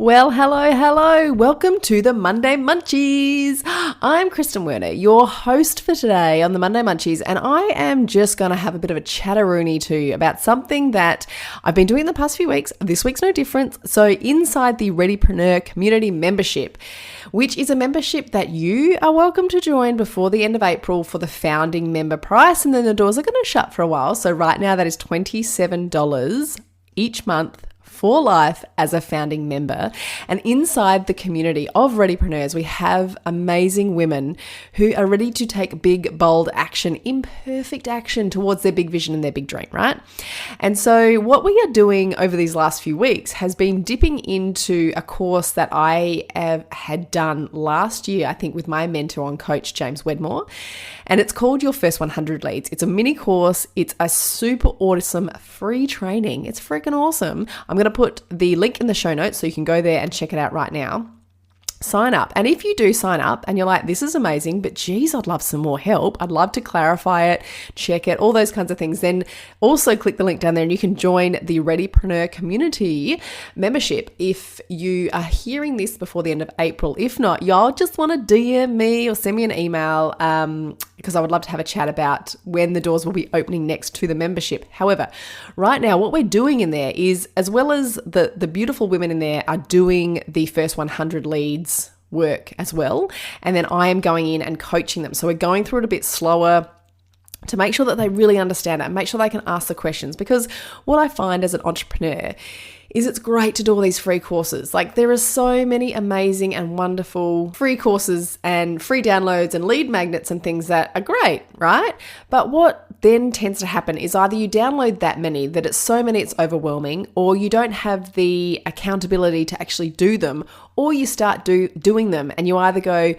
Well, hello. Welcome to the Monday Munchies. I'm Kristen Werner, your host for today on the Monday Munchies, and I am just going to have a bit of a chatteroony to you about something that I've been doing the past few weeks. This week's no different. So inside the Readypreneur Community Membership, which is a membership that you are welcome to join before the end of April for the founding member price, and then the doors are going to shut for a while. So right now that is $27 each month for life as a founding member. And inside the community of Readypreneurs, we have amazing women who are ready to take big, bold action, imperfect action towards their big vision and their big dream, right? And so what we are doing over these last few weeks has been dipping into a course that I had done last year, I think, with my mentor and coach, James Wedmore. And it's called Your First 100 Leads. It's a mini course. It's a super awesome free training. It's freaking awesome. I'm going to put the link in the show notes so you can go there and check it out right now. Sign up. And if you do sign up and you're like, this is amazing, but geez, I'd love some more help. I'd love to clarify it, check it, all those kinds of things. Then also click the link down there and you can join the Readypreneur Community membership if you are hearing this before the end of April. If not, y'all just want to DM me or send me an email because I would love to have a chat about when the doors will be opening next to the membership. However, right now, what we're doing in there is, as well as the beautiful women in there are doing the first 100 leads work as well. And then I am going in and coaching them. So we're going through it a bit slower to make sure that they really understand it and make sure they can ask the questions. Because what I find as an entrepreneur is it's great to do all these free courses. Like, there are so many amazing and wonderful free courses and free downloads and lead magnets and things that are great, right? But what then tends to happen is either you download that many that it's so many it's overwhelming, or you don't have the accountability to actually do them, or you start doing them and you either go,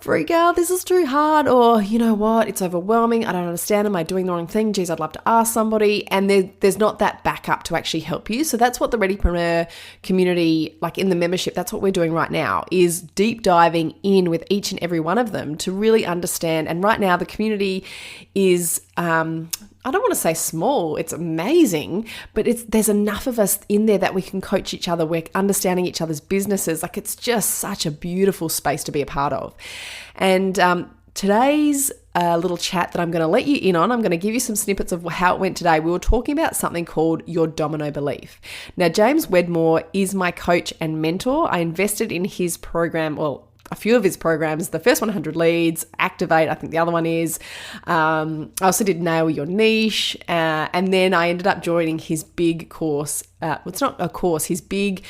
freak out, this is too hard, or you know what, it's overwhelming, I don't understand, am I doing the wrong thing, geez, I'd love to ask somebody, and there's not that backup to actually help you. So that's what the Readypreneur Community, like in the membership, that's what we're doing right now, is deep diving in with each and every one of them to really understand. And right now the community is I don't want to say small, it's amazing, but there's enough of us in there that we can coach each other, we're understanding each other's businesses. Like, it's just such a beautiful space to be a part of. And today's little chat that I'm going to let you in on, I'm going to give you some snippets of how it went today. We were talking about something called your domino belief. Now, James Wedmore is my coach and mentor. I invested in his program, well, a few of his programs, the first 100 leads, Activate, I think the other one is. I also did Nail Your Niche. And then I ended up joining his big course. It's not a course, his big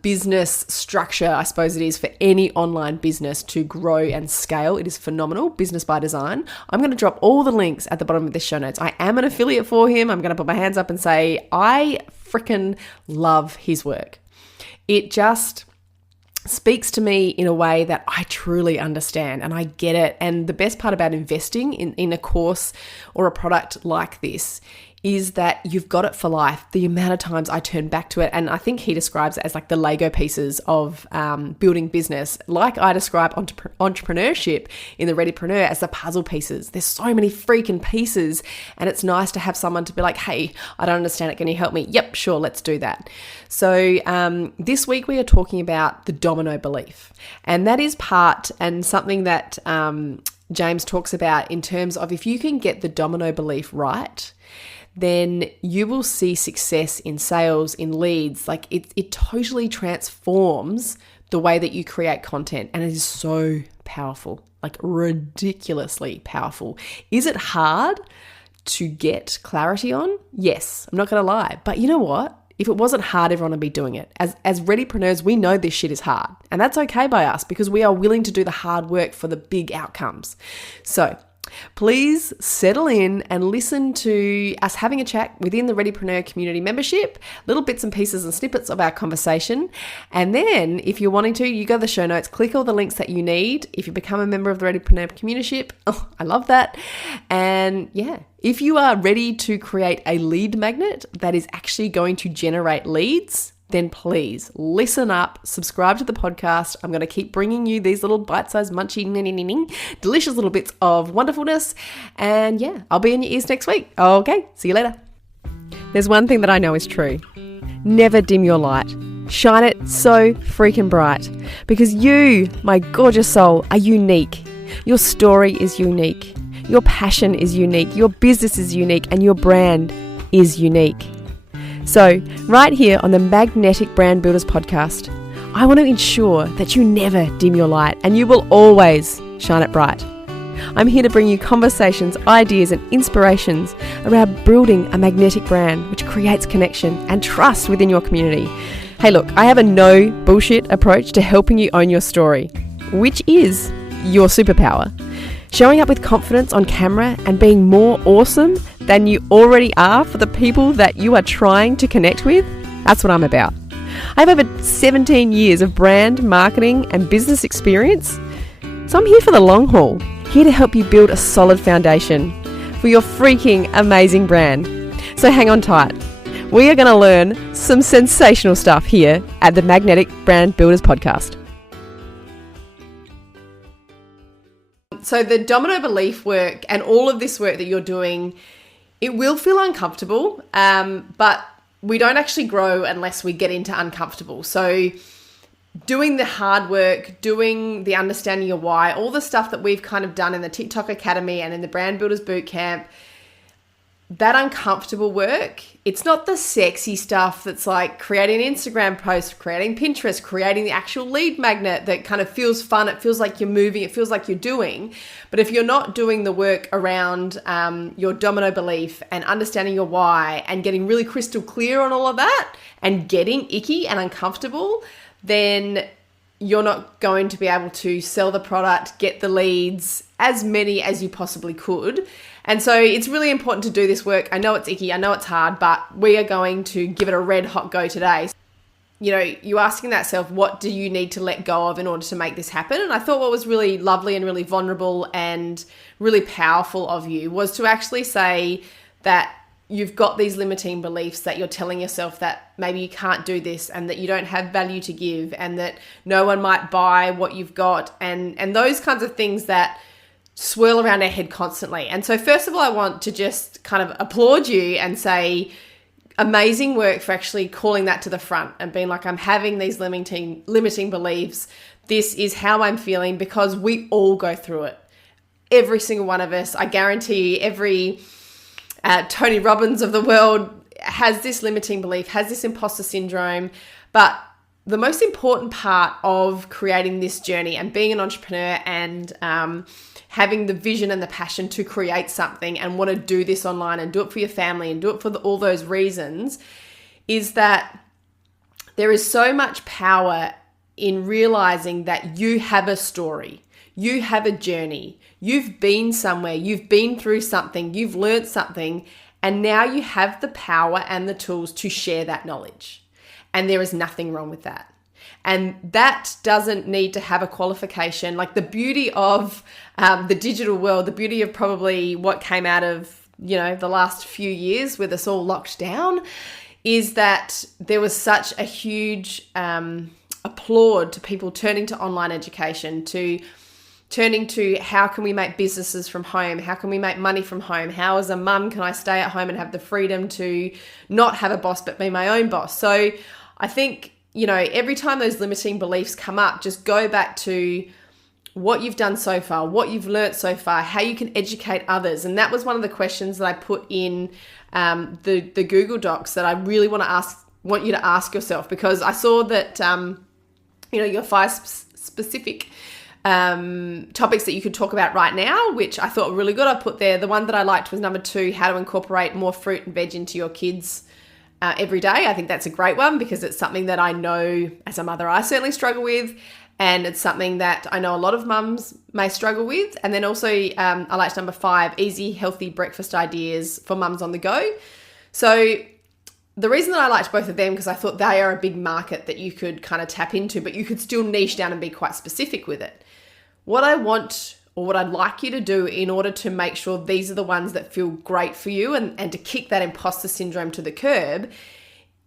business structure, I suppose it is, for any online business to grow and scale. It is phenomenal, Business by Design. I'm going to drop all the links at the bottom of the show notes. I am an affiliate for him. I'm going to put my hands up and say, I freaking love his work. It just speaks to me in a way that I truly understand and I get it. And the best part about investing in a course or a product like this is that you've got it for life. The amount of times I turn back to it, and I think he describes it as like the Lego pieces of building business. Like I describe entrepreneurship in the Readypreneur as the puzzle pieces. There's so many freaking pieces, and it's nice to have someone to be like, hey, I don't understand it. Can you help me? Yep, sure, let's do that. So this week we are talking about the domino belief, and that is part and something that James talks about in terms of if you can get the domino belief right, then you will see success in sales, in leads. Like it totally transforms the way that you create content, and it is so powerful, like ridiculously powerful. Is it hard to get clarity on? Yes, I'm not going to lie. But you know what? If it wasn't hard, everyone would be doing it. As Readypreneurs, we know this shit is hard, and that's okay by us because we are willing to do the hard work for the big outcomes. So please settle in and listen to us having a chat within the Readypreneur Community membership, little bits and pieces and snippets of our conversation. And then if you're wanting to, you go to the show notes, click all the links that you need. If you become a member of the Readypreneur Community, oh, I love that. And yeah, if you are ready to create a lead magnet that is actually going to generate leads, then please listen up, subscribe to the podcast. I'm going to keep bringing you these little bite-sized munchy, delicious little bits of wonderfulness. And yeah, I'll be in your ears next week. Okay, see you later. There's one thing that I know is true. Never dim your light. shine it so freaking bright, because you, my gorgeous soul, are unique. Your story is unique. Your passion is unique. Your business is unique, and your brand is unique. So, right here on the Magnetic Brand Builders podcast, I want to ensure that you never dim your light and you will always shine it bright. I'm here to bring you conversations, ideas, and inspirations around building a magnetic brand which creates connection and trust within your community. Hey, look, I have a no bullshit approach to helping you own your story, which is your superpower. Showing up with confidence on camera and being more awesome than you already are for the people that you are trying to connect with, that's what I'm about. I have over 17 years of brand, marketing, and business experience, so I'm here for the long haul, here to help you build a solid foundation for your freaking amazing brand. So hang on tight. We are going to learn some sensational stuff here at the Magnetic Brand Builders podcast. So the domino belief work and all of this work that you're doing, it will feel uncomfortable, but we don't actually grow unless we get into uncomfortable. So doing the hard work, doing the understanding your why, all the stuff that we've kind of done in the TikTok Academy and in the Brand Builders Bootcamp, that uncomfortable work, it's not the sexy stuff that's like creating an Instagram post, creating Pinterest, creating the actual lead magnet that kind of feels fun. It feels like you're moving. It feels like you're doing. But if you're not doing the work around your domino belief and understanding your why and getting really crystal clear on all of that and getting icky and uncomfortable, then you're not going to be able to sell the product, get the leads, as many as you possibly could. And so it's really important to do this work. I know it's icky, I know it's hard, but we are going to give it a red hot go today. You know, you're asking that self, what do you need to let go of in order to make this happen? And I thought what was really lovely and really vulnerable and really powerful of you was to actually say that you've got these limiting beliefs that you're telling yourself that maybe you can't do this and that you don't have value to give and that no one might buy what you've got and those kinds of things that swirl around our head constantly. And so first of all, I want to just kind of applaud you and say amazing work for actually calling that to the front and being like, I'm having these limiting beliefs. This is how I'm feeling, because we all go through it. Every single one of us, I guarantee every Tony Robbins of the world has this limiting belief, has this imposter syndrome. But the most important part of creating this journey and being an entrepreneur and having the vision and the passion to create something and want to do this online and do it for your family and do it for all those reasons is that there is so much power in realizing that you have a story, you have a journey, you've been somewhere, you've been through something, you've learned something, and now you have the power and the tools to share that knowledge. And there is nothing wrong with that. And that doesn't need to have a qualification. Like the beauty of the digital world, the beauty of probably what came out of, you know, the last few years with us all locked down is that there was such a huge applaud to people turning to online education, to turning to how can we make businesses from home? How can we make money from home? How as a mum can I stay at home and have the freedom to not have a boss but be my own boss? So I think, you know, every time those limiting beliefs come up, just go back to what you've done so far, what you've learnt so far, how you can educate others. And that was one of the questions that I put in the Google Docs that I really want you to ask yourself, because I saw that, you know, your 5 specific topics that you could talk about right now, which I thought were really good. I put there, the one that I liked was number 2, how to incorporate more fruit and veg into your kids' every day. I think that's a great one because it's something that I know as a mother I certainly struggle with, and it's something that I know a lot of mums may struggle with. And then also I liked number 5, easy healthy breakfast ideas for mums on the go. So the reason that I liked both of them, because I thought they are a big market that you could kind of tap into, but you could still niche down and be quite specific with it. What I want, or what I'd like you to do in order to make sure these are the ones that feel great for you and to kick that imposter syndrome to the curb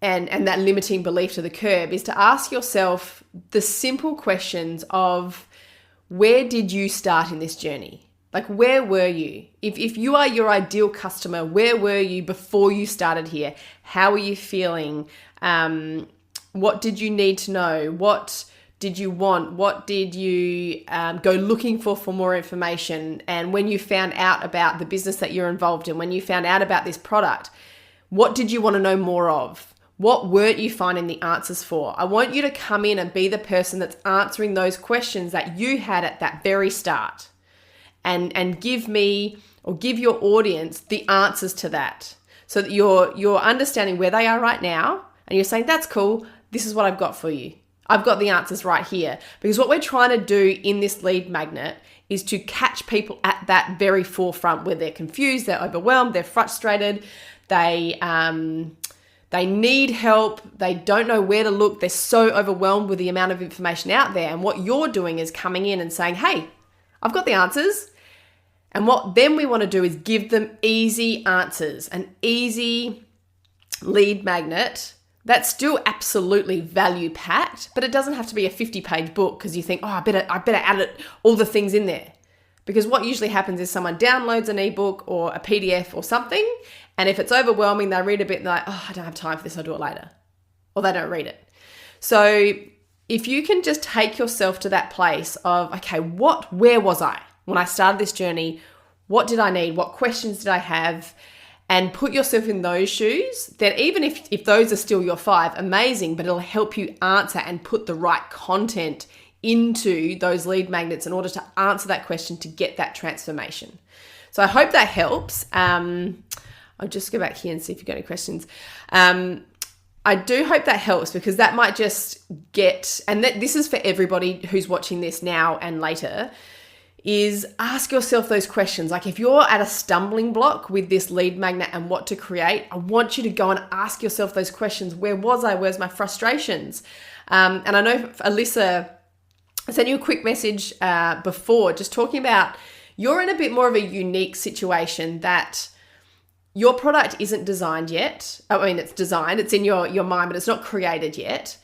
and that limiting belief to the curb, is to ask yourself the simple questions of, where did you start in this journey? Like, where were you? If you are your ideal customer, where were you before you started here? How are you feeling? What did you need to know? What did you want? What did you go looking for more information? And when you found out about the business that you're involved in, when you found out about this product, what did you want to know more of? What weren't you finding the answers for? I want you to come in and be the person that's answering those questions that you had at that very start, and give me or give your audience the answers to that, so that you're understanding where they are right now, and you're saying, that's cool, this is what I've got for you. I've got the answers right here. Because what we're trying to do in this lead magnet is to catch people at that very forefront where they're confused, they're overwhelmed, they're frustrated, they need help, they don't know where to look, they're so overwhelmed with the amount of information out there. And what you're doing is coming in and saying, hey, I've got the answers. And what then we want to do is give them easy answers, an easy lead magnet that's still absolutely value packed, but it doesn't have to be a 50-page book because you think, oh, I better add all the things in there. Because what usually happens is someone downloads an ebook or a PDF or something, and if it's overwhelming, they read a bit and they're like, oh, I don't have time for this, I'll do it later. Or they don't read it. So if you can just take yourself to that place of, okay, where was I when I started this journey? What did I need? What questions did I have? And put yourself in those shoes, then even if those are still your 5, amazing, but it'll help you answer and put the right content into those lead magnets in order to answer that question to get that transformation. So I hope that helps. I'll just go back here and see if you've got any questions. I do hope that helps, because that might just get, and this is for everybody who's watching this now and later, is ask yourself those questions. Like if you're at a stumbling block with this lead magnet and what to create, I want you to go and ask yourself those questions. Where was I? Where's my frustrations? And I know Alyssa, I sent you a quick message before, just talking about you're in a bit more of a unique situation that your product isn't designed yet. I mean, it's designed, it's in your mind, but it's not created yet.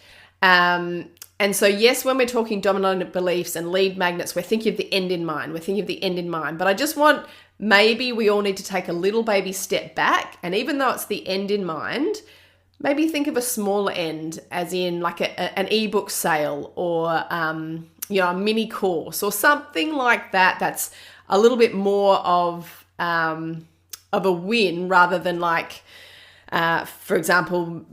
And so, yes, when we're talking dominant beliefs and lead magnets, we're thinking of the end in mind. But I just want, maybe we all need to take a little baby step back. And even though it's the end in mind, maybe think of a smaller end, as in like an ebook sale or, a mini course or something like that. That's a little bit more of a win, rather than like, for example,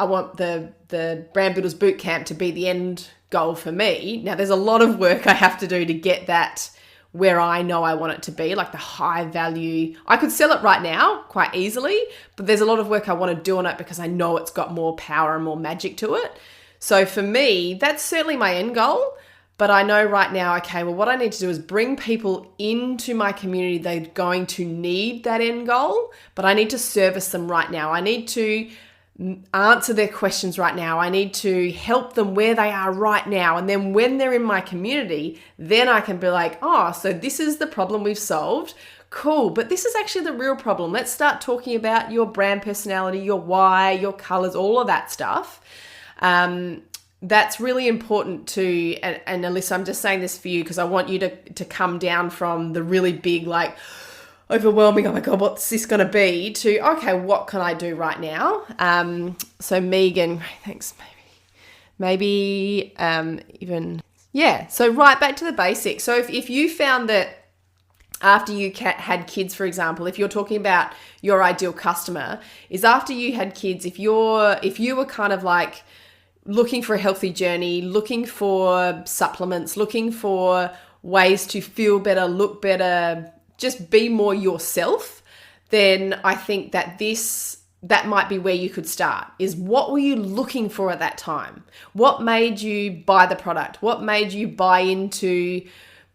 I want the Brand Builders Bootcamp to be the end goal for me. Now, there's a lot of work I have to do to get that where I know I want it to be, like the high value. I could sell it right now quite easily, but there's a lot of work I want to do on it because I know it's got more power and more magic to it. So for me, that's certainly my end goal. But I know right now, okay, well, what I need to do is bring people into my community. They're going to need that end goal, but I need to service them right now. I need to answer their questions right now. I need to help them where they are right now. And then when they're in my community, then I can be like, oh, so this is the problem we've solved. Cool. But this is actually the real problem. Let's start talking about your brand personality, your why, your colors, all of that stuff. That's really important too. And Alyssa, I'm just saying this for you because I want you to come down from the really big, like, overwhelming, oh my God, what's this going to be, to, okay, what can I do right now? So Megan, thanks, maybe even, yeah. So right back to the basics. So if you found that after you had kids, for example, if you're talking about your ideal customer, is after you had kids, if you were kind of like looking for a healthy journey, looking for supplements, looking for ways to feel better, look better, just be more yourself, then I think that that might be where you could start, is what were you looking for at that time? What made you buy the product? What made you buy into,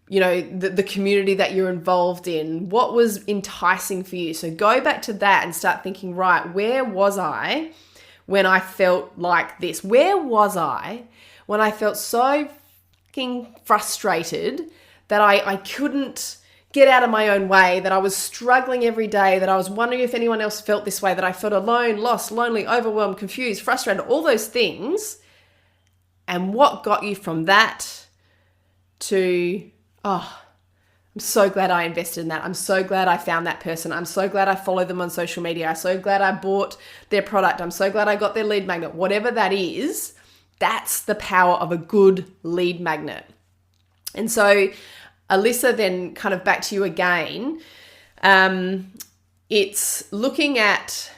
the community that you're involved in? What was enticing for you? So go back to that and start thinking, right, where was I when I felt like this? Where was I when I felt so fucking frustrated that I couldn't get out of my own way, that I was struggling every day, that I was wondering if anyone else felt this way, that I felt alone, lost, lonely, overwhelmed, confused, frustrated, all those things. And what got you from that to, oh, I'm so glad I invested in that. I'm so glad I found that person. I'm so glad I followed them on social media. I'm so glad I bought their product. I'm so glad I got their lead magnet. Whatever that is, that's the power of a good lead magnet. And so, Alyssa, then kind of back to you again. It's looking at,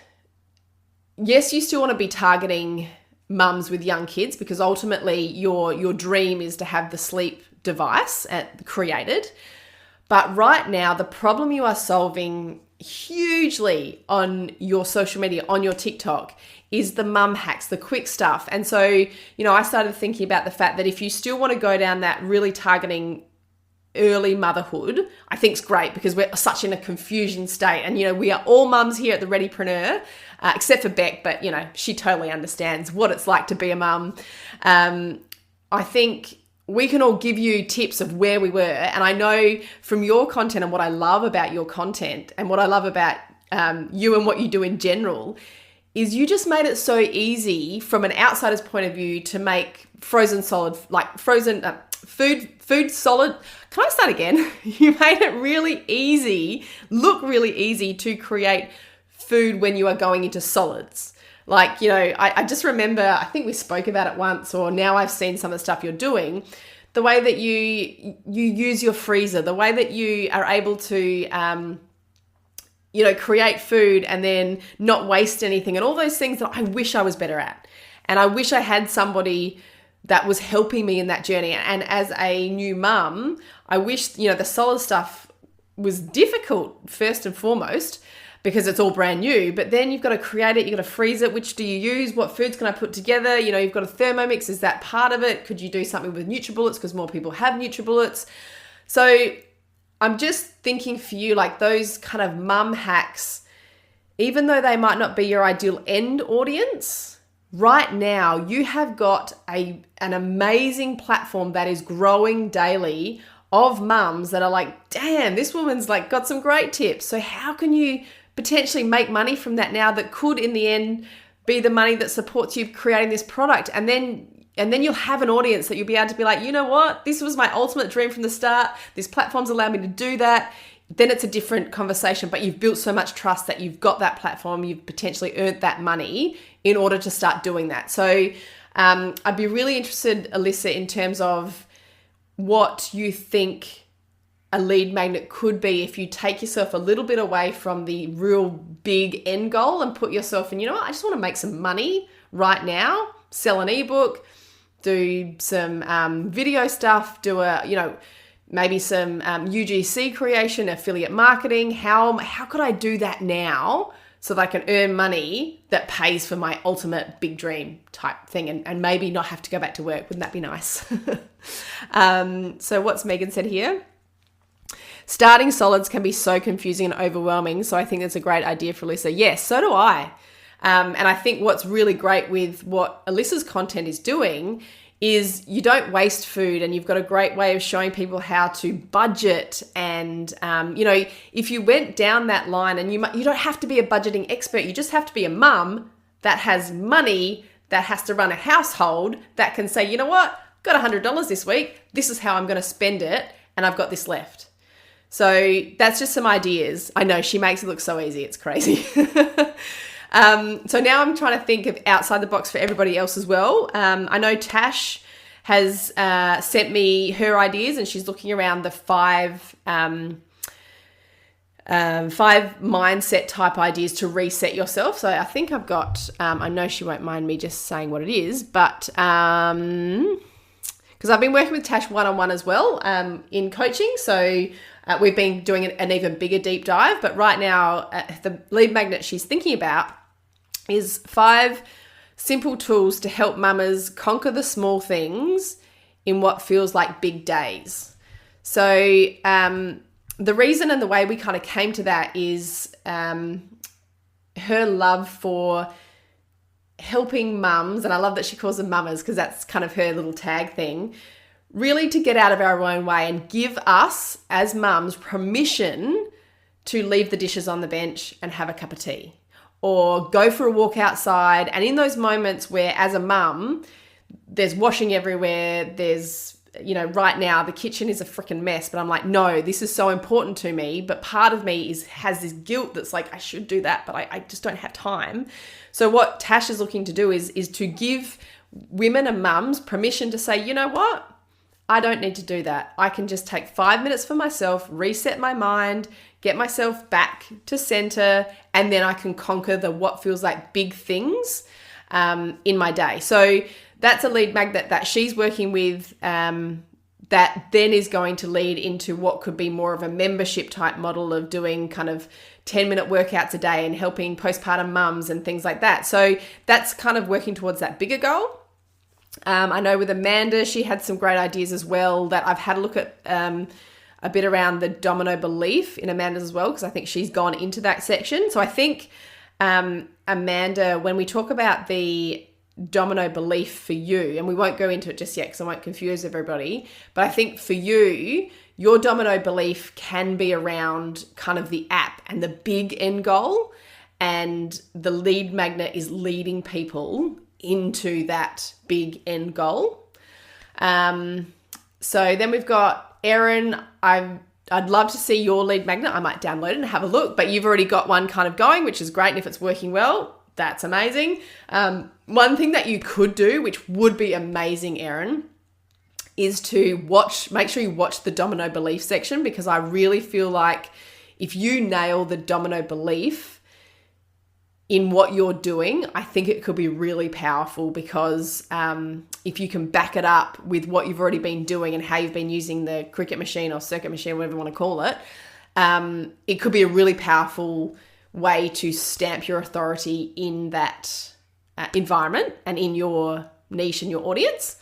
yes, you still want to be targeting mums with young kids, because ultimately your dream is to have the sleep device created. But right now, the problem you are solving hugely on your social media, on your TikTok, is the mum hacks, the quick stuff. And so, I started thinking about the fact that if you still want to go down that really targeting early motherhood, I think it's great, because we're such in a confusion state. And, we are all mums here at the Readypreneur, except for Beck, but, she totally understands what it's like to be a mum. I think we can all give you tips of where we were. And I know from your content, and what I love about your content and what I love about you and what you do in general, is you just made it so easy from an outsider's point of view to make food solid. Can I start again? You made it really easy, look really easy to create food when you are going into solids. I just remember, I think we spoke about it once, or now I've seen some of the stuff you're doing, the way that you use your freezer, the way that you are able to, create food and then not waste anything, and all those things that I wish I was better at. And I wish I had somebody that was helping me in that journey. And as a new mum, I wish, the solid stuff was difficult first and foremost, because it's all brand new, but then you've got to create it, you've got to freeze it. Which do you use? What foods can I put together? You've got a Thermomix. Is that part of it? Could you do something with NutriBullets, because more people have NutriBullets? So I'm just thinking for you, like those kind of mum hacks, even though they might not be your ideal end audience, right now you have got an amazing platform that is growing daily of mums that are like, damn, this woman's like got some great tips. So how can you potentially make money from that now, that could in the end be the money that supports you creating this product? And then you'll have an audience that you'll be able to be like, you know what, this was my ultimate dream from the start. This platform's allowed me to do that. Then it's a different conversation, but you've built so much trust that you've got that platform, you've potentially earned that money in order to start doing that. So I'd be really interested, Alyssa, in terms of what you think a lead magnet could be if you take yourself a little bit away from the real big end goal and put yourself in, I just want to make some money right now, sell an ebook, do some video stuff, do maybe some UGC creation, affiliate marketing. How could I do that now so that I can earn money that pays for my ultimate big dream type thing, and maybe not have to go back to work? Wouldn't that be nice? So what's Megan said here? Starting solids can be so confusing and overwhelming. So I think that's a great idea for Alyssa. Yes, so do I. And I think what's really great with what Alyssa's content is doing is you don't waste food, and you've got a great way of showing people how to budget. And, if you went down that line, and you don't have to be a budgeting expert, you just have to be a mum that has money, that has to run a household, that can say, you know what, got $100 this week. This is how I'm going to spend it. And I've got this left. So that's just some ideas. I know she makes it look so easy. It's crazy. So now I'm trying to think of outside the box for everybody else as well. I know Tash has sent me her ideas, and she's looking around the five mindset type ideas to reset yourself. So I think I've got, I know she won't mind me just saying what it is, but because I've been working with Tash one-on-one as well in coaching. So we've been doing an even bigger deep dive. But right now, the lead magnet she's thinking about is 5 simple tools to help mamas conquer the small things in what feels like big days. So the reason and the way we kind of came to that is her love for helping mums, and I love that she calls them mamas because that's kind of her little tag thing, really to get out of our own way and give us as mums permission to leave the dishes on the bench and have a cup of tea, or go for a walk outside. And in those moments where as a mum, there's washing everywhere, there's right now the kitchen is a freaking mess, but I'm like, no, this is so important to me. But part of me has this guilt that's like, I should do that, but I just don't have time. So what Tash is looking to do is to give women and mums permission to say, you know what? I don't need to do that. I can just take 5 minutes for myself, reset my mind, get myself back to center, and then I can conquer what feels like big things in my day. So that's a lead magnet that she's working with, that then is going to lead into what could be more of a membership type model of doing kind of 10-minute workouts a day and helping postpartum mums and things like that. So that's kind of working towards that bigger goal. I know with Amanda, she had some great ideas as well that I've had a look at a bit around the domino belief in Amanda's as well, because I think she's gone into that section. So I think, Amanda, when we talk about the domino belief for you, and we won't go into it just yet because I won't confuse everybody, but I think for you, your domino belief can be around kind of the app and the big end goal, and the lead magnet is leading people into that big end goal. So then we've got Erin. I'd love to see your lead magnet. I might download it and have a look, but you've already got one kind of going, which is great. And if it's working well, that's amazing. One thing that you could do, which would be amazing, Erin, is to make sure you watch the domino belief section, because I really feel like if you nail the domino belief in what you're doing, I think it could be really powerful, because if you can back it up with what you've already been doing and how you've been using the Cricut machine or circuit machine, whatever you want to call it, it could be a really powerful way to stamp your authority in that environment and in your niche and your audience.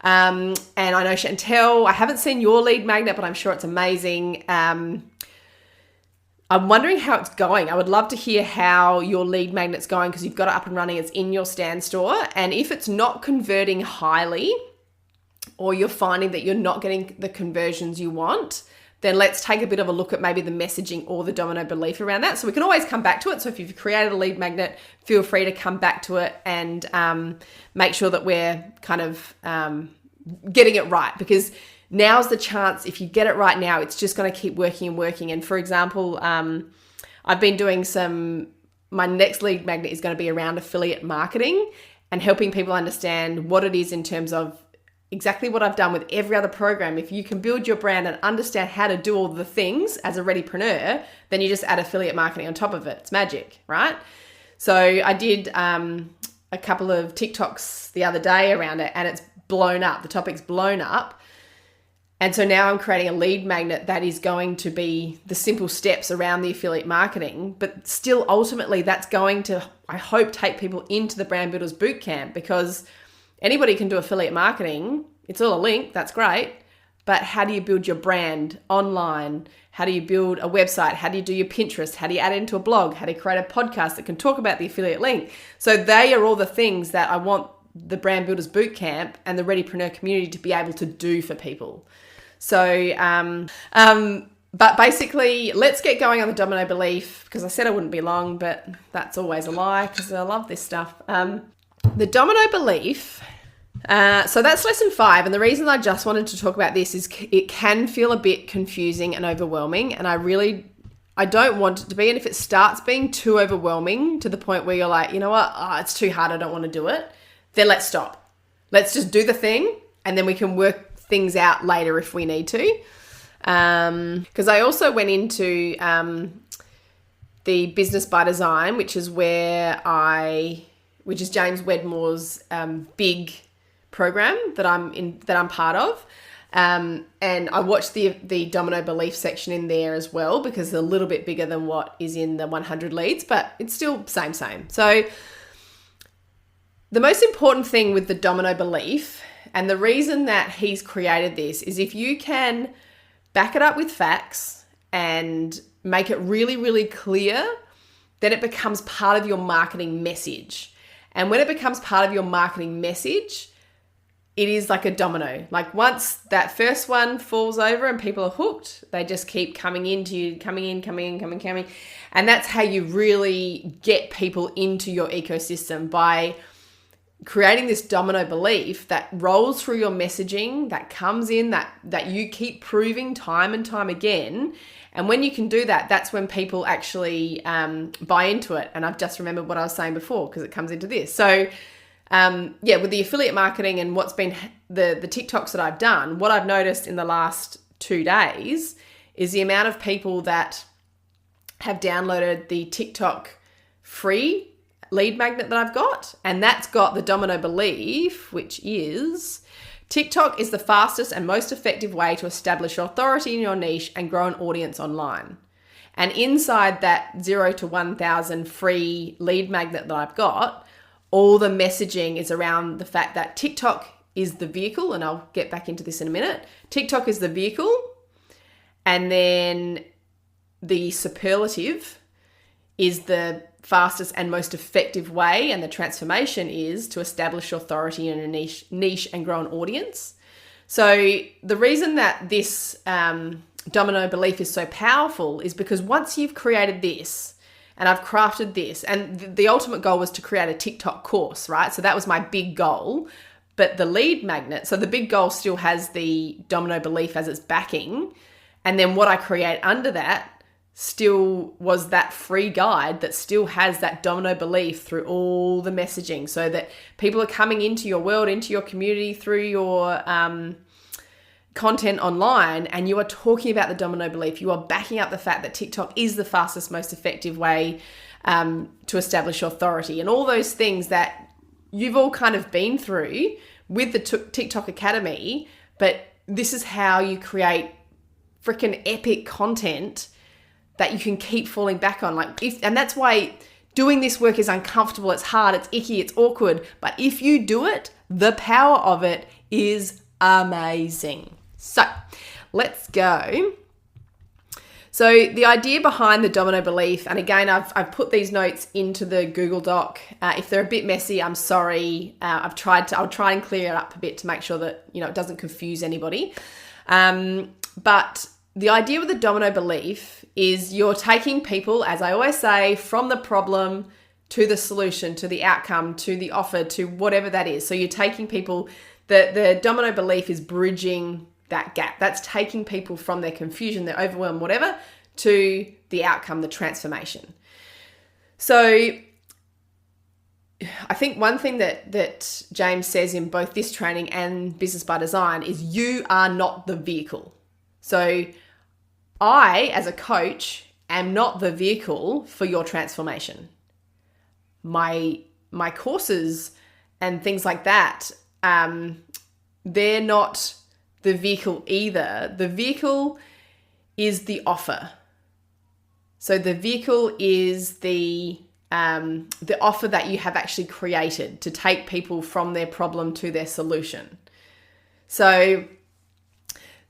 And I know Chantel, I haven't seen your lead magnet, but I'm sure it's amazing. I'm wondering how it's going. I would love to hear how your lead magnet's going, because you've got it up and running. It's in your Stan Store. And if it's not converting highly, or you're finding that you're not getting the conversions you want, then let's take a bit of a look at maybe the messaging or the domino belief around that. So we can always come back to it. So if you've created a lead magnet, feel free to come back to it and make sure that we're kind of getting it right, because now's the chance. If you get it right now, it's just going to keep working and working. And for example, I've been doing my next lead magnet is going to be around affiliate marketing and helping people understand what it is in terms of exactly what I've done with every other program. If you can build your brand and understand how to do all the things as a readypreneur, then you just add affiliate marketing on top of it. It's magic, right? So I did a couple of TikToks the other day around it, and it's blown up. The topic's blown up. And so now I'm creating a lead magnet that is going to be the simple steps around the affiliate marketing, but still ultimately that's going to, I hope, take people into the Brand Builders Bootcamp, because anybody can do affiliate marketing. It's all a link. That's great. But how do you build your brand online? How do you build a website? How do you do your Pinterest? How do you add it into a blog? How do you create a podcast that can talk about the affiliate link? So they are all the things that I want the Brand Builders Bootcamp and the Readypreneur community to be able to do for people. So, but basically, let's get going on the domino belief, because I said I wouldn't be long, but that's always a lie, because I love this stuff. The domino belief, so that's lesson 5. And the reason I just wanted to talk about this is it can feel a bit confusing and overwhelming. And I don't want it to be. And if it starts being too overwhelming to the point where you're like, you know what, it's too hard, I don't want to do it, then let's stop. Let's just do the thing, and then we can work things out later if we need to. Because I also went into the Business by Design, which is James Wedmore's big program that I'm part of. And I watched the domino belief section in there as well, because it's a little bit bigger than what is in the 100 leads, but it's still same. So the most important thing with the domino belief, and the reason that he's created this, is if you can back it up with facts and make it really, really clear, then it becomes part of your marketing message. And when it becomes part of your marketing message, it is like a domino. Like once that first one falls over and people are hooked, they just keep coming into you, coming in. And that's how you really get people into your ecosystem, by creating this domino belief that rolls through your messaging, that comes in, that you keep proving time and time again. And when you can do that, that's when people actually buy into it. And I've just remembered what I was saying before because it comes into this. So with the affiliate marketing and what's been the TikToks that I've done, what I've noticed in the last 2 days is the amount of people that have downloaded the TikTok free lead magnet that I've got. And that's got the domino belief, which is TikTok is the fastest and most effective way to establish authority in your niche and grow an audience online. And inside that 0 to 1,000 free lead magnet that I've got, all the messaging is around the fact that TikTok is the vehicle, and I'll get back into this in a minute. TikTok is the vehicle, and then the superlative is the fastest and most effective way, and the transformation is to establish authority in a niche and grow an audience. So the reason that this domino belief is so powerful is because once you've created this, and I've crafted this, and the ultimate goal was to create a TikTok course, right? So that was my big goal. But the lead magnet, so the big goal still has the domino belief as its backing. And then what I create under that still was that free guide that still has that domino belief through all the messaging, so that people are coming into your world, into your community through your content online, and you are talking about the domino belief. You are backing up the fact that TikTok is the fastest, most effective way to establish authority, and all those things that you've all kind of been through with the TikTok Academy. But this is how you create freaking epic content that you can keep falling back on. And that's why doing this work is uncomfortable, it's hard, it's icky, it's awkward. But if you do it, the power of it is amazing. So let's go. So the idea behind the domino belief, and again, I've put these notes into the Google Doc. If they're a bit messy, I'm sorry. I'll try and clear it up a bit to make sure that, it doesn't confuse anybody. But the idea with the domino belief is you're taking people, as I always say, from the problem to the solution, to the outcome, to the offer, to whatever that is. So you're taking people, the domino belief is bridging that gap. That's taking people from their confusion, their overwhelm, whatever, to the outcome, the transformation. So I think one thing that James says in both this training and Business by Design is you are not the vehicle. So I, as a coach, am not the vehicle for your transformation. My courses and things like that, they're not the vehicle either. The vehicle is the offer. So the vehicle is the offer that you have actually created to take people from their problem to their solution. So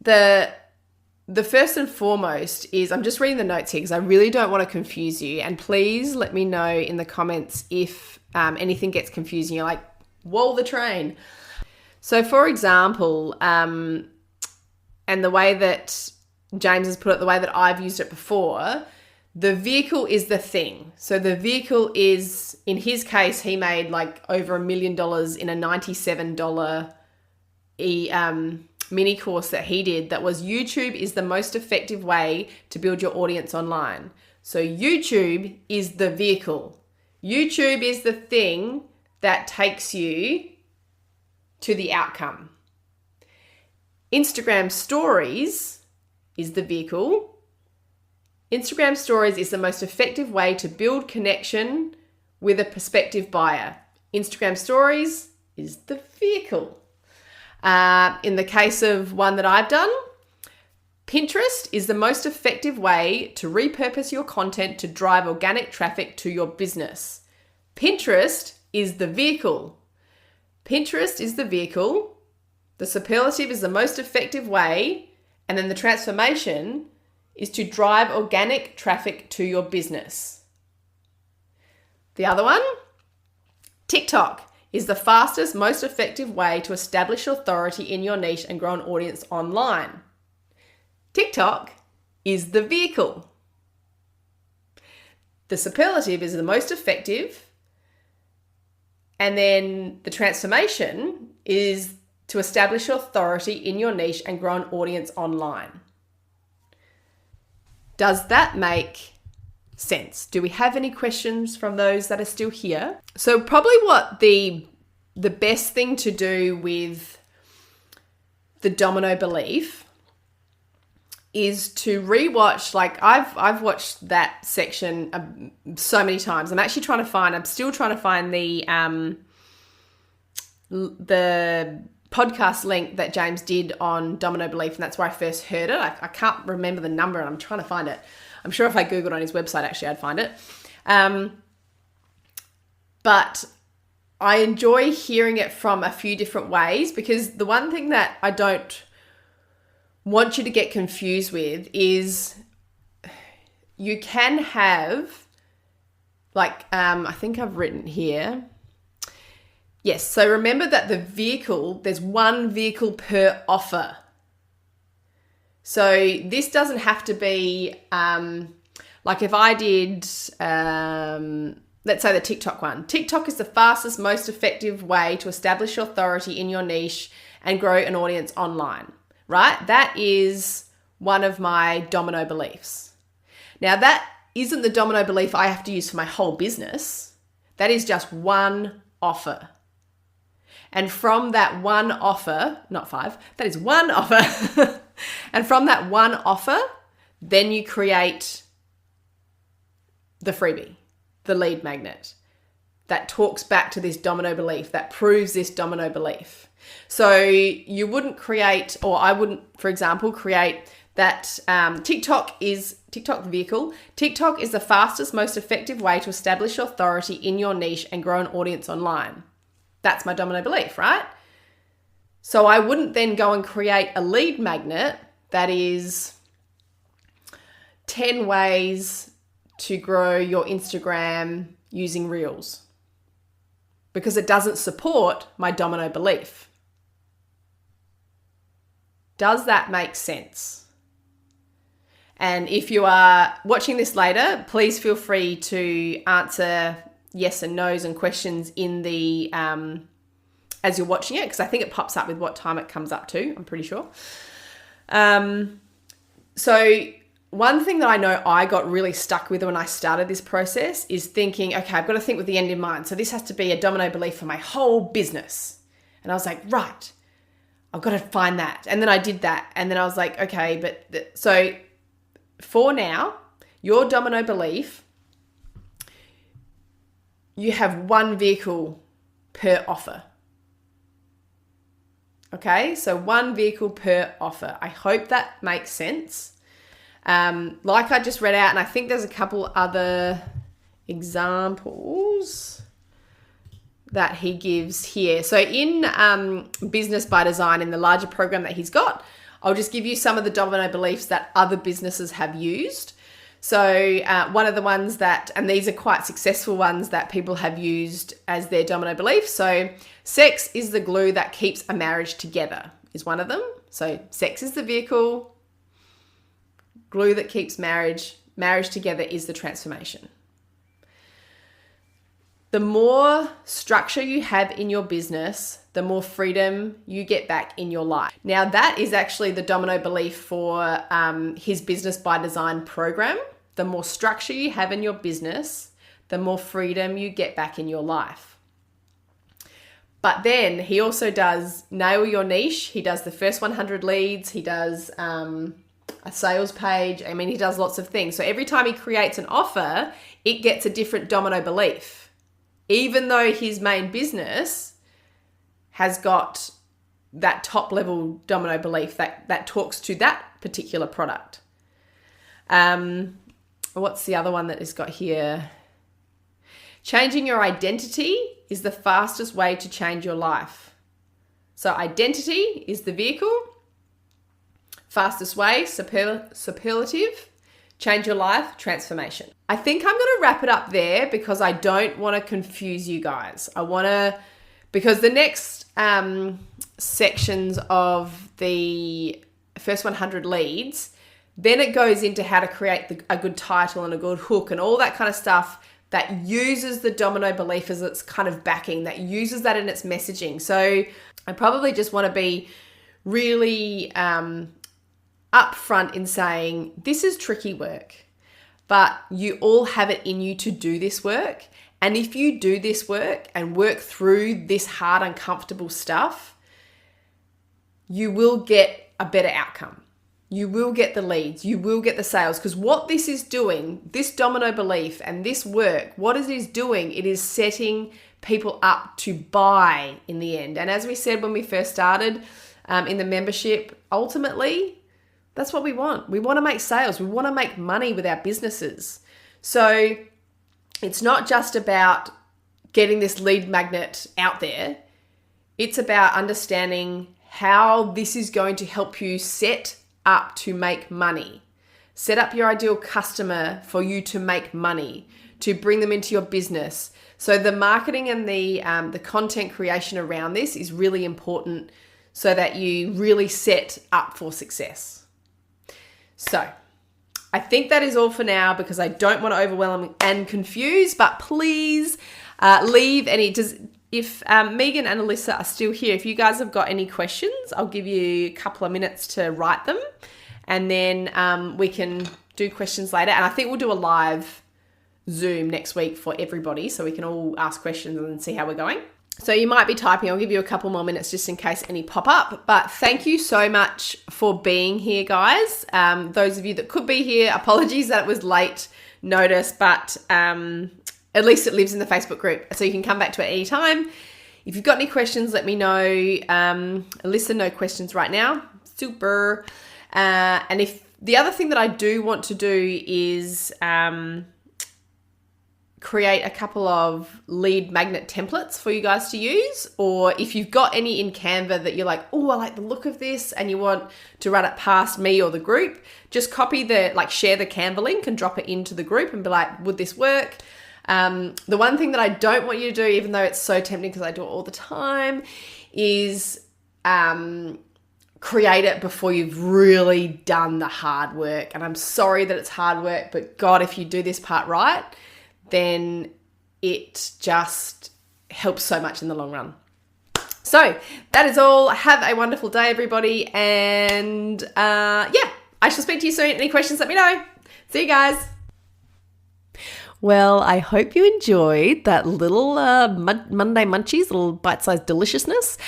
the first and foremost is, I'm just reading the notes here because I really don't want to confuse you. And please let me know in the comments if anything gets confusing. You're like, whoa, the train. So for example, and the way that James has put it, the way that I've used it before, the vehicle is the thing. So the vehicle is, in his case, he made like over $1 million in a $97 mini course that he did that was YouTube is the most effective way to build your audience online. So YouTube is the vehicle. YouTube is the thing that takes you to the outcome. Instagram stories is the vehicle. Instagram stories is the most effective way to build connection with a prospective buyer. Instagram stories is the vehicle. In the case of one that I've done, Pinterest is the most effective way to repurpose your content to drive organic traffic to your business. Pinterest is the vehicle. Pinterest is the vehicle. The superlative is the most effective way. And then the transformation is to drive organic traffic to your business. The other one, TikTok is the fastest, most effective way to establish authority in your niche and grow an audience online. TikTok is the vehicle. The superlative is the most effective, And then the transformation is to establish authority in your niche and grow an audience online. Does that make sense? Do we have any questions from those that are still here? So probably what the best thing to do with the domino belief is to rewatch. Like I've watched that section so many times. I'm still trying to find the podcast link that James did on domino belief, and that's where I first heard it. I can't remember the number, and I'm trying to find it. I'm sure if I Googled on his website, actually, I'd find it. But I enjoy hearing it from a few different ways, because the one thing that I don't want you to get confused with is you can have, like, I think I've written here. Yes, so remember that there's one vehicle per offer. So this doesn't have to be, like if I did, let's say the TikTok one. TikTok is the fastest, most effective way to establish authority in your niche and grow an audience online, right? That is one of my domino beliefs. Now that isn't the domino belief I have to use for my whole business. That is just one offer. And from that one offer, not 5, that is one offer. And from that one offer, then you create the freebie, the lead magnet that talks back to this domino belief, that proves this domino belief. So you wouldn't create, or I wouldn't, for example, create that TikTok the vehicle. TikTok is the fastest, most effective way to establish authority in your niche and grow an audience online. That's my domino belief, right? So I wouldn't then go and create a lead magnet that is 10 ways to grow your Instagram using Reels, because it doesn't support my domino belief. Does that make sense? And if you are watching this later, please feel free to answer yes and no's and questions in the as you're watching it, because I think it pops up with what time it comes up to, I'm pretty sure. So one thing that I know I got really stuck with when I started this process is thinking, okay, I've got to think with the end in mind. So this has to be a domino belief for my whole business. And I was like, right, I've got to find that. And then I did that. And then I was like, okay, so for now, your domino belief, you have one vehicle per offer. Okay, so one vehicle per offer. I hope that makes sense. Like I just read out, and I think there's a couple other examples that he gives here. So in Business by Design, in the larger program that he's got, I'll just give you some of the domino beliefs that other businesses have used. So one of the ones that, and these are quite successful ones that people have used as their domino belief. So sex is the glue that keeps a marriage together is one of them. So sex is the vehicle, glue that keeps marriage together is the transformation. The more structure you have in your business, the more freedom you get back in your life. Now that is actually the domino belief for his Business by Design program. The more structure you have in your business, the more freedom you get back in your life. But then he also does Nail Your Niche. He does the first 100 leads. He does a sales page. I mean, he does lots of things. So every time he creates an offer, it gets a different domino belief. Even though his main business has got that top level domino belief that talks to that particular product. What's the other one that he's got here? Changing your identity is the fastest way to change your life. So identity is the vehicle. Fastest way, superlative. Change your life, transformation. I think I'm going to wrap it up there because I don't want to confuse you guys. Because the next sections of the first 100 leads, then it goes into how to create a good title and a good hook and all that kind of stuff that uses the domino belief as its kind of backing, that uses that in its messaging. So I probably just want to be really upfront in saying this is tricky work, but you all have it in you to do this work. And if you do this work and work through this hard, uncomfortable stuff, you will get a better outcome. You will get the leads, you will get the sales, because what this is doing, this domino belief and this work, what it is doing, it is setting people up to buy in the end. And as we said when we first started in the membership, ultimately, that's what we want. We want to make sales. We want to make money with our businesses. So it's not just about getting this lead magnet out there. It's about understanding how this is going to help you set up to make money. Set up your ideal customer for you to make money, to bring them into your business. So the marketing and the content creation around this is really important so that you really set up for success. So I think that is all for now because I don't want to overwhelm and confuse, but please leave any... If Megan and Alyssa are still here, if you guys have got any questions, I'll give you a couple of minutes to write them and then we can do questions later. And I think we'll do a live Zoom next week for everybody so we can all ask questions and see how we're going. So you might be typing. I'll give you a couple more minutes just in case any pop up. But thank you so much for being here, guys. Those of you that could be here, apologies that it was late notice, but... at least it lives in the Facebook group, so you can come back to it any time. If you've got any questions, let me know. Alyssa, no questions right now. Super. And if the other thing that I do want to do is create a couple of lead magnet templates for you guys to use. Or if you've got any in Canva that you're like, oh, I like the look of this, and you want to run it past me or the group, just copy share the Canva link and drop it into the group and be like, would this work? The one thing that I don't want you to do, even though it's so tempting because I do it all the time, is create it before you've really done the hard work. And I'm sorry that it's hard work, but God, if you do this part right, then it just helps so much in the long run. So that is all. Have a wonderful day, everybody. And I shall speak to you soon. Any questions, let me know. See you guys. Well, I hope you enjoyed that little Monday Munchies, little bite-sized deliciousness.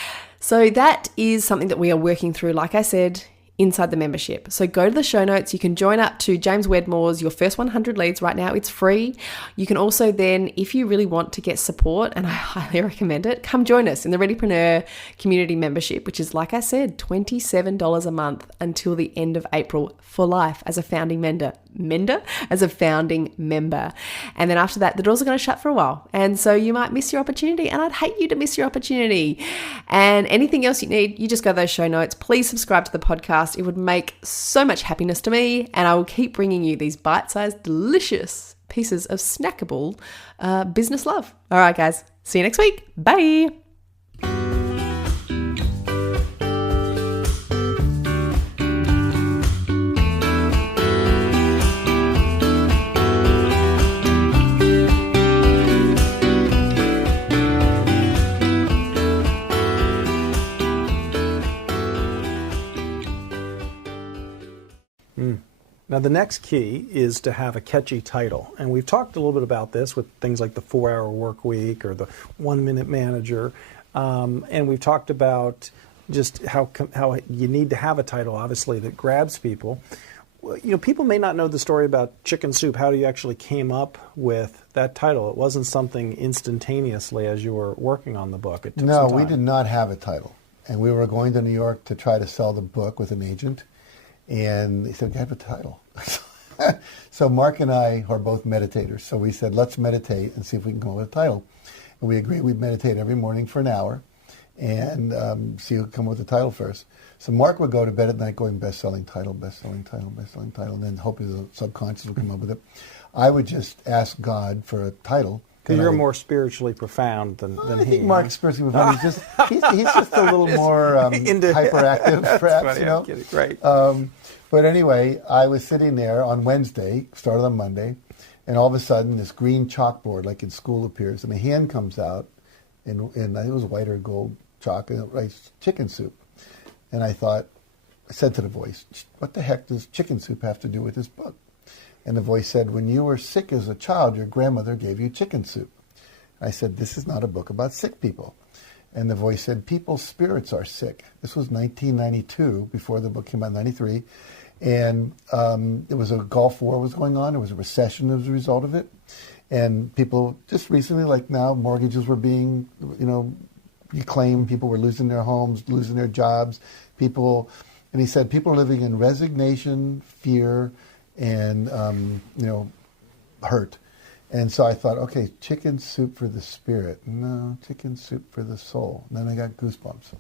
So that is something that we are working through, like I said, inside the membership. So go to the show notes. You can join up to James Wedmore's Your First 100 Leads right now. It's free. You can also then, if you really want to get support, and I highly recommend it, come join us in the Readypreneur community membership, which is, like I said, $27 a month until the end of April for life as a founding member. As a founding member. And then after that, the doors are going to shut for a while. And so you might miss your opportunity, and I'd hate you to miss your opportunity. And anything else you need, you just go to those show notes. Please subscribe to the podcast. It would make so much happiness to me, and I will keep bringing you these bite-sized, delicious pieces of snackable business love. All right, guys. See you next week. Bye. Now, the next key is to have a catchy title. And we've talked a little bit about this with things like the 4-Hour Work Week or the 1-Minute Manager. And we've talked about just how you need to have a title, obviously, that grabs people. You know, people may not know the story about Chicken Soup, how you actually came up with that title. It wasn't something instantaneously as you were working on the book. It took some time. We did not have a title. And we were going to New York to try to sell the book with an agent. And they said, "You have a title." So Mark and I are both meditators. So we said, let's meditate and see if we can come up with a title. And we agreed we'd meditate every morning for an hour and see who could come up with the title first. So Mark would go to bed at night going, best-selling title, best-selling title, best-selling title, and then hope his subconscious would come up with it. I would just ask God for a title. Because you're more spiritually profound than he. I think Mark's spiritually profound. He's just a little more hyperactive, perhaps. Funny, you know. I'm kidding. Right. But anyway, I was sitting there on Wednesday, started on Monday, And all of a sudden, this green chalkboard, like in school, appears, and a hand comes out, and I think it was white or gold chalk, and it writes chicken soup. And I said to the voice, what the heck does chicken soup have to do with this book? And the voice said, when you were sick as a child, your grandmother gave you chicken soup. I said, this is not a book about sick people. And the voice said, people's spirits are sick. This was 1992, before the book came out in 93. And there was a Gulf War was going on. There was a recession as a result of it. And people, just recently, like now, mortgages were being, reclaimed. People were losing their homes, losing their jobs. And he said, people are living in resignation, fear, and, hurt. And so I thought, okay, chicken soup for the spirit. No, chicken soup for the soul. And then I got goosebumps.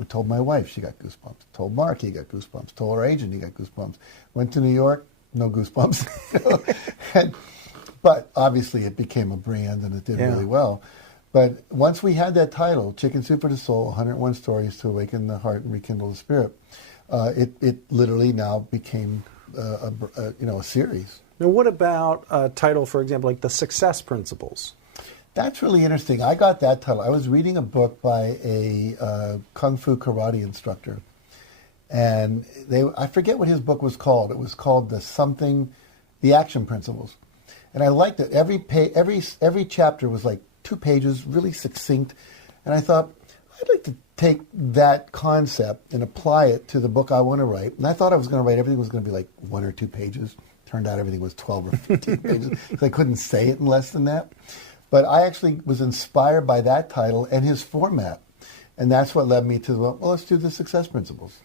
I told my wife, she got goosebumps. Told Mark, he got goosebumps. Told our agent, he got goosebumps. Went to New York, no goosebumps. But obviously it became a brand and it did really well. But once we had that title, Chicken Soup for the Soul, 101 Stories to Awaken the Heart and Rekindle the Spirit, it literally now became a series. Now, what about a title, for example, like The Success Principles? That's really interesting. I got that title. I was reading a book by a Kung Fu karate instructor. And I forget what his book was called. It was called The Action Principles. And I liked it. Every chapter was like 2 pages, really succinct. And I thought, I'd like to take that concept and apply it to the book I want to write. And I thought I was going to write, everything was going to be like 1 or 2 pages. Turned out everything was 12 or 15 pages because I couldn't say it in less than that. But I actually was inspired by that title and his format. And that's what led me to, well, let's do the Success Principles.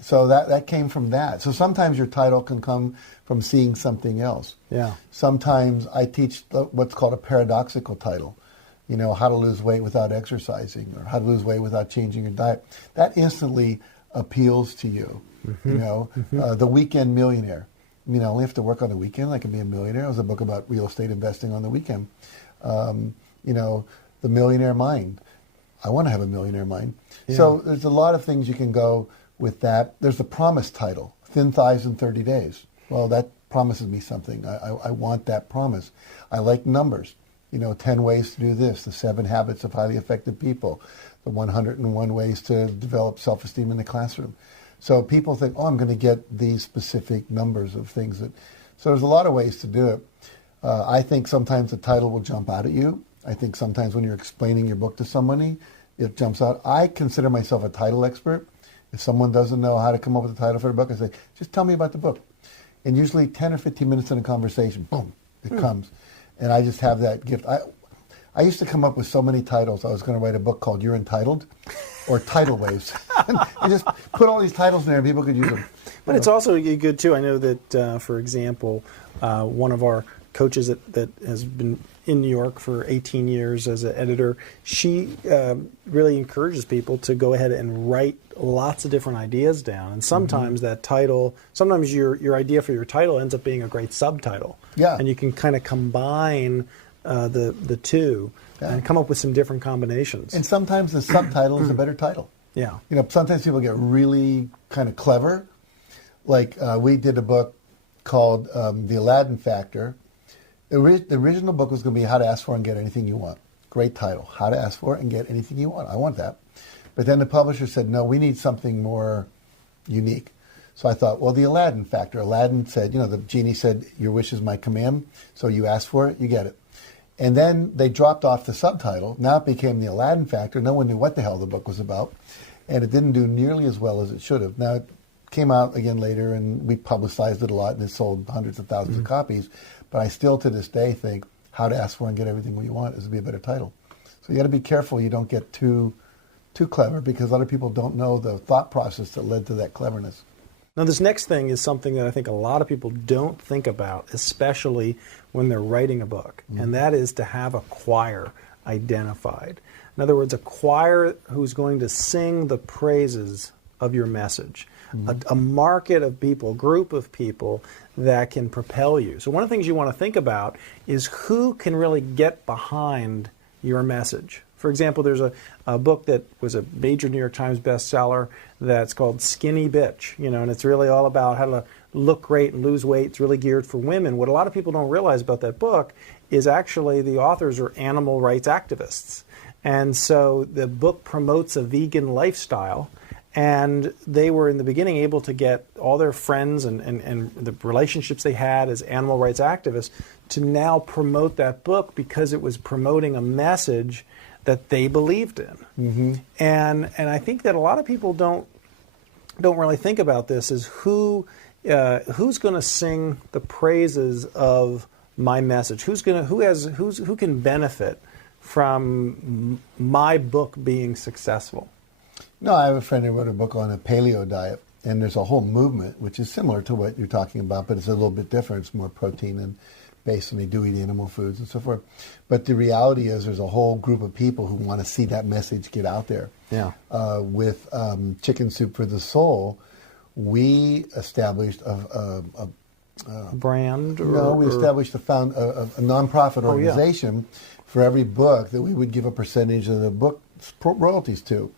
So that came from that. So sometimes your title can come from seeing something else. Yeah. Sometimes I teach what's called a paradoxical title. How to lose weight without exercising or how to lose weight without changing your diet. That instantly appeals to you. Mm-hmm. The Weekend Millionaire. I only have to work on the weekend. I can be a millionaire. It was a book about real estate investing on the weekend. The Millionaire Mind. I want to have a millionaire mind. Yeah. So there's a lot of things you can go with that. There's the Promise title, Thin Thighs in 30 Days. Well, that promises me something. I want that promise. I like numbers. 10 ways to do this, the 7 habits of highly effective people, the 101 ways to develop self-esteem in the classroom. So people think, I'm going to get these specific numbers of things. So there's a lot of ways to do it. I think sometimes the title will jump out at you. I think sometimes when you're explaining your book to somebody, it jumps out. I consider myself a title expert. If someone doesn't know how to come up with a title for a book, I say, just tell me about the book. And usually 10 or 15 minutes in a conversation, boom, it comes. And I just have that gift. I used to come up with so many titles. I was going to write a book called You're Entitled or Tidal Waves. And just put all these titles in there and people could use them. But it's also good, too. I know that, for example, one of our coaches that has been in New York for 18 years as an editor, she really encourages people to go ahead and write lots of different ideas down. And sometimes that title, sometimes your idea for your title ends up being a great subtitle. Yeah. And you can kind of combine the two and come up with some different combinations. And sometimes the subtitle is a better title. Yeah. Sometimes people get really kind of clever. Like we did a book called The Aladdin Factor. The original book was going to be How to Ask For and Get Anything You Want. Great title. How to Ask For and Get Anything You Want. I want that. But then the publisher said, no, we need something more unique. So I thought, well, The Aladdin Factor. Aladdin said, the genie said, your wish is my command. So you ask for it, you get it. And then they dropped off the subtitle. Now it became The Aladdin Factor. No one knew what the hell the book was about. And it didn't do nearly as well as it should have. Now it came out again later and we publicized it a lot and it sold hundreds of thousands of copies. But I still to this day think How to Ask For and Get Everything You Want is to be a better title. So you got to be careful you don't get too clever because other people don't know the thought process that led to that cleverness. Now, this next thing is something that I think a lot of people don't think about, especially when they're writing a book, and that is to have a choir identified. In other words, a choir who's going to sing the praises of your message, a market of people, group of people that can propel you. So one of the things you want to think about is who can really get behind your message. For example, there's a book that was a major New York Times bestseller that's called Skinny Bitch, and it's really all about how to look great and lose weight. It's really geared for women. What a lot of people don't realize about that book is actually the authors are animal rights activists. And so the book promotes a vegan lifestyle. And they were in the beginning able to get all their friends and the relationships they had as animal rights activists to now promote that book because it was promoting a message that they believed in. Mm-hmm. And I think that a lot of people don't really think about this as who's going to sing the praises of my message? Who can benefit from my book being successful? No, I have a friend who wrote a book on a paleo diet, and there's a whole movement which is similar to what you're talking about, but it's a little bit different. It's more protein and based, and they do eat animal foods and so forth. But the reality is there's a whole group of people who want to see that message get out there. Yeah. With Chicken Soup for the Soul, we established a brand? We established a nonprofit organization for every book that we would give a percentage of the book royalties to.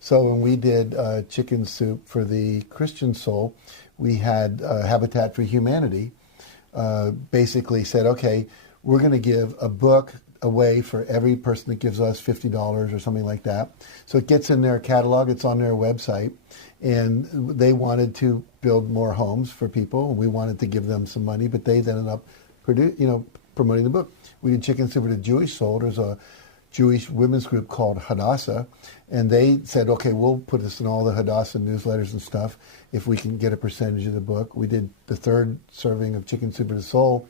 So when we did Chicken Soup for the Christian Soul, we had Habitat for Humanity basically said, okay, we're going to give a book away for every person that gives us $50 or something like that. So it gets in their catalog, it's on their website, and they wanted to build more homes for people. We wanted to give them some money, but they ended up promoting the book. We did Chicken Soup for the Jewish Soul. There's a Jewish women's group called Hadassah, and they said, okay, we'll put this in all the Hadassah newsletters and stuff if we can get a percentage of the book. We did the third serving of Chicken Soup for the Soul.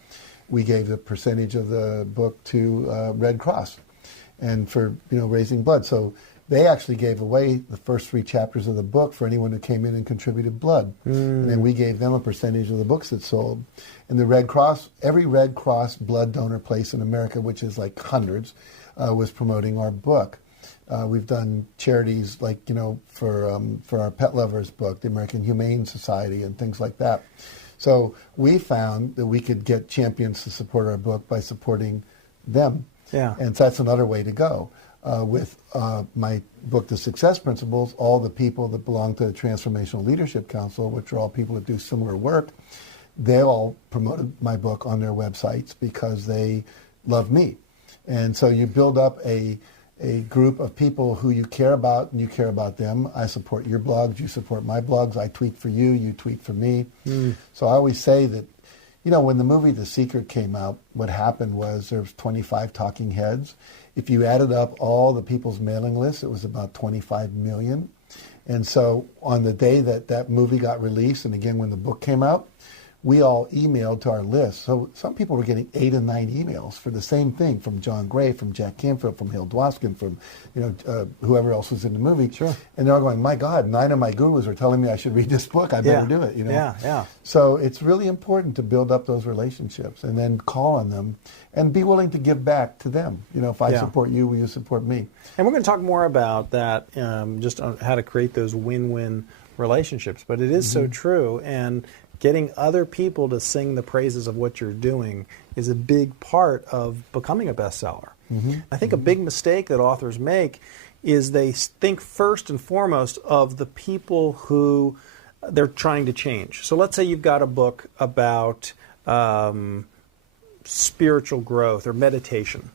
We gave the percentage of the book to Red Cross and for raising blood. So they actually gave away the first 3 chapters of the book for anyone who came in and contributed blood. And then we gave them a percentage of the books that sold. And the Red Cross, every Red Cross blood donor place in America, which is like hundreds, was promoting our book. We've done charities like, for our Pet Lovers book, the American Humane Society, and things like that. So we found that we could get champions to support our book by supporting them. Yeah. And so that's another way to go. With my book, The Success Principles, all the people that belong to the Transformational Leadership Council, which are all people that do similar work, they all promoted my book on their websites because they love me. And so you build up a group of people who you care about, and you care about them. I support your blogs, you support my blogs. I tweet for you, you tweet for me. So I always say that, when the movie The Secret came out, what happened was there was 25 talking heads. If you added up all the people's mailing lists, it was about 25 million. And so on the day that movie got released, and again when the book came out, we all emailed to our list. So some people were getting 8 and 9 emails for the same thing from John Gray, from Jack Canfield, from Hill Dwoskin, from whoever else was in the movie. Sure. And they're all going, my God, 9 of my gurus are telling me I should read this book. I better do it. Yeah. So it's really important to build up those relationships and then call on them and be willing to give back to them. If I support you, will you support me? And we're going to talk more about that, just on how to create those win-win relationships. But it is so true. And getting other people to sing the praises of what you're doing is a big part of becoming a bestseller. I think a big mistake that authors make is they think first and foremost of the people who they're trying to change. So let's say you've got a book about spiritual growth or meditation.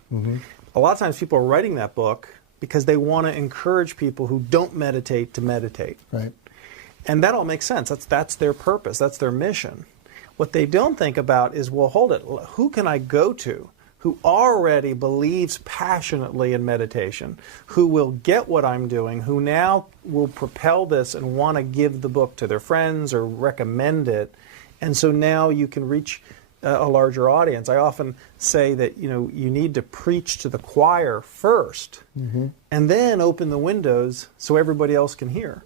A lot of times people are writing that book because they want to encourage people who don't meditate to meditate. Right. And that all makes sense. That's their purpose. That's their mission. What they don't think about is, well, hold it. Who can I go to who already believes passionately in meditation, who will get what I'm doing, who now will propel this and want to give the book to their friends or recommend it. And so now you can reach a larger audience. I often say that you need to preach to the choir first and then open the windows so everybody else can hear.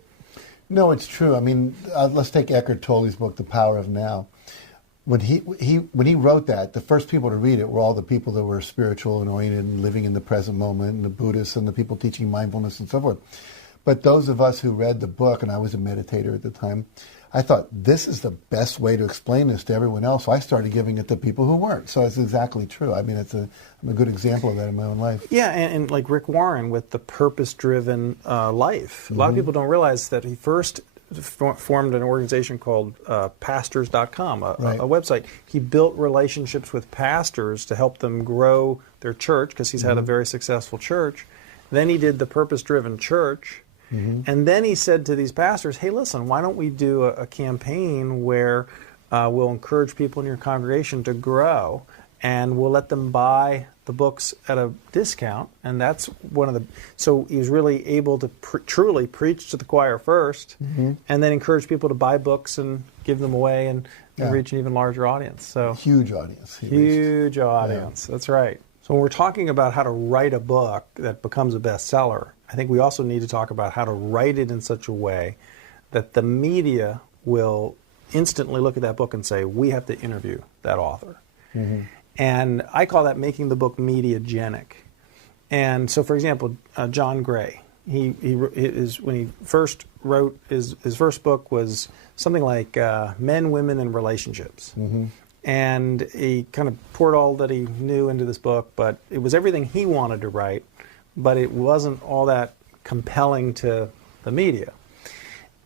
No, it's true. I mean, let's take Eckhart Tolle's book, The Power of Now. When he wrote that, the first people to read it were all the people that were spiritual and oriented and living in the present moment, and the Buddhists and the people teaching mindfulness and so forth. But those of us who read the book, and I was a meditator at the time, I thought, this is the best way to explain this to everyone else. So I started giving it to people who weren't. So it's exactly true. I mean, I'm a good example of that in my own life. Yeah, and like Rick Warren with the purpose-driven life. A lot of people don't realize that he first formed an organization called pastors.com, a website. He built relationships with pastors to help them grow their church, because he's had a very successful church. Then he did the purpose-driven church. And then he said to these pastors, hey, listen, why don't we do a campaign where we'll encourage people in your congregation to grow, and we'll let them buy the books at a discount. And that's one of the, so he was really able to truly preach to the choir first, and then encourage people to buy books and give them away and reach an even larger audience. So huge audience. Huge audience. Yeah. That's right. So when we're talking about how to write a book that becomes a bestseller, I think we also need to talk about how to write it in such a way that the media will instantly look at that book and say, we have to interview that author. And I call that making the book mediagenic. And so, for example, John Gray, when he first wrote, his first book was something like Men, Women, and Relationships. And he kind of poured all that he knew into this book, but it was everything he wanted to write, but it wasn't all that compelling to the media.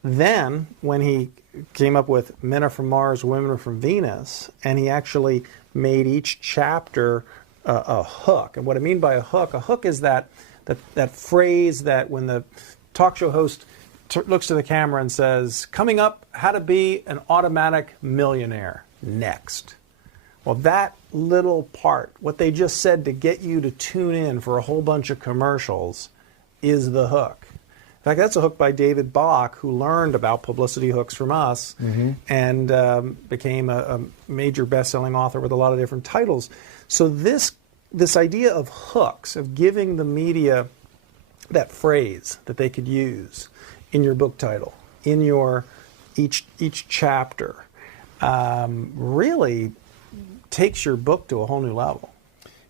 Then, when he came up with Men Are From Mars, Women Are From Venus, and he actually made each chapter a hook. And what I mean by a hook is that phrase that when the talk show host looks to the camera and says, coming up, how to be an automatic millionaire next. Well, that little part, what they just said to get you to tune in for a whole bunch of commercials, is the hook. In fact, that's a hook by David Bach, who learned about publicity hooks from us and became a major best-selling author with a lot of different titles. So this idea of hooks, of giving the media that phrase that they could use in your book title, in your each chapter, really takes your book to a whole new level.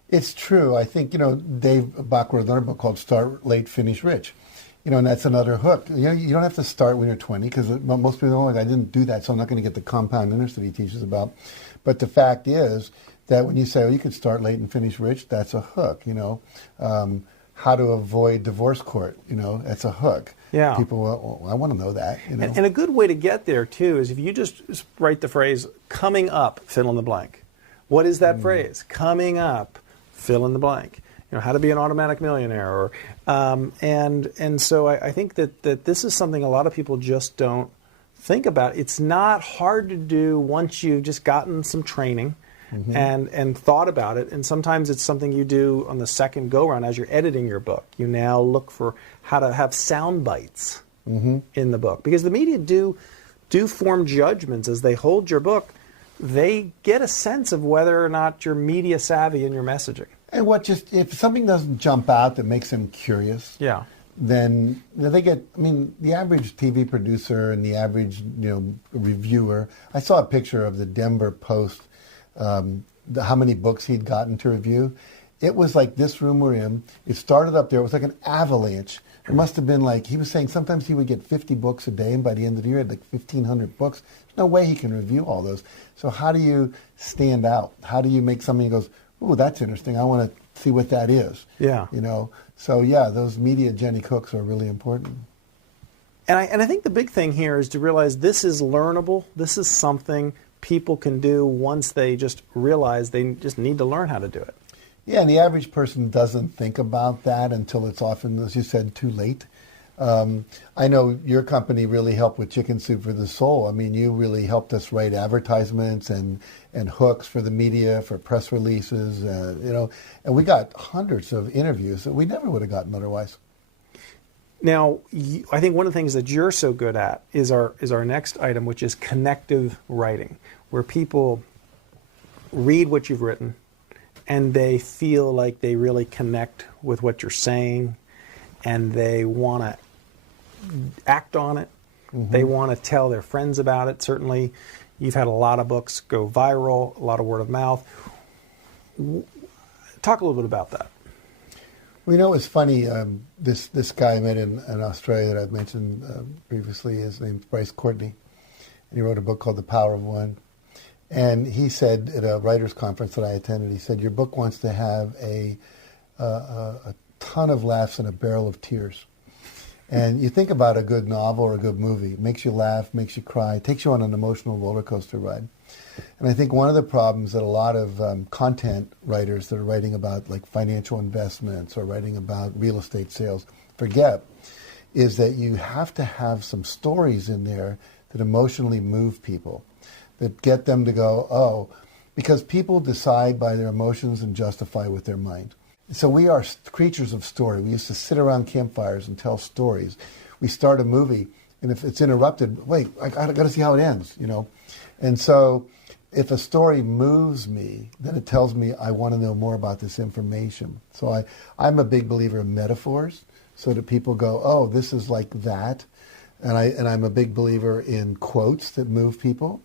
It's true. I think, Dave Bach wrote another book called Start Late, Finish Rich. And that's another hook. You don't have to start when you're 20, because most people don't, I didn't do that, so I'm not going to get the compound interest that he teaches about. But the fact is that when you say, you can start late and finish rich, that's a hook, How to avoid divorce court, that's a hook. Yeah. People, I want to know that. And a good way to get there, too, is if you just write the phrase, coming up, fill in the blank. What is that phrase? Coming up, fill in the blank. How to be an automatic millionaire. And so I think that this is something a lot of people just don't think about. It's not hard to do once you've just gotten some training and thought about it. And sometimes it's something you do on the second go-round as you're editing your book. You now look for how to have sound bites in the book. Because the media do form judgments as they hold your book. They get a sense of whether or not you're media savvy in your messaging. And if something doesn't jump out that makes them curious, then they get, the average TV producer and the average, reviewer, I saw a picture of the Denver Post, how many books he'd gotten to review. It was like this room we're in. It started up there. It was like an avalanche. It must have been like, he was saying sometimes he would get 50 books a day, and by the end of the year, he had like 1,500 books. There's no way he can review all those. So how do you stand out? How do you make something that goes, ooh, that's interesting. I want to see what that is. Yeah. So those mediagenic hooks are really important. And I think the big thing here is to realize this is learnable. This is something people can do once they just realize they just need to learn how to do it. Yeah, and the average person doesn't think about that until it's often, as you said, too late. I know your company really helped with Chicken Soup for the Soul. You really helped us write advertisements and hooks for the media, for press releases, and we got hundreds of interviews that we never would have gotten otherwise. Now, I think one of the things that you're so good at is our next item, which is connective writing, where people read what you've written and they feel like they really connect with what you're saying, and they want to act on it. They want to tell their friends about it. Certainly, you've had a lot of books go viral, a lot of word of mouth. Talk a little bit about that. Well, it's funny. This guy I met in Australia that I've mentioned previously, his name's Bryce Courtney. and he wrote a book called The Power of One. And he said at a writers' conference that I attended, he said, your book wants to have a ton of laughs and a barrel of tears. And you think about a good novel or a good movie. It makes you laugh, makes you cry, takes you on an emotional roller coaster ride. And I think one of the problems that a lot of content writers that are writing about like financial investments or writing about real estate sales forget is that you have to have some stories in there that emotionally move people, that get them to go, oh, because people decide by their emotions and justify with their mind. So we are creatures of story. We used to sit around campfires and tell stories. We start a movie, and if it's interrupted, wait, I got to see how it ends, you know. And so if a story moves me, then it tells me I want to know more about this information. So I'm a big believer in metaphors, so that people go, oh, this is like that. And I'm a big believer in quotes that move people.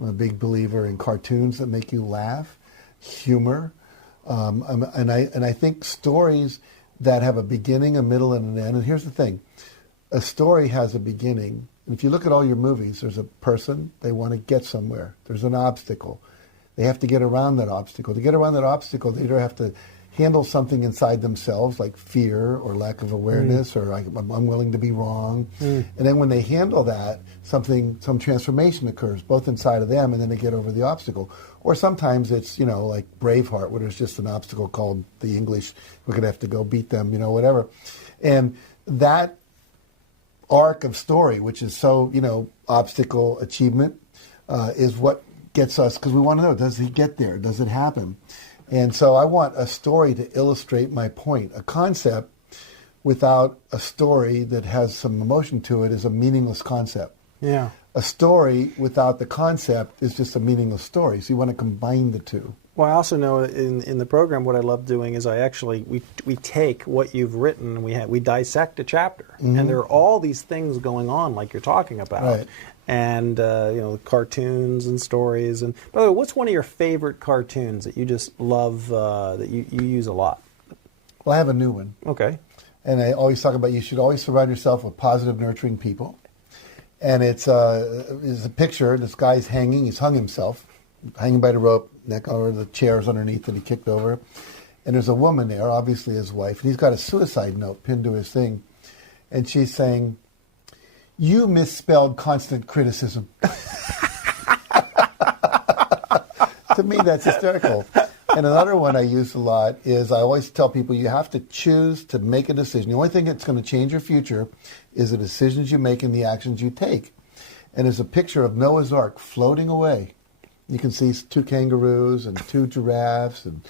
I'm a big believer in cartoons that make you laugh, humor. And I think stories that have a beginning, a middle, and an end. And here's the thing. A story has a beginning. And if you look at all your movies, there's a person, they want to get somewhere. There's an obstacle. They have to get around that obstacle. To get around that obstacle, they either have to handle something inside themselves, like fear or lack of awareness, or I'm unwilling to be wrong. And then when they handle that, some transformation occurs, both inside of them, and then they get over the obstacle. Or sometimes it's, you know, like Braveheart, where there's just an obstacle called the English. We're going to have to go beat them, you know, whatever. And that arc of story, which is so, you know, obstacle, achievement, is what gets us, because we want to know, does he get there? Does it happen? And so I want a story to illustrate my point. A concept without a story that has some emotion to it is a meaningless concept. Yeah. A story without the concept is just a meaningless story. So you want to combine the two. Well, I also know in the program what I love doing is we take what you've written and we dissect a chapter, and there are all these things going on like you're talking about, Right. And you know, cartoons and stories. And by the way, what's one of your favorite cartoons that you just love that you use a lot? Well, I have a new one, Okay. and I always talk about you should always surround yourself with positive, nurturing people. And it's a picture. This guy's hanging. He's hung himself, hanging by the rope, neck over the chairs underneath that he kicked over. And there's a woman there, obviously his wife, and he's got a suicide note pinned to his thing. And she's saying, "You misspelled constant criticism." To me, that's hysterical. And another one I use a lot is I always tell people you have to choose to make a decision. The only thing that's going to change your future is the decisions you make and the actions you take. And there's a picture of Noah's Ark floating away. You can see 2 kangaroos and 2 giraffes and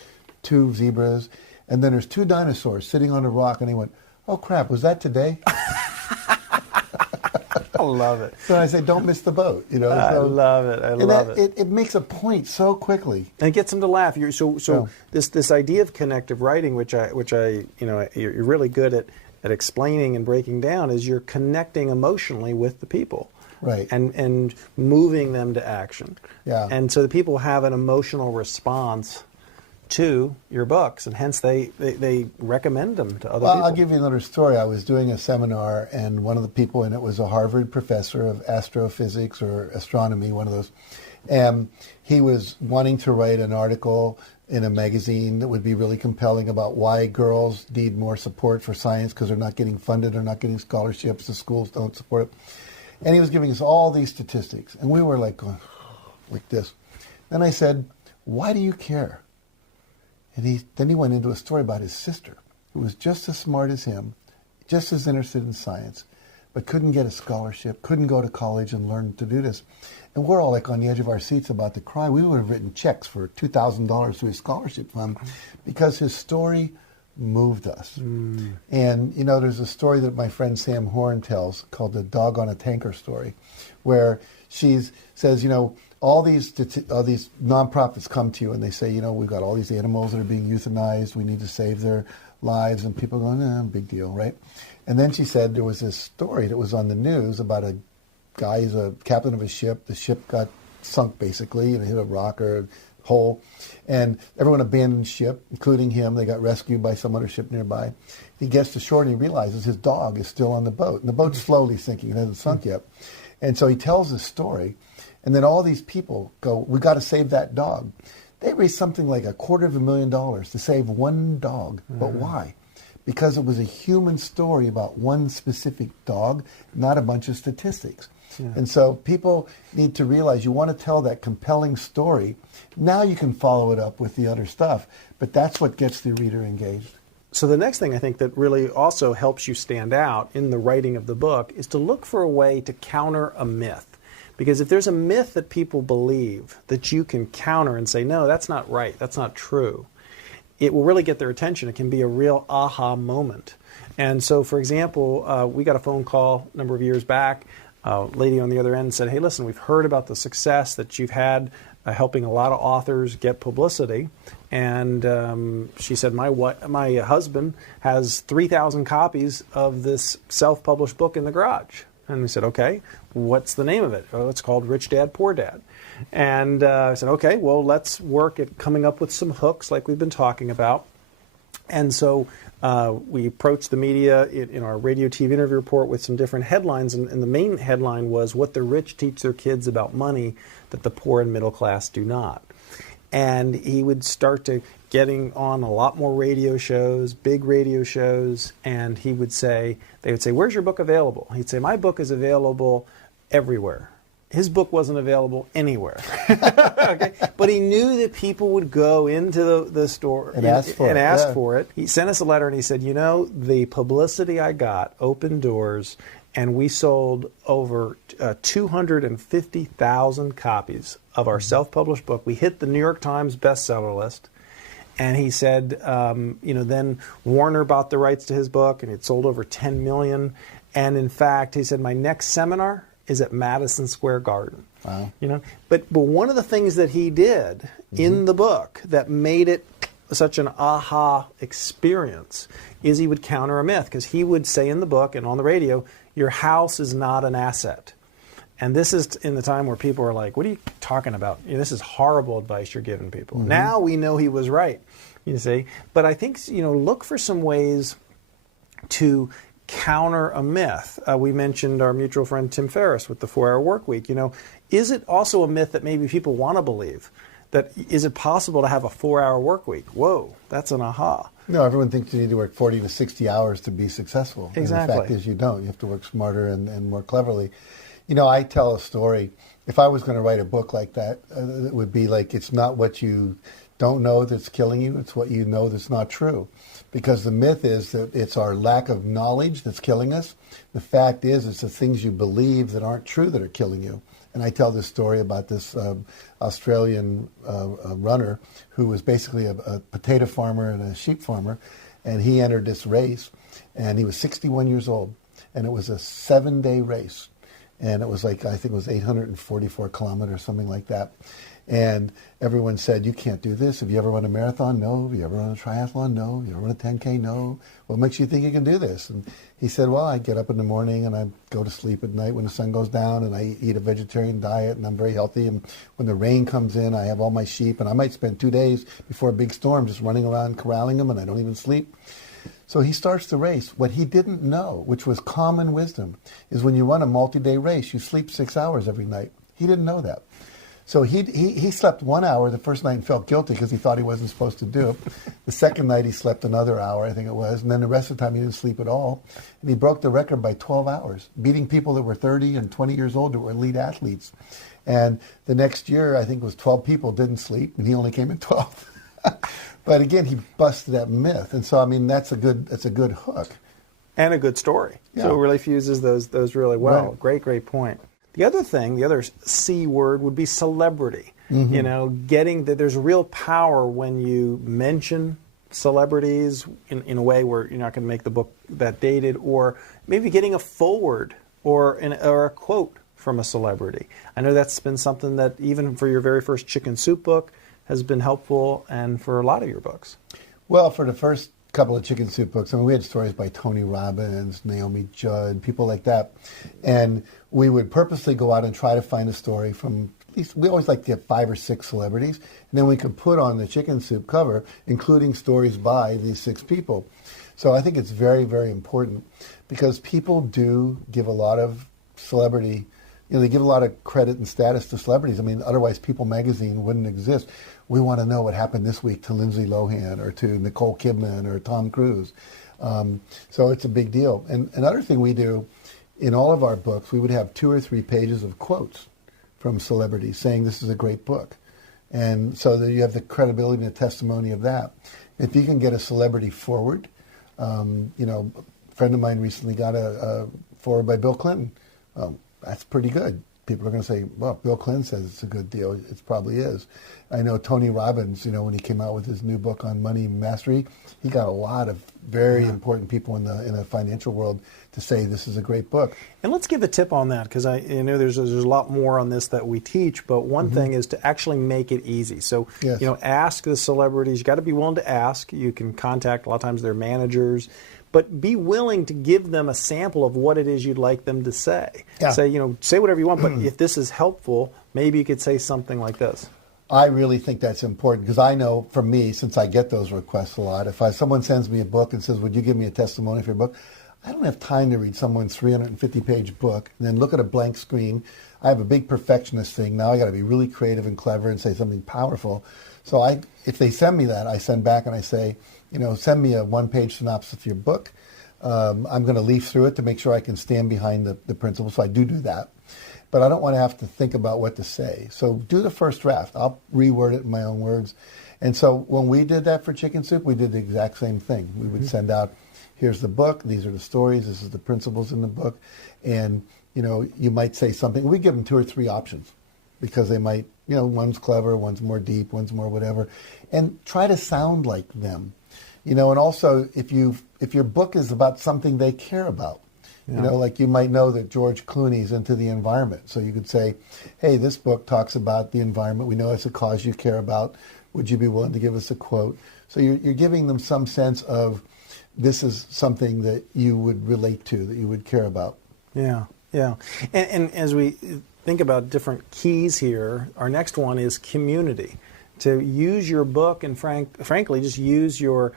2 zebras. And then there's 2 dinosaurs sitting on a rock. And he went, oh, crap, was that today? I love it. So I say, don't miss the boat. You know. I So, love it. I and love that, it. It makes a point so quickly. And it gets them to laugh. So Yeah. this idea of connective writing, which I you know you're really good at explaining and breaking down, is you're connecting emotionally with the people, Right. and moving them to action. Yeah. And so the people have an emotional response to your books, and hence they recommend them to other Well, people. I'll give you another story. I was doing a seminar, and one of the people in it was a Harvard professor of astrophysics or astronomy, one of those. And he was wanting to write an article in a magazine that would be really compelling about why girls need more support for science because they're not getting funded, they're not getting scholarships, the schools don't support it. And he was giving us all these statistics, and we were like going like this. Then I said, why do you care? And then he went into a story about his sister, who was just as smart as him, just as interested in science, but couldn't get a scholarship, couldn't go to college and learn to do this. And we're all like on the edge of our seats about to cry. We would have written checks for $2,000 to his scholarship fund because his story moved us. And, you know, there's a story that my friend Sam Horn tells called the Dog on a Tanker story, where she says, you know, all these nonprofits come to you and they say, you know, we've got all these animals that are being euthanized. We need to save their lives. And people go, nah, big deal, right? And then she said there was this story that was on the news about a guy, he's a captain of a ship. The ship got sunk, basically, and hit a rock or a hole. And everyone abandoned ship, including him. They got rescued by some other ship nearby. He gets to shore and he realizes his dog is still on the boat. And the boat's slowly sinking. It hasn't sunk yet. And so he tells this story. And then all these people go, we got to save that dog. They raised something like $250,000 to save one dog. But why? Because it was a human story about one specific dog, not a bunch of statistics. And so people need to realize you want to tell that compelling story. Now you can follow it up with the other stuff, but that's what gets the reader engaged. So the next thing I think that really also helps you stand out in the writing of the book is to look for a way to counter a myth. Because if there's a myth that people believe that you can counter and say, no, that's not right, that's not true, it will really get their attention. It can be a real aha moment. And so, for example, we got a phone call a number of years back. A lady on the other end said, hey, listen, we've heard about the success that you've had helping a lot of authors get publicity. And she said, my husband has 3,000 copies of this self-published book in the garage. And we said, okay, what's the name of it? Oh, it's called Rich Dad, Poor Dad. And I said, okay, well, let's work at coming up with some hooks like we've been talking about. And so we approached the media in our radio TV interview report with some different headlines. And the main headline was, what the rich teach their kids about money that the poor and middle class do not. And he would start to getting on a lot more radio shows, big radio shows, and they would say, where's your book available? He'd say, my book is available everywhere. His book wasn't available anywhere. Okay? But he knew that people would go into the store and ask for it. He sent us a letter and he said, the publicity I got opened doors, and we sold over 250,000 copies of our self-published book. We hit the New York Times bestseller list. And he said, then Warner bought the rights to his book, and it sold over 10 million. And in fact, he said, my next seminar is at Madison Square Garden. Wow. But one of the things that he did in the book that made it such an aha experience is he would counter a myth, because he would say in the book and on the radio, your house is not an asset. And this is in the time where people are like, what are you talking about? This is horrible advice you're giving people. Now we know he was right, you see. But I think, look for some ways to counter a myth. We mentioned our mutual friend Tim Ferriss with the 4-Hour Work Week. Is it also a myth that maybe people want to believe? That is it possible to have a 4-hour work week? Whoa, that's an aha. No, everyone thinks you need to work 40 to 60 hours to be successful. Exactly. And the fact is you don't. You have to work smarter and more cleverly. I tell a story. If I was going to write a book like that, it would be like, it's not what you don't know that's killing you, it's what you know that's not true. Because the myth is that it's our lack of knowledge that's killing us. The fact is, it's the things you believe that aren't true that are killing you. And I tell this story about this Australian runner who was basically a potato farmer and a sheep farmer. And he entered this race, and he was 61 years old. And it was a 7-day race. And it was I think it was 844 kilometers, something like that. And everyone said, you can't do this. Have you ever run a marathon? No. Have you ever run a triathlon? No. Have you ever run a 10K? No. What makes you think you can do this? And he said, well, I get up in the morning and I go to sleep at night when the sun goes down, and I eat a vegetarian diet, and I'm very healthy. And when the rain comes in, I have all my sheep, and I might spend 2 days before a big storm just running around corralling them, and I don't even sleep. So he starts the race. What he didn't know, which was common wisdom, is when you run a multi-day race, you sleep 6 hours every night. He didn't know that. So he slept 1 hour the first night and felt guilty because he thought he wasn't supposed to do it. The second night he slept another hour, I think it was, and then the rest of the time he didn't sleep at all. And he broke the record by 12 hours, beating people that were 30 and 20 years old that were elite athletes. And the next year, I think it was 12 people didn't sleep, and he only came in 12th. But again, he busted that myth, and so that's a good hook, and a good story. Yeah. So it really fuses those really well. Right. Great point. The other thing, the other C word would be celebrity. Getting that there's real power when you mention celebrities in a way where you're not going to make the book that dated, or maybe getting a foreword or a quote from a celebrity. I know that's been something that even for your very first Chicken Soup book has been helpful, and for a lot of your books. Well, for the first couple of Chicken Soup books, we had stories by Tony Robbins, Naomi Judd, people like that. And we would purposely go out and try to find a story from, at least, we always like to get 5 or 6 celebrities, and then we could put on the Chicken Soup cover, including stories by these 6 people. So I think it's very, very important, because people do give a lot of celebrity they give a lot of credit and status to celebrities. I mean, otherwise People magazine wouldn't exist. We want to know what happened this week to Lindsay Lohan or to Nicole Kidman or Tom Cruise. So it's a big deal. And another thing we do in all of our books, we would have 2 or 3 pages of quotes from celebrities saying this is a great book. And so that you have the credibility and the testimony of that. If you can get a celebrity forward, a friend of mine recently got a forward by Bill Clinton. That's pretty good. People are going to say, well, Bill Clinton says it's a good deal. It probably is. I know Tony Robbins, when he came out with his new book on money mastery, he got a lot of very important people in the financial world to say this is a great book. And let's give a tip on that, because I know there's a lot more on this that we teach, but one thing is to actually make it easy. So, yes. Ask the celebrities. You got to be willing to ask. You can contact a lot of times their managers, but be willing to give them a sample of what it is you'd like them to say. Yeah. Say whatever you want, but if this is helpful, maybe you could say something like this. I really think that's important because I know for me, since I get those requests a lot, if someone sends me a book and says, would you give me a testimony for your book? I don't have time to read someone's 350-page book and then look at a blank screen. I have a big perfectionist thing. Now I got to be really creative and clever and say something powerful. So if they send me that, I send back and I say, send me a 1-page synopsis of your book. I'm going to leaf through it to make sure I can stand behind the principles. So I do that. But I don't want to have to think about what to say. So do the first draft. I'll reword it in my own words. And so when we did that for Chicken Soup, we did the exact same thing. We would send out, here's the book, these are the stories, this is the principles in the book. And, you might say something. We give them 2 or 3 options because they might, one's clever, one's more deep, one's more whatever. And try to sound like them. And also if your book is about something they care about. Yeah. Like you might know that George Clooney's into the environment. So you could say, hey, this book talks about the environment. We know it's a cause you care about. Would you be willing to give us a quote? So you're giving them some sense of this is something that you would relate to, that you would care about. Yeah. And as we think about different keys here, our next one is community. To use your book and frankly, just use your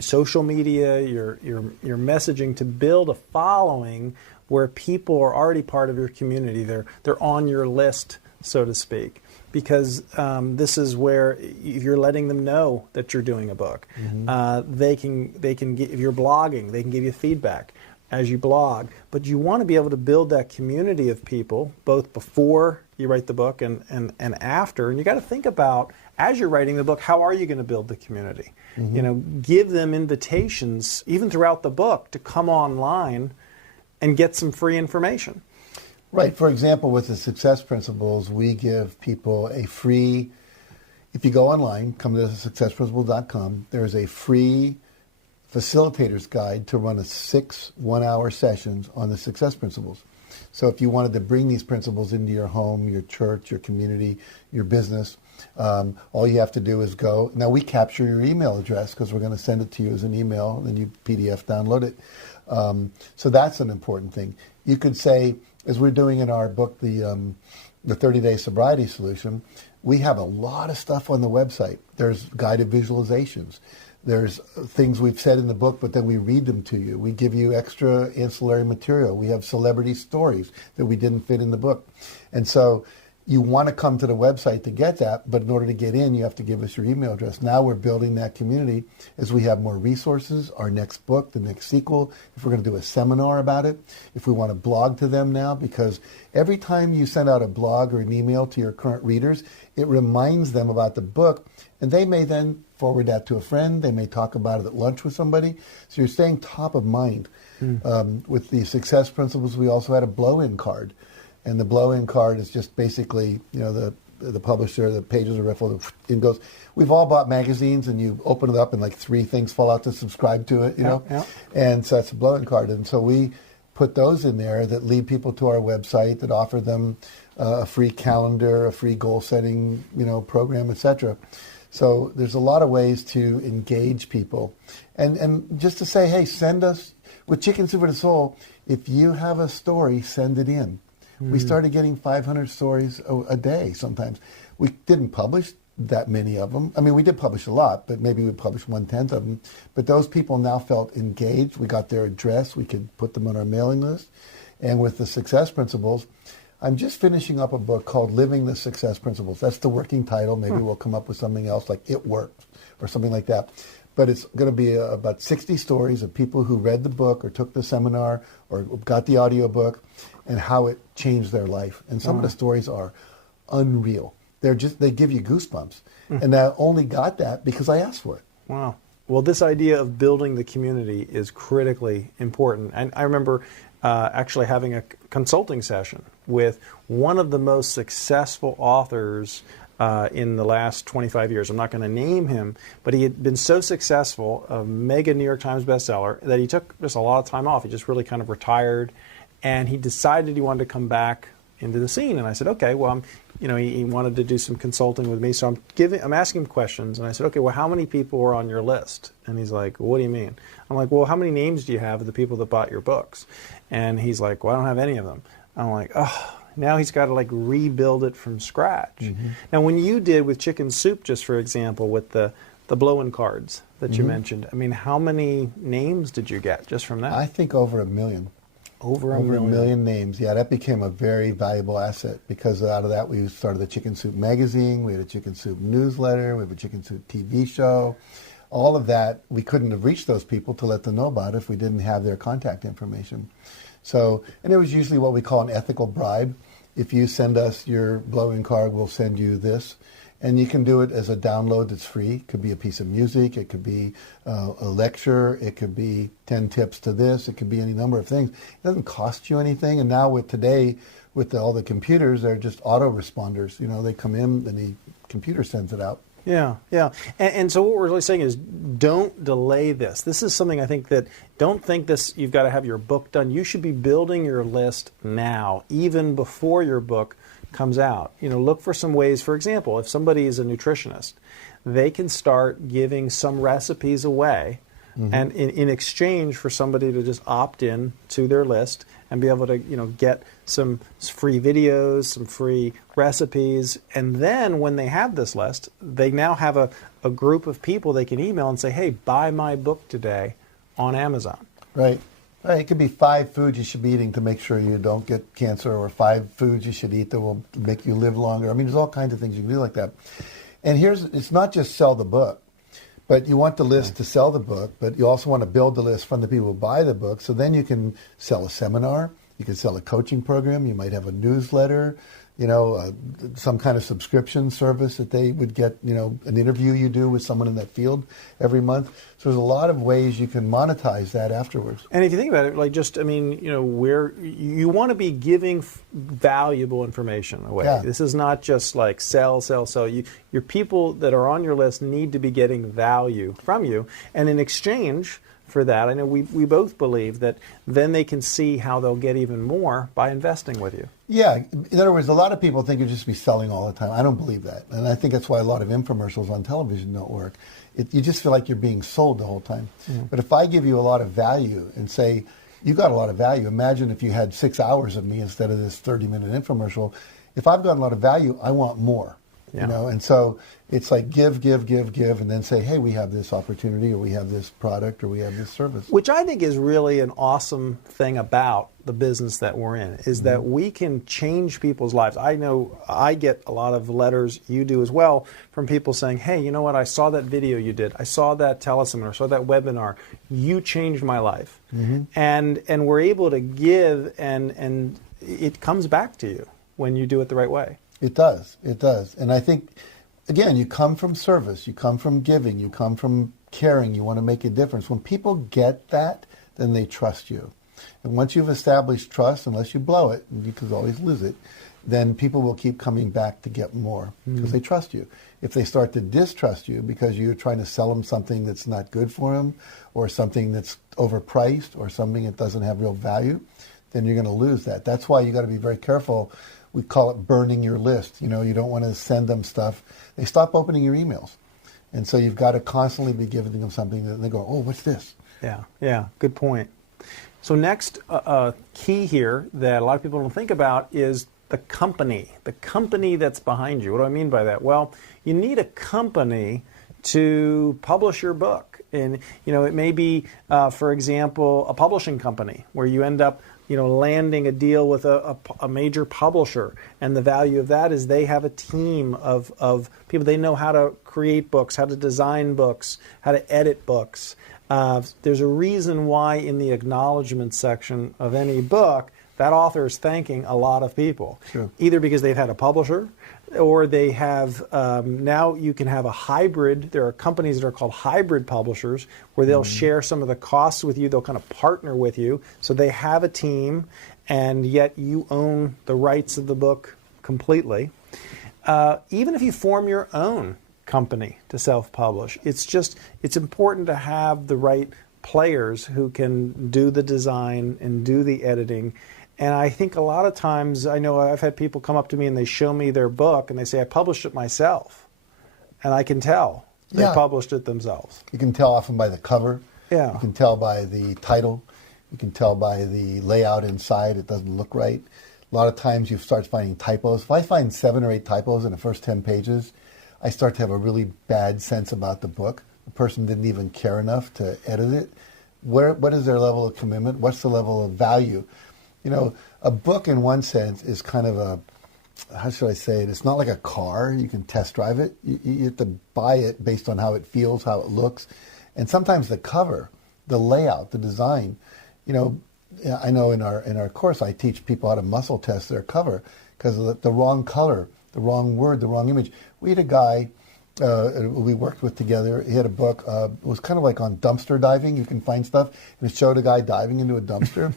social media, your messaging to build a following where people are already part of your community. They're on your list, so to speak, because this is where if you're letting them know that you're doing a book, they can if you're blogging, they can give you feedback as you blog. But you want to be able to build that community of people both before you write the book and after. And you got to think about, as you're writing the book, how are you going to build the community? Give them invitations, even throughout the book, to come online and get some free information. Right. For example, with the Success Principles, we give people a free, if you go online, come to successprinciples.com, there's a free facilitator's guide to run 6 one-hour sessions on the Success Principles. So if you wanted to bring these principles into your home, your church, your community, your business, all you have to do is go. Now we capture your email address because we're going to send it to you as an email, and then you PDF download it. So that's an important thing. You could say, as we're doing in our book, the 30-Day Sobriety Solution, we have a lot of stuff on the website. There's guided visualizations. There's things we've said in the book, but then we read them to you. We give you extra ancillary material. We have celebrity stories that we didn't fit in the book. And so you want to come to the website to get that, but in order to get in, you have to give us your email address. Now we're building that community as we have more resources, our next book, the next sequel, if we're going to do a seminar about it, if we want to blog to them now, because every time you send out a blog or an email to your current readers, it reminds them about the book, and they may then forward that to a friend. They may talk about it at lunch with somebody. So you're staying top of mind. With the Success Principles, we also had a blow-in card. And the blow-in card is just basically, the publisher, the pages are riffled, it goes. We've all bought magazines, and you open it up, and like 3 things fall out to subscribe to it, know? Yeah. And so that's a blow-in card. And so we put those in there that lead people to our website, that offer them a free calendar, a free goal-setting, program, etc. So there's a lot of ways to engage people. And just to say, hey, send us, with Chicken Soup for the Soul, if you have a story, send it in. We started getting 500 stories a day sometimes. We didn't publish that many of them. I mean, we did publish a lot, but maybe we published 1/10 of them. But those people now felt engaged. We got their address. We could put them on our mailing list. And with the success principles, I'm just finishing up a book called Living the Success Principles. That's the working title. Maybe we'll come up with something else like It Worked or something like that. But it's going to be about 60 stories of people who read the book or took the seminar or got the audiobook and how it changed their life. And some of the stories are unreal. They give you goosebumps. And I only got that because I asked for it. Wow. Well, this idea of building the community is critically important. And I remember actually having a consulting session with one of the most successful authors in the last 25 years. I'm not going to name him, but he had been so successful, a mega New York Times bestseller, that he took just a lot of time off. He just really kind of retired, and he decided he wanted to come back into the scene. And I said, okay, well, he wanted to do some consulting with me, so I'm asking him questions, and I said, okay, well, how many people were on your list? And he's like, what do you mean? I'm like, well, how many names do you have of the people that bought your books? And he's like, well, I don't have any of them. I'm like, oh. Now he's got to like rebuild it from scratch. Now, when you did with Chicken Soup, just for example, with the blow-in cards that you mentioned, I mean, how many names did you get just from that? I think over 1 million. Over a Over 1 million names. Yeah, that became a very valuable asset because out of that we started the Chicken Soup magazine, we had a Chicken Soup newsletter, we have a Chicken Soup TV show. All of that, we couldn't have reached those people to let them know about it if we didn't have their contact information. So, and it was usually what we call an ethical bribe. If you send us your blow-in card, we'll send you this. And you can do it as a download that's free. It could be a piece of music. It could be a lecture. It could be 10 tips to this. It could be any number of things. It doesn't cost you anything. And now with today, with all the computers, they're just autoresponders. They come in and the computer sends it out. Yeah. And so what we're really saying is don't delay this. This is something I think that don't think this you've got to have your book done. You should be building your list now, even before your book comes out. Look for some ways. For example, if somebody is a nutritionist, they can start giving some recipes away and in exchange for somebody to just opt in to their list and be able to get some free videos, some free recipes. And then when they have this list, they now have a group of people they can email and say, hey, buy my book today on Amazon. Right. It could be 5 foods you should be eating to make sure you don't get cancer, or 5 foods you should eat that will make you live longer. I mean, there's all kinds of things you can do like that. And it's not just sell the book, but you want the list to sell the book, but you also want to build the list from the people who buy the book. So then you can sell a seminar, you can sell a coaching program, you might have a newsletter, some kind of subscription service that they would get, an interview you do with someone in that field every month. So there's a lot of ways you can monetize that afterwards. And if you think about it, where you want to be giving valuable information away. Yeah. This is not just like sell. Your people that are on your list need to be getting value from you. And in exchange for that, I know we both believe that then they can see how they'll get even more by investing with you. Yeah. In other words, a lot of people think you'll just be selling all the time. I don't believe that. And I think that's why a lot of infomercials on television don't work. You just feel like you're being sold the whole time. But if I give you a lot of value and say, you got a lot of value, imagine if you had 6 hours of me instead of this 30-minute infomercial. If I've got a lot of value, I want more. And so it's like give, and then say, hey, we have this opportunity, or we have this product, or we have this service. Which I think is really an awesome thing about the business that we're in, is that we can change people's lives. I know I get a lot of letters, you do as well, from people saying, hey, you know what, I saw that video you did, I saw that teleseminar, I saw that webinar, you changed my life. And we're able to give, and it comes back to you when you do it the right way. It does. And I think, again, you come from service, you come from giving, you come from caring, you want to make a difference. When people get that, then they trust you. And once you've established trust, unless you blow it, and you could always lose it, then people will keep coming back to get more because they trust you. If they start to distrust you because you're trying to sell them something that's not good for them, or something that's overpriced, or something that doesn't have real value, then you're going to lose that. That's why you got to be very careful. We call it burning your list. You don't want to send them stuff. They stop opening your emails. And so you've got to constantly be giving them something that they go, oh, what's this? Yeah, good point. So next key here that a lot of people don't think about is the company that's behind you. What do I mean by that? Well, you need a company to publish your book. And, it may be, for example, a publishing company where you end up landing a deal with a major publisher. And the value of that is they have a team of people. They know how to create books, how to design books, how to edit books. There's a reason why in the acknowledgement section of any book, that author is thanking a lot of people. Sure. Either because they've had a publisher, or they have, now you can have a hybrid. There are companies that are called hybrid publishers where they'll share some of the costs with you. They'll kind of partner with you. So they have a team, and yet you own the rights of the book completely. Even if you form your own company to self-publish, it's important to have the right players who can do the design and do the editing. And I think a lot of times, I know I've had people come up to me and they show me their book and they say, I published it myself. And I can tell they published it themselves. You can tell often by the cover. Yeah. You can tell by the title. You can tell by the layout inside. It doesn't look right. A lot of times you start finding typos. If I find 7 or 8 typos in the first 10 pages, I start to have a really bad sense about the book. The person didn't even care enough to edit it. What is their level of commitment? What's the level of value? A book in one sense is kind of how should I say it? It's not like a car. You can test drive it. You have to buy it based on how it feels, how it looks. And sometimes the cover, the layout, the design. I know in our course I teach people how to muscle test their cover because of the wrong color, the wrong word, the wrong image. We had a guy we worked with together. He had a book. It was kind of like on dumpster diving. You can find stuff. And it showed a guy diving into a dumpster.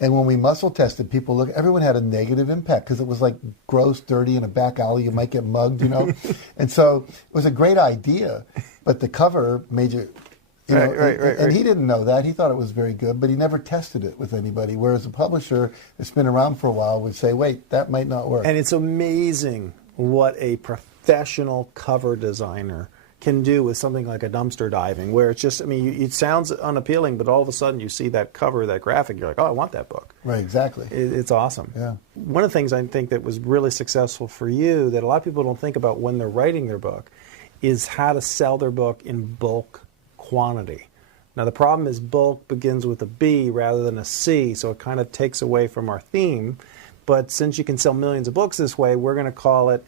And when we muscle tested, everyone had a negative impact because it was like gross, dirty in a back alley. You might get mugged, And so it was a great idea, but the cover made you, Right. And he didn't know that. He thought it was very good, but he never tested it with anybody. Whereas a publisher that's been around for a while would say, wait, that might not work. And it's amazing what a professional cover designer can do with something like a dumpster diving, where it's just, it sounds unappealing, but all of a sudden you see that cover, that graphic, you're like, oh, I want that book. Right, exactly. It's awesome. Yeah. One of the things I think that was really successful for you that a lot of people don't think about when they're writing their book is how to sell their book in bulk quantity. Now, the problem is bulk begins with a B rather than a C, so it kind of takes away from our theme. But since you can sell millions of books this way, we're going to call it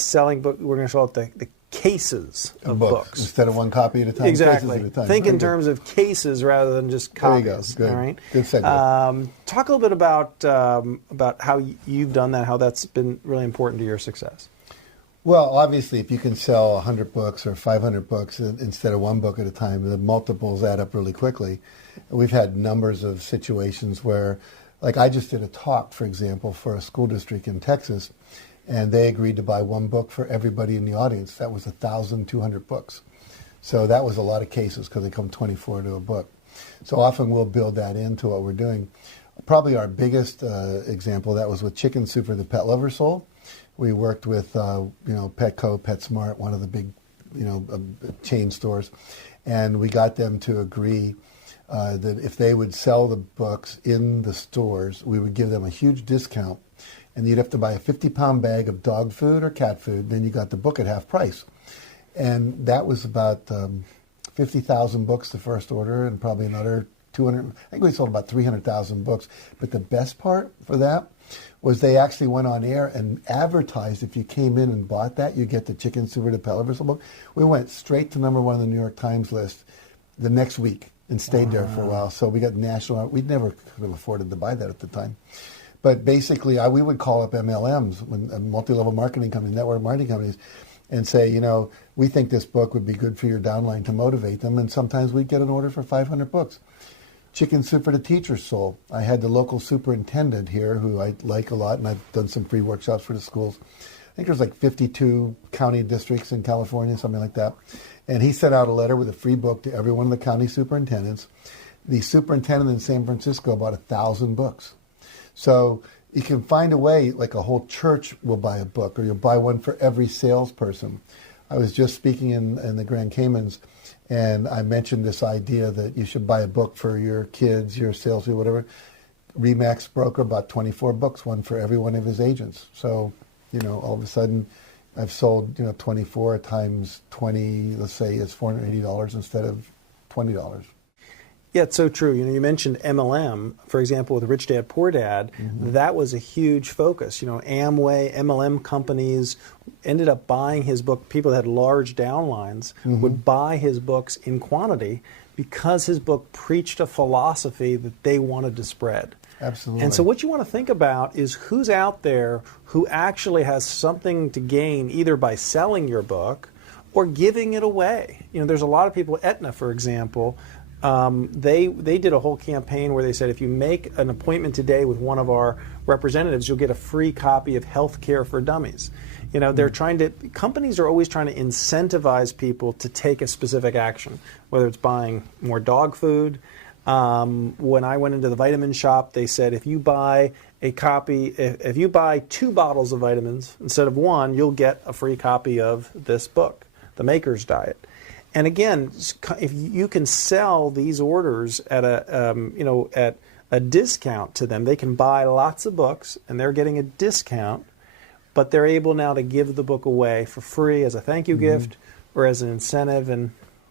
selling book. We're going to call it the cases of books. Instead of one copy at a time. Exactly. Cases at a time. Think in terms of cases rather than just copies. There you go. Good. All right? Good segue. Talk a little bit about how you've done that, how that's been really important to your success. Well, obviously, if you can sell 100 books or 500 books instead of one book at a time, the multiples add up really quickly. We've had numbers of situations where, like I just did a talk, for example, for a school district in Texas, and they agreed to buy one book for everybody in the audience. That was 1,200 books. So that was a lot of cases because they come 24 to a book. So often we'll build that into what we're doing. Probably our biggest example, that was with Chicken Soup for the Pet Lover Soul. We worked with, Petco, PetSmart, one of the big, chain stores, and we got them to agree that if they would sell the books in the stores, we would give them a huge discount, and you'd have to buy a 50-pound bag of dog food or cat food, then you got the book at half price. And that was about 50,000 books the first order, and probably another 200, I think we sold about 300,000 books. But the best part for that was they actually went on air and advertised if you came in and bought that, you get the Chicken Soup for the Pet Lover Soul book. We went straight to #1 on the New York Times list the next week and stayed there for a while. So we got national. We never could have afforded to buy that at the time. But basically, we would call up MLMs, multi-level marketing companies, network marketing companies, and say, we think this book would be good for your downline to motivate them. And sometimes we'd get an order for 500 books. Chicken Soup for the Teacher's Soul. I had the local superintendent here who I like a lot, and I've done some free workshops for the schools. I think there's like 52 county districts in California, something like that. And he sent out a letter with a free book to every one of the county superintendents. The superintendent in San Francisco bought 1,000 books. So you can find a way, like a whole church will buy a book, or you'll buy one for every salesperson. I was just speaking in the Grand Caymans, and I mentioned this idea that you should buy a book for your kids, your salespeople, whatever. Remax broker bought 24 books, one for every one of his agents. So, all of a sudden, I've sold, 24 times 20, let's say, is $480 instead of $20. Yeah, it's so true. You mentioned MLM, for example, with Rich Dad Poor Dad. That was a huge focus. Amway, MLM companies ended up buying his book. People that had large downlines would buy his books in quantity because his book preached a philosophy that they wanted to spread. Absolutely. And so what you want to think about is who's out there who actually has something to gain either by selling your book or giving it away. There's a lot of people, Aetna, for example, they did a whole campaign where they said if you make an appointment today with one of our representatives, you'll get a free copy of Healthcare for Dummies. Companies are always trying to incentivize people to take a specific action, whether it's buying more dog food. When I went into the vitamin shop, they said if you buy if you buy 2 bottles of vitamins instead of 1, you'll get a free copy of this book, The Maker's Diet. And again, if you can sell these orders at a discount to them, they can buy lots of books and they're getting a discount, but they're able now to give the book away for free as a thank you gift or as an incentive. And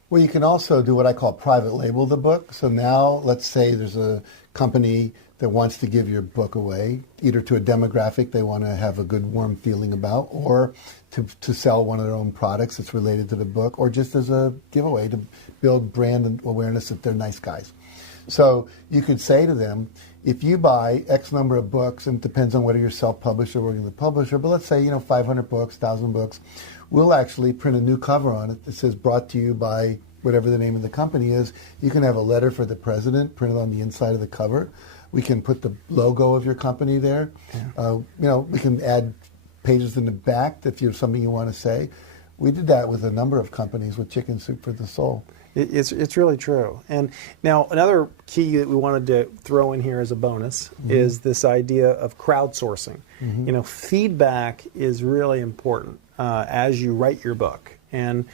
well, you can also do what I call private label the book. So now, let's say there's a company that wants to give your book away, either to a demographic they want to have a good, warm feeling about, or to sell one of their own products that's related to the book, or just as a giveaway to build brand awareness that they're nice guys. So you could say to them, if you buy X number of books, and it depends on whether you're self-published or working with a publisher, but let's say, 500 books, 1,000 books, we'll actually print a new cover on it that says brought to you by whatever the name of the company is. You can have a letter for the president printed on the inside of the cover. We can put the logo of your company there. Yeah. We can add pages in the back if you have something you want to say. We did that with a number of companies with Chicken Soup for the Soul. It's really true. And now another key that we wanted to throw in here as a bonus is this idea of crowdsourcing. Feedback is really important as you write your book. And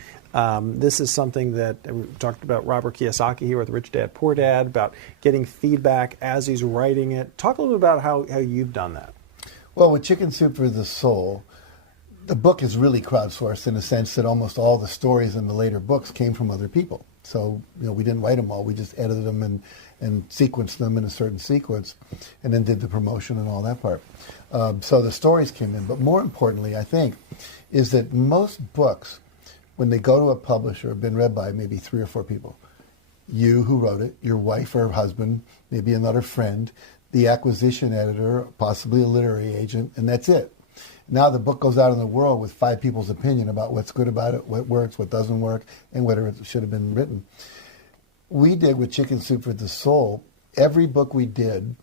this is something that we talked about Robert Kiyosaki here with Rich Dad Poor Dad, about getting feedback as he's writing it. Talk a little bit about how you've done that. Well, with Chicken Soup for the Soul, the book is really crowdsourced in the sense that almost all the stories in the later books came from other people. So, we didn't write them all. We just edited them and sequenced them in a certain sequence and then did the promotion and all that part. So the stories came in. But more importantly, I think, is that most books, when they go to a publisher, have been read by maybe 3 or 4 people. You who wrote it, your wife or husband, maybe another friend, the acquisition editor, possibly a literary agent, and that's it. Now the book goes out in the world with 5 people's opinion about what's good about it, what works, what doesn't work, and whether it should have been written. We did with Chicken Soup for the Soul, every book we did,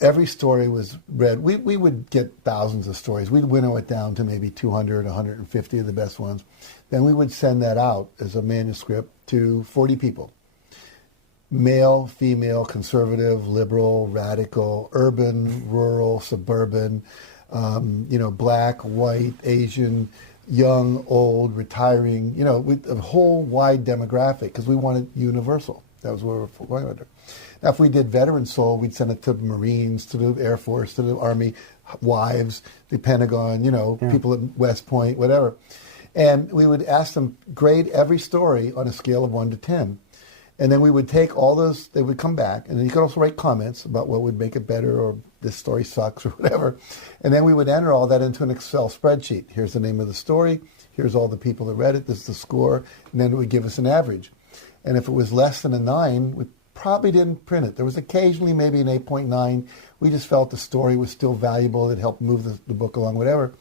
every story was read. We would get thousands of stories. We'd winnow it down to maybe 200, 150 of the best ones. Then we would send that out as a manuscript to 40 people. Male, female, conservative, liberal, radical, urban, rural, suburban, black, white, Asian, young, old, retiring, with a whole wide demographic because we wanted universal. That was where we're going under. Now, if we did Veteran Soul, we'd send it to the Marines, to the Air Force, to the Army, wives, the Pentagon, people at West Point, whatever. And we would ask them, grade every story on a scale of 1 to 10. And then we would take all those, they would come back, and then you could also write comments about what would make it better or this story sucks or whatever. And then we would enter all that into an Excel spreadsheet. Here's the name of the story. Here's all the people that read it. This is the score. And then it would give us an average. And if it was less than a 9, we probably didn't print it. There was occasionally maybe an 8.9. We just felt the story was still valuable. It helped move the book along, whatever.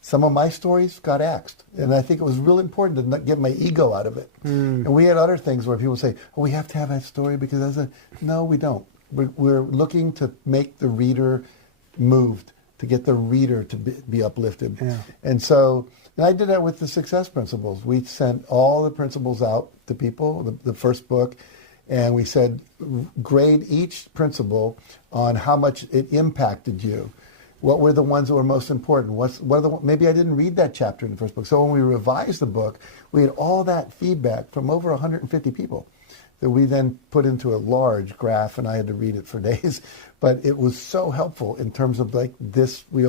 Some of my stories got axed, and I think it was really important to not get my ego out of it. And we had other things where people say, "Oh, we have to have that story because no, we don't. We're looking to make the reader moved, to get the reader to be uplifted." Yeah. And so, I did that with the Success Principles. We sent all the principles out to people, the first book, and we said, grade each principle on how much it impacted you. What were the ones that were most important? Maybe I didn't read that chapter in the first book. So when we revised the book, we had all that feedback from over 150 people that we then put into a large graph, and I had to read it for days. But it was so helpful in terms of this, we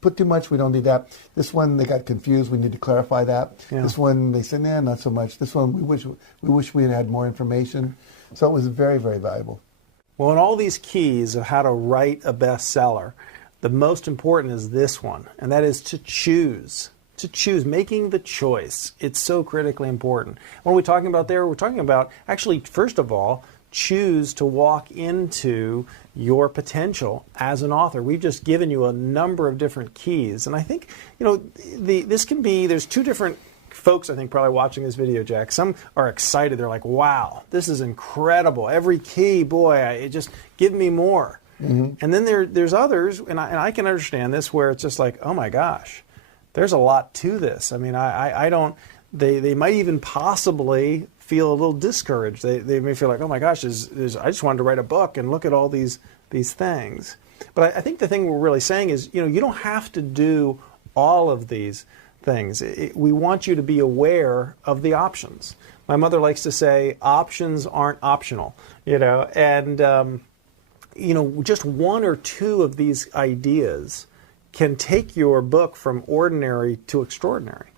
put too much, we don't need that. This one, they got confused, we need to clarify that. Yeah. This one, they said, nah, not so much. This one, we wish we had had more information. So it was very, very valuable. Well, in all these keys of how to write a bestseller, the most important is this one, and that is to choose. To choose, making the choice. It's so critically important. What are we talking about there? We're talking about, actually, first of all, choose to walk into your potential as an author. We've just given you a number of different keys. And I think, this can be, there's two different folks, I think, probably watching this video, Jack. Some are excited. They're like, wow, this is incredible. Every key, boy, it just give me more. Mm-hmm. And then there's others, and I can understand this, where it's just like, oh my gosh, there's a lot to this. I mean, I don't, they might even possibly feel a little discouraged. They may feel like, oh my gosh, I just wanted to write a book and look at all these things. But I think the thing we're really saying is, you don't have to do all of these things. We want you to be aware of the options. My mother likes to say, options aren't optional, and just one or two of these ideas can take your book from ordinary to extraordinary.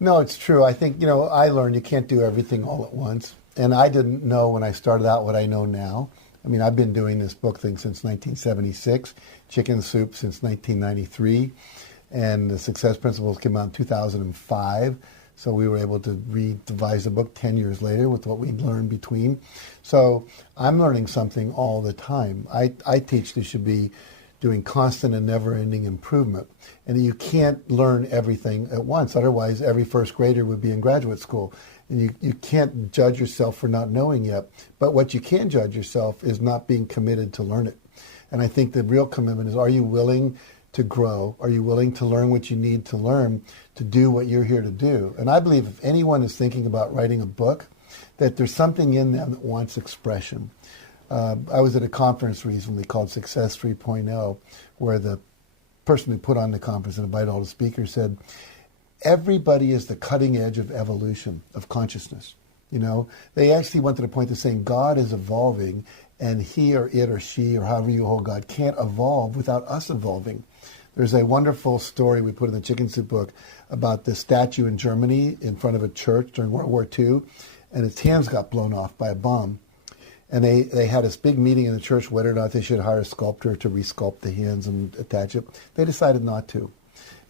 No, it's true. I think, I learned you can't do everything all at once. And I didn't know when I started out what I know now. I mean, I've been doing this book thing since 1976, Chicken Soup since 1993, and the Success Principles came out in 2005. So we were able to revise the book 10 years later with what we'd learned between. So I'm learning something all the time. I teach there should be doing constant and never-ending improvement. And you can't learn everything at once. Otherwise, every first grader would be in graduate school. And you can't judge yourself for not knowing yet. But what you can judge yourself is not being committed to learn it. And I think the real commitment is, are you willing to grow? Are you willing to learn what you need to learn to do what you're here to do? And I believe if anyone is thinking about writing a book, that there's something in them that wants expression. I was at a conference recently called Success 3.0, where the person who put on the conference and invited all the speakers said, everybody is the cutting edge of evolution, of consciousness. They actually went to the point of saying God is evolving, and he or it or she or however you hold God can't evolve without us evolving. There's a wonderful story we put in the Chicken Soup book about the statue in Germany in front of a church during World War II, and its hands got blown off by a bomb. And they had this big meeting in the church whether or not they should hire a sculptor to resculpt the hands and attach it. They decided not to.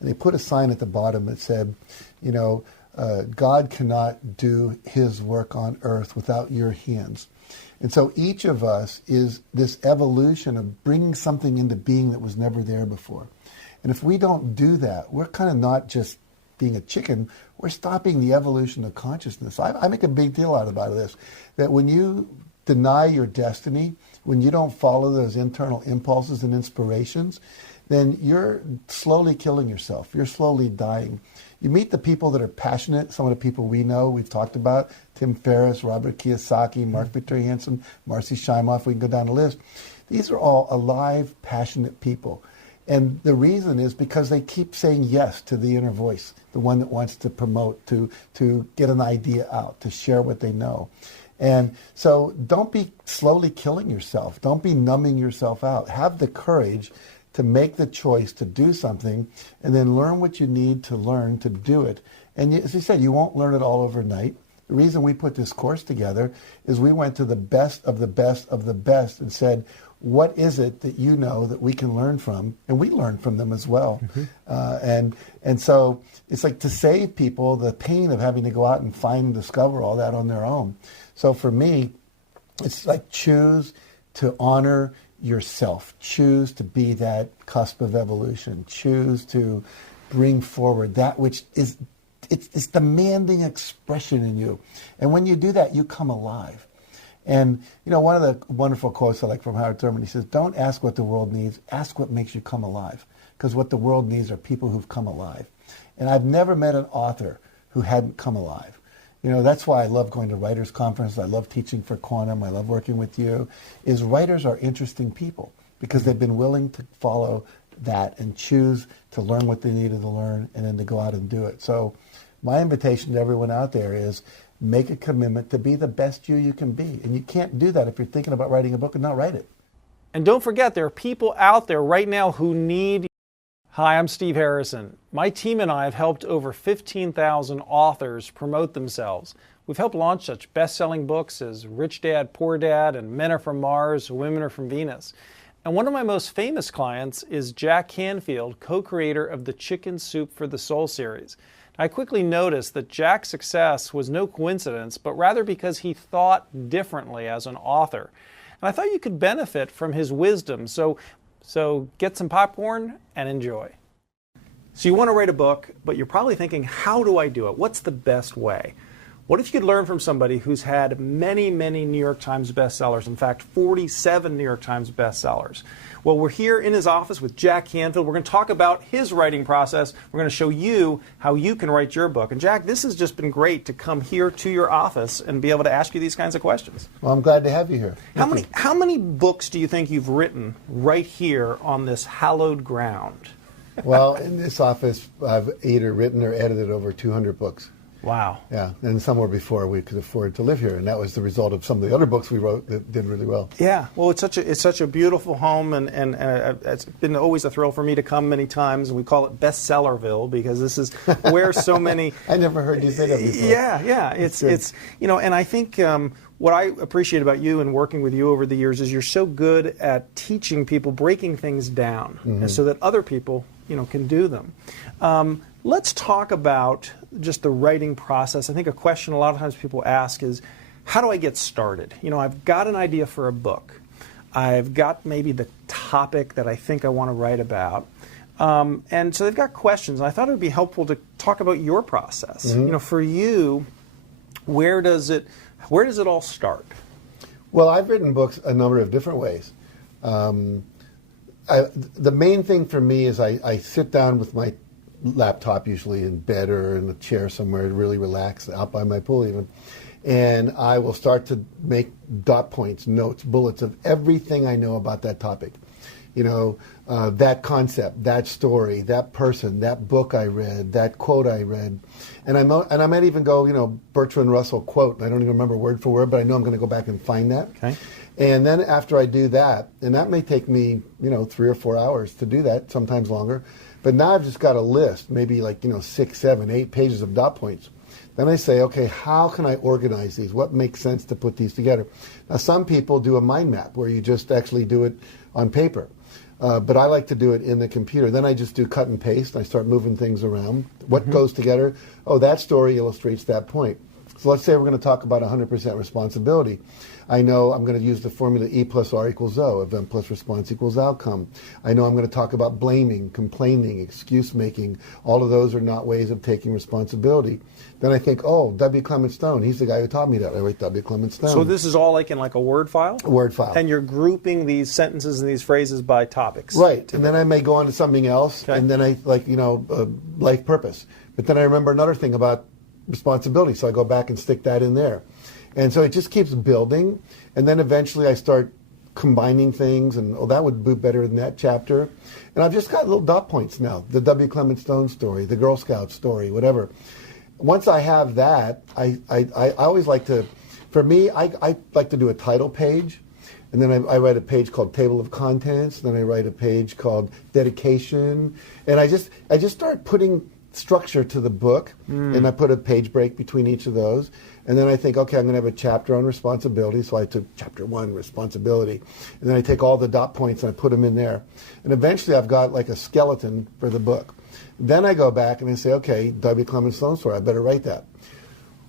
And they put a sign at the bottom that said, God cannot do his work on earth without your hands. And so each of us is this evolution of bringing something into being that was never there before. And if we don't do that, we're kind of not just being a chicken, we're stopping the evolution of consciousness. I make a big deal out about this, that when you deny your destiny, when you don't follow those internal impulses and inspirations, then you're slowly killing yourself. You're slowly dying. You meet the people that are passionate, some of the people we know, we've talked about, Tim Ferriss, Robert Kiyosaki, Mark Victor Hansen, Marcy Shimoff, we can go down the list. These are all alive, passionate people. And the reason is because they keep saying yes to the inner voice, the one that wants to promote, to get an idea out, to share what they know. And so don't be slowly killing yourself. Don't be numbing yourself out. Have the courage to make the choice to do something and then learn what you need to learn to do it. And as you said, you won't learn it all overnight. The reason we put this course together is we went to the best of the best of the best and said, what is it that you know that we can learn from? And we learn from them as well. Mm-hmm. And so it's like to save people the pain of having to go out and find and discover all that on their own. So for me, it's like choose to honor yourself. Choose to be that cusp of evolution. Choose to bring forward that which is it's demanding expression in you. And when you do that, you come alive. And, one of the wonderful quotes I like from Howard Thurman, he says, don't ask what the world needs, ask what makes you come alive. Because what the world needs are people who've come alive. And I've never met an author who hadn't come alive. That's why I love going to writers' conferences. I love teaching for Quantum. I love working with you. Is writers are interesting people because they've been willing to follow that and choose to learn what they needed to learn and then to go out and do it. So my invitation to everyone out there is make a commitment to be the best you can be. And you can't do that if you're thinking about writing a book and not write it. And don't forget, there are people out there right now who need Hi, I'm Steve Harrison. My team and I have helped over 15,000 authors promote themselves. We've helped launch such best-selling books as Rich Dad, Poor Dad, and Men Are From Mars, Women Are From Venus. And one of my most famous clients is Jack Canfield, co-creator of the Chicken Soup for the Soul series. I quickly noticed that Jack's success was no coincidence, but rather because he thought differently as an author. And I thought you could benefit from his wisdom, so get some popcorn and enjoy. So you want to write a book, but you're probably thinking, how do I do it? What's the best way? What if you could learn from somebody who's had many, many New York Times bestsellers, in fact, 47 New York Times bestsellers? Well, we're here in his office with Jack Canfield. We're going to talk about his writing process. We're going to show you how you can write your book. And Jack, this has just been great to come here to your office and be able to ask you these kinds of questions. Well, I'm glad to have you here. How many books do you think you've written right here on this hallowed ground? Well, in this office, I've either written or edited over 200 books. Wow. Yeah, and somewhere before we could afford to live here, and that was the result of some of the other books we wrote that did really well. Yeah, well, it's such a beautiful home, and it's been always a thrill for me to come many times, and we call it Bestsellerville because this is where so many. I never heard you say that before. Yeah, it's and I think what I appreciate about you and working with you over the years is you're so good at teaching people, breaking things down, so that other people can do them. Let's talk about just the writing process. I think a question a lot of times people ask is, how do I get started? I've got an idea for a book. I've got maybe the topic that I think I want to write about. And so they've got questions. And I thought it would be helpful to talk about your process. For you, where does it all start? Well, I've written books a number of different ways. The main thing for me is I sit down with my laptop, usually in bed or in a chair somewhere, to really relax, out by my pool even, and I will start to make dot points, notes, bullets of everything I know about that topic. That concept, that story, that person, that book I read, that quote I read, and I might even go, Bertrand Russell quote. I don't even remember word for word, but I know I'm going to go back and find that. Okay. And then after I do that, and that may take me, 3 or 4 hours to do that, sometimes longer. But now I've just got a list, maybe 6, 7, 8 pages of dot points. Then I say, okay, how can I organize these? What makes sense to put these together? Now, some people do a mind map where you just actually do it on paper. But I like to do it in the computer. Then I just do cut and paste. I start moving things around. What goes together? Oh, that story illustrates that point. So let's say we're going to talk about 100% responsibility. I know I'm going to use the formula E plus R equals O, event plus response equals outcome. I know I'm going to talk about blaming, complaining, excuse making. All of those are not ways of taking responsibility. Then I think, W. Clement Stone, he's the guy who taught me that. I write W. Clement Stone. So this is all in a Word file? A Word file. And you're grouping these sentences and these phrases by topics. Right, and then I may go on to something else, okay. And then I life purpose. But then I remember another thing about responsibility, so I go back and stick that in there. And so it just keeps building, and then eventually I start combining things, and that would be better than that chapter. And I've just got little dot points now, the W. Clement Stone story, the Girl Scout story, whatever. Once I have that, I always like to, for me, I like to do a title page, and then I write a page called Table of Contents, then I write a page called Dedication, and I just start putting structure to the book, and I put a page break between each of those. And then I think, okay, I'm going to have a chapter on responsibility. So I took chapter 1, responsibility. And then I take all the dot points and I put them in there. And eventually I've got a skeleton for the book. Then I go back and I say, okay, W. Clement Stone story, I better write that.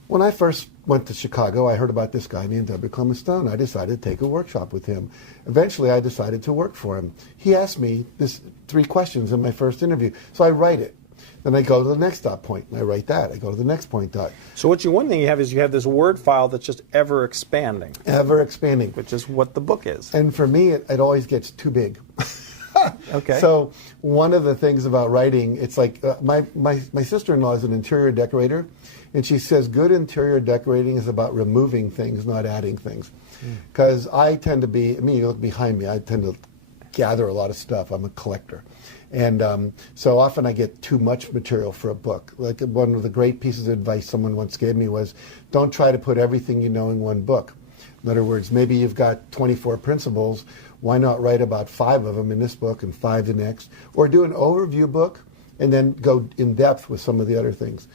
When I first went to Chicago, I heard about this guy named W. Clement Stone. I decided to take a workshop with him. Eventually I decided to work for him. He asked me 3 questions in my first interview. So I write it. Then I go to the next dot point, and I write that. I go to the next point dot. So one thing you have is you have this Word file that's just ever expanding. Ever expanding. Which is what the book is. And for me, it always gets too big. Okay. So one of the things about writing, it's like my sister-in-law is an interior decorator, and she says good interior decorating is about removing things, not adding things. Because I tend to be, you look behind me, I tend to gather a lot of stuff. I'm a collector. And so often I get too much material for a book. Like one of the great pieces of advice someone once gave me was, don't try to put everything you know in one book. In other words, maybe you've got 24 principles. Why not write about 5 of them in this book and 5 the next? Or do an overview book and then go in depth with some of the other things.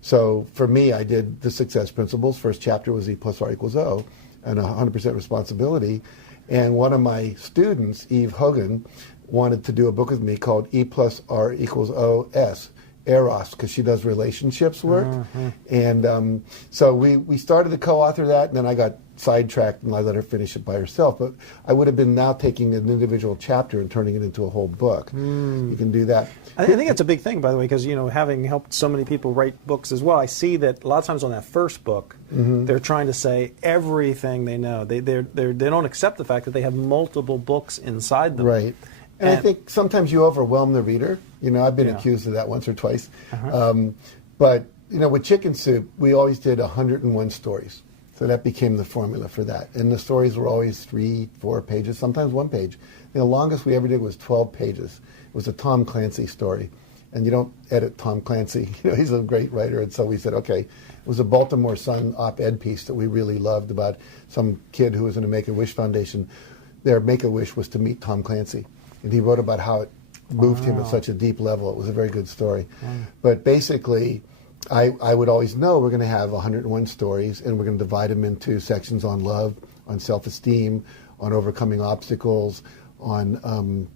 So for me, I did the success principles. First chapter was E plus R equals O, and 100% responsibility. And one of my students, Eve Hogan, wanted to do a book with me called E plus R equals OS, Eros, because she does relationships work. And so we started to co-author that, and then I got sidetracked and I let her finish it by herself. But I would have been now taking an individual chapter and turning it into a whole book. You can do that. I think that's a big thing, by the way, because having helped so many people write books as well, I see that a lot of times on that first book, they're trying to say everything they know. They don't accept the fact that they have multiple books inside them. Right. And I think sometimes you overwhelm the reader. I've been accused of that once or twice. But with Chicken Soup, we always did 101 stories. So that became the formula for that. And the stories were always 3-4 pages, sometimes 1 page. The longest we ever did was 12 pages. It was a Tom Clancy story. And you don't edit Tom Clancy. He's a great writer. And so we said, okay, it was a Baltimore Sun op-ed piece that we really loved about some kid who was in a Make-A-Wish Foundation. Their Make-A-Wish was to meet Tom Clancy. And he wrote about how it moved him at such a deep level. It was a very good story. But basically, I would always know we're going to have 101 stories, and we're going to divide them into sections on love, on self-esteem, on overcoming obstacles, on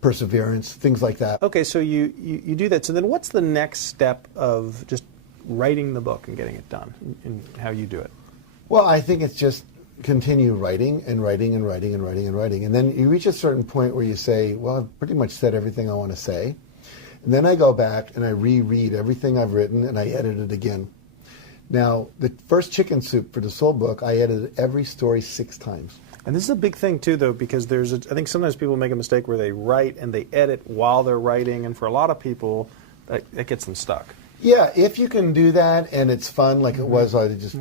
perseverance, things like that. Okay, so you do that. So then what's the next step of just writing the book and getting it done, and how you do it? Well, I think it's just continue writing and writing and writing and writing and writing. And then you reach a certain point where you say, well, I've pretty much said everything I want to say. And then I go back and I reread everything I've written and I edit it again. Now, the first Chicken Soup for the Soul book, I edited every story 6 times. And this is a big thing, too, though, because I think sometimes people make a mistake where they write and they edit while they're writing. And for a lot of people, that gets them stuck. Yeah, if you can do that and it's fun, like it was, I just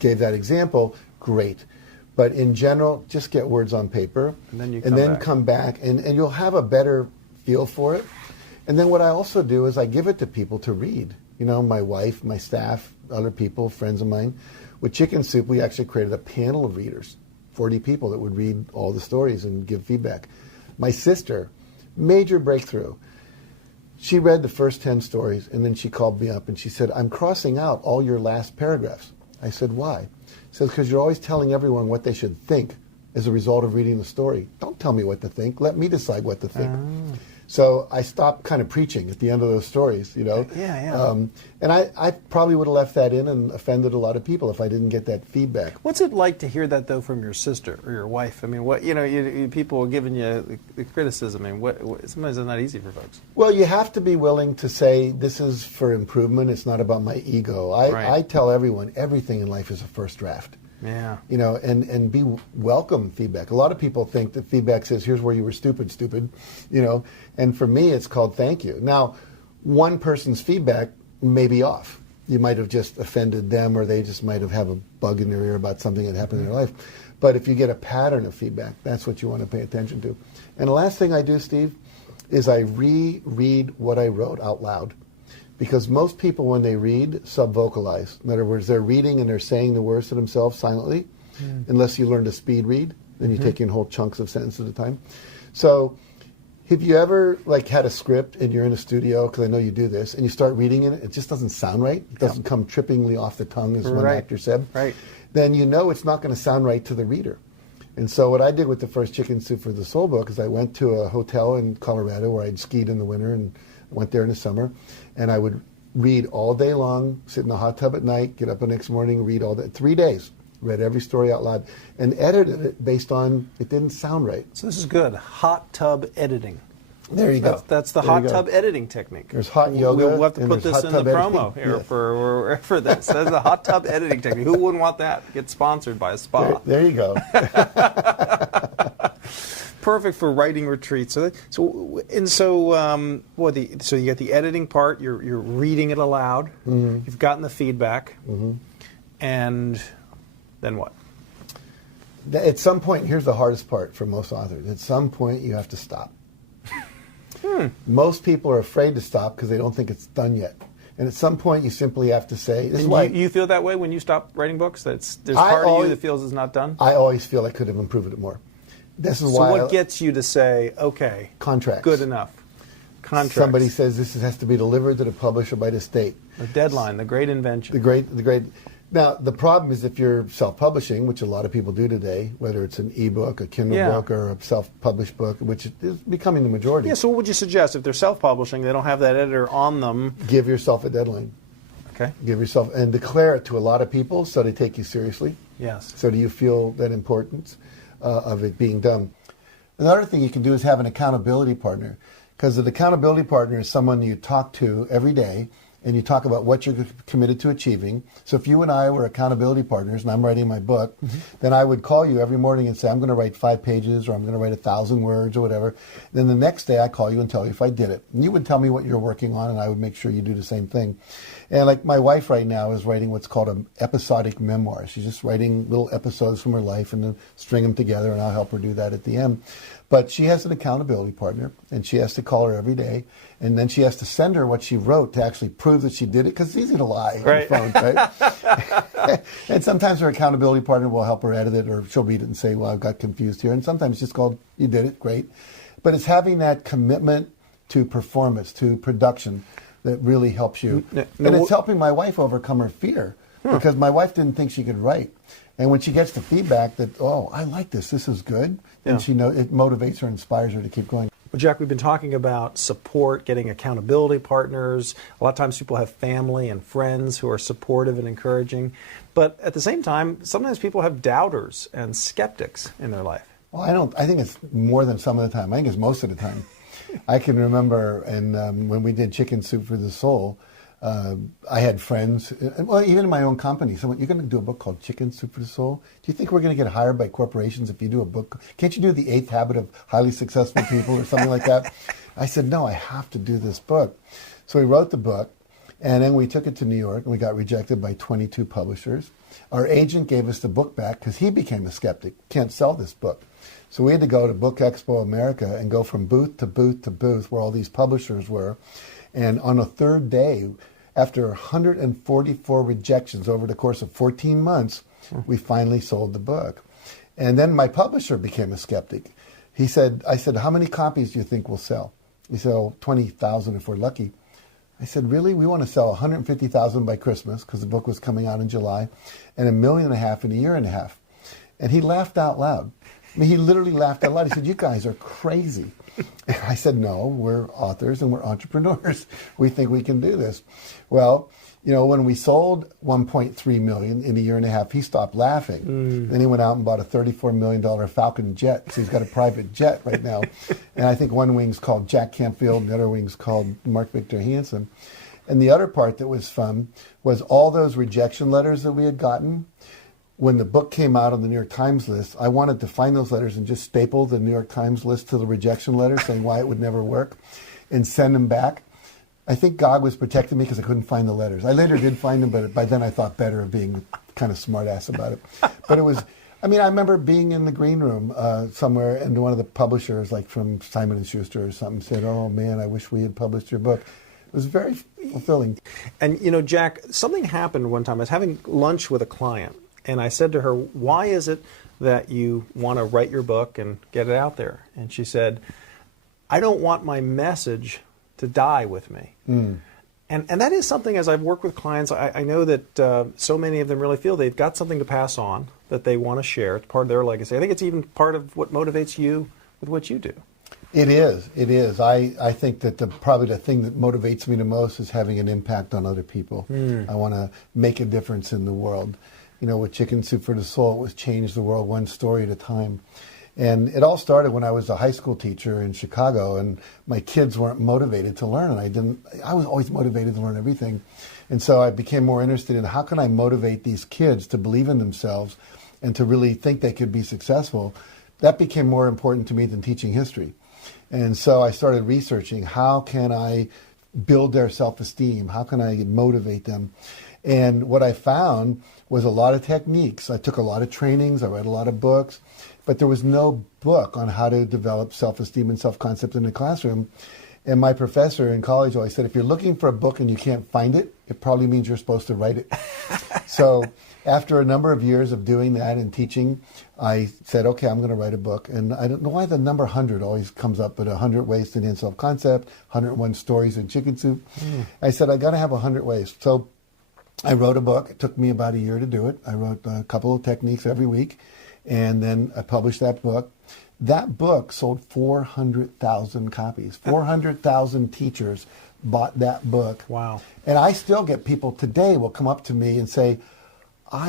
gave that example, great. But in general, just get words on paper. And then come back and you'll have a better feel for it. And then what I also do is I give it to people to read. My wife, my staff, other people, friends of mine. With Chicken Soup, we actually created a panel of readers, 40 people that would read all the stories and give feedback. My sister, major breakthrough. She read the first 10 stories, and then she called me up and she said, I'm crossing out all your last paragraphs. I said, why? She says, because you're always telling everyone what they should think as a result of reading the story. Don't tell me what to think. Let me decide what to think. So I stopped kind of preaching at the end of those stories, And I probably would have left that in and offended a lot of people if I didn't get that feedback. What's it like to hear that, though, from your sister or your wife? I mean, people are giving you the criticism. I mean, sometimes it's not easy for folks. Well, you have to be willing to say, this is for improvement. It's not about my ego. I tell everyone, everything in life is a first draft. Yeah. And be welcome feedback. A lot of people think that feedback says, here's where you were stupid, and for me it's called thank you. Now, one person's feedback may be off. You might have just offended them, or they just might have a bug in their ear about something that happened in their life. But if you get a pattern of feedback, that's what you want to pay attention to. And the last thing I do, Steve, is I reread what I wrote out loud. Because most people, when they read, sub-vocalize. In other words, they're reading and they're saying the words to themselves silently, unless you learn to speed read. Then you take in whole chunks of sentences at a time. So have you ever had a script and you're in a studio, because I know you do this, and you start reading it, it just doesn't sound right? It doesn't come trippingly off the tongue, as one actor said. Right. Then you know it's not going to sound right to the reader. And so what I did with the first Chicken Soup for the Soul book is I went to a hotel in Colorado where I'd skied in the winter and went there in the summer, and I would read all day long, sit in the hot tub at night, get up the next morning, read all day. 3 days, read every story out loud, and edited it based on it didn't sound right. So this is good. Hot tub editing. There you go. That's the hot tub editing technique. There's hot yoga. We'll have to put this in the promo here for this. That's the hot tub editing technique. Who wouldn't want that? Get sponsored by a spa. There you go. Perfect for writing retreats. So you got the editing part. You're reading it aloud. You've gotten the feedback, and then what? At some point, here's the hardest part for most authors. At some point, you have to stop. Most people are afraid to stop because they don't think it's done yet. And at some point, you simply have to say, this is And why you feel that way when you stop writing books? There's I part of you always- that feels it's not done? I always feel I could have improved it more. This is So why what gets you to say, okay, contracts. good enough? Contracts. Somebody says this has to be delivered to the publisher by the state. The deadline, the great invention. The great. Now, the problem is if you're self-publishing, which a lot of people do today, whether it's an ebook, a Kindle Yeah. book, or a self-published book, which is becoming the majority. Yeah, so what would you suggest? If they're self-publishing, they don't have that editor on them. Give yourself a deadline. Okay. Give yourself, and declare it to a lot of people so they take you seriously. Yes. So do you feel that importance of it being done? Another thing you can do is have an accountability partner, because an accountability partner is someone you talk to every day, and you talk about what you're committed to achieving. So if you and I were accountability partners and I'm writing my book, then I would call you every morning and say, I'm going to write 5 pages or I'm going to write 1,000 words or whatever. Then the next day I call you and tell you if I did it. And you would tell me what you're working on and I would make sure you do the same thing. And like my wife right now is writing what's called an episodic memoir. She's just writing little episodes from her life and then string them together, and I'll help her do that at the end. But she has an accountability partner, and she has to call her every day, and then she has to send her what she wrote to actually prove that she did it, because it's easy to lie Right. on the phone, right? And sometimes her accountability partner will help her edit it, or she'll read it and say, well, I've got confused here. And sometimes it's just called, you did it, great. But it's having that commitment to performance, to production, that really helps you. And it's helping my wife overcome her fear, because my wife didn't think she could write. And when she gets the feedback that, oh, I like this is good, Yeah. and she it motivates her, inspires her to keep going. Well, Jack, we've been talking about support, getting accountability partners. A lot of times people have family and friends who are supportive and encouraging. But at the same time, sometimes people have doubters and skeptics in their life. Well, I think it's more than some of the time. I think it's most of the time. I can remember, and when we did Chicken Soup for the Soul, I had friends, well, even in my own company, someone, you're going to do a book called Chicken Soup for the Soul? Do you think we're going to get hired by corporations if you do a book? Can't you do The 8th Habit of Highly Successful People or something like that? I said, no, I have to do this book. So we wrote the book, and then we took it to New York, and we got rejected by 22 publishers. Our agent gave us the book back because he became a skeptic. Can't sell this book. So we had to go to Book Expo America and go from booth to booth to booth where all these publishers were. And on a third day, after 144 rejections over the course of 14 months, we finally sold the book. And then my publisher became a skeptic. I said, how many copies do you think we'll sell? He said, oh, 20,000 if we're lucky. I said, really? We want to sell 150,000 by Christmas, because the book was coming out in July, and 1.5 million in a year and a half. And he laughed out loud. I mean, he literally laughed out loud. He said, you guys are crazy. And I said, no, we're authors and we're entrepreneurs. We think we can do this. Well, you know, when we sold 1.3 million in a year and a half, he stopped laughing. Then he went out and bought a $34 million Falcon jet. So he's got a private jet right now. And I think one wing's called Jack Canfield and the other wing's called Mark Victor Hansen. And the other part that was fun was all those rejection letters that we had gotten. When the book came out on the New York Times list, I wanted to find those letters and just staple the New York Times list to the rejection letter saying why it would never work and send them back. I think God was protecting me because I couldn't find the letters. I later did find them, but by then I thought better of being kind of smart ass about it. But it was, I remember being in the green room somewhere and one of the publishers, like from Simon & Schuster or something, said, oh man, I wish we had published your book. It was very fulfilling. And, you know, Jack, something happened one time. I was having lunch with a client, and I said to her, why is it that you want to write your book and get it out there? And she said, I don't want my message to die with me. And that is something, as I've worked with clients, I know that so many of them really feel they've got something to pass on that they want to share. It's part of their legacy. I think it's even part of what motivates you with what you do. It is. It is. I think that probably the thing that motivates me the most is having an impact on other people. I want to make a difference in the world. You know, with Chicken Soup for the Soul, it was change the world one story at a time. And it all started when I was a high school teacher in Chicago, and my kids weren't motivated to learn, and I was always motivated to learn everything. And so I became more interested in how can I motivate these kids to believe in themselves and to really think they could be successful. That became more important to me than teaching history. And so I started researching how can I build their self-esteem, how can I motivate them. And what I found was a lot of techniques. I took a lot of trainings, I read a lot of books, but there was no book on how to develop self-esteem and self-concept in the classroom. And my professor in college always said, if you're looking for a book and you can't find it, it probably means you're supposed to write it. So after a number of years of doing that and teaching, I said, okay, I'm going to write a book. And I don't know why the number 100 always comes up, but 100 Ways to End Self-Concept, 101 Stories in Chicken Soup. I said, I got to have 100 ways. So I wrote a book. It took me about a year to do it. I wrote a couple of techniques every week, and then I published that book. That book sold 400,000 copies. 400,000 teachers bought that book. Wow. And I still get people today will come up to me and say,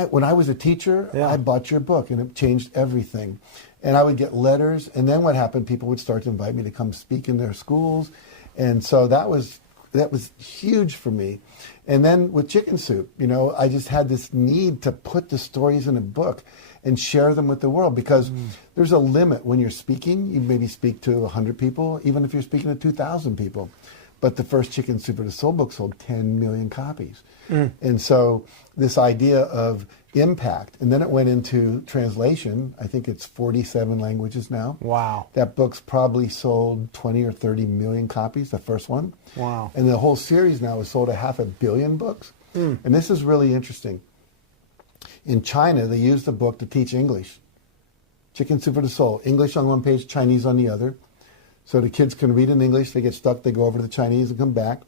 when I was a teacher, I bought your book, and it changed everything. And I would get letters, and then what happened, people would start to invite me to come speak in their schools. And so that was huge for me. And then with Chicken Soup, I just had this need to put the stories in a book and share them with the world, because there's a limit when you're speaking. You maybe speak to 100 people, even if you're speaking to 2,000 people. But the first Chicken Soup for the Soul book sold 10 million copies. And so this idea of impact, and then it went into translation. I think it's 47 languages now. Wow. That book's probably sold 20 or 30 million copies, the first one. Wow. And the whole series now has sold 500 million books. And this is really interesting. In China, they use the book to teach English. Chicken Soup for the Soul, English on one page, Chinese on the other. So the kids can read in English, they get stuck, they go over to the Chinese and come back.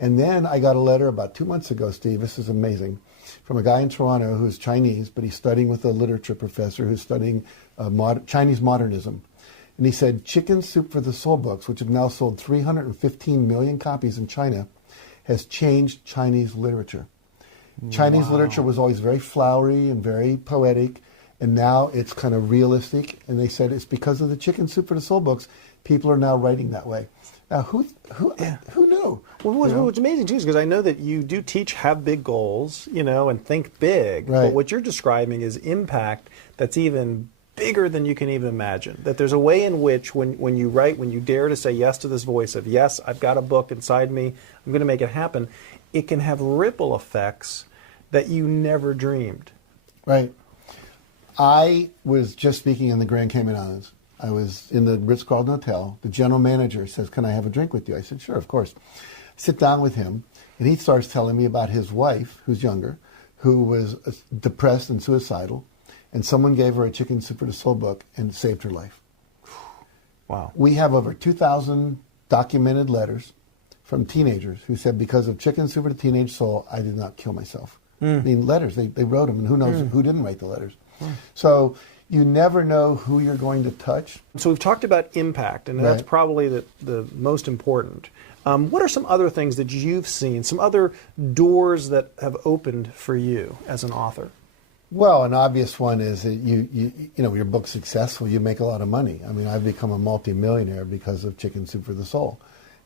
And then I got a letter about 2 months ago, Steve, this is amazing, from a guy in Toronto who's Chinese, but he's studying with a literature professor who's studying Chinese modernism. And he said, Chicken Soup for the Soul books, which have now sold 315 million copies in China, has changed Chinese literature. Chinese literature was always very flowery and very poetic, and now it's kind of realistic. And they said it's because of the Chicken Soup for the Soul books, people are now writing that way. Now, who knew? Well, what's amazing too is because I know that you do teach, have big goals, and think big. Right. But what you're describing is impact that's even bigger than you can even imagine. That there's a way in which when you write, when you dare to say yes to this voice of, yes, I've got a book inside me, I'm going to make it happen, it can have ripple effects that you never dreamed. Right. I was just speaking in the Grand Cayman Islands. I was in the Ritz-Carlton Hotel. The general manager says, can I have a drink with you? I said, sure, of course. Sit down with him, and he starts telling me about his wife, who's younger, who was depressed and suicidal, and someone gave her a Chicken Soup for the Soul book and saved her life. Wow. We have over 2,000 documented letters from teenagers who said, because of Chicken Soup for the Teenage Soul, I did not kill myself. I mean, letters, they wrote them, and who knows who didn't write the letters. So you never know who you're going to touch. So we've talked about impact, and that's probably the most important. What are some other things that you've seen, some other doors that have opened for you as an author? Well, an obvious one is that your book's successful, you make a lot of money. I mean, I've become a multimillionaire because of Chicken Soup for the Soul.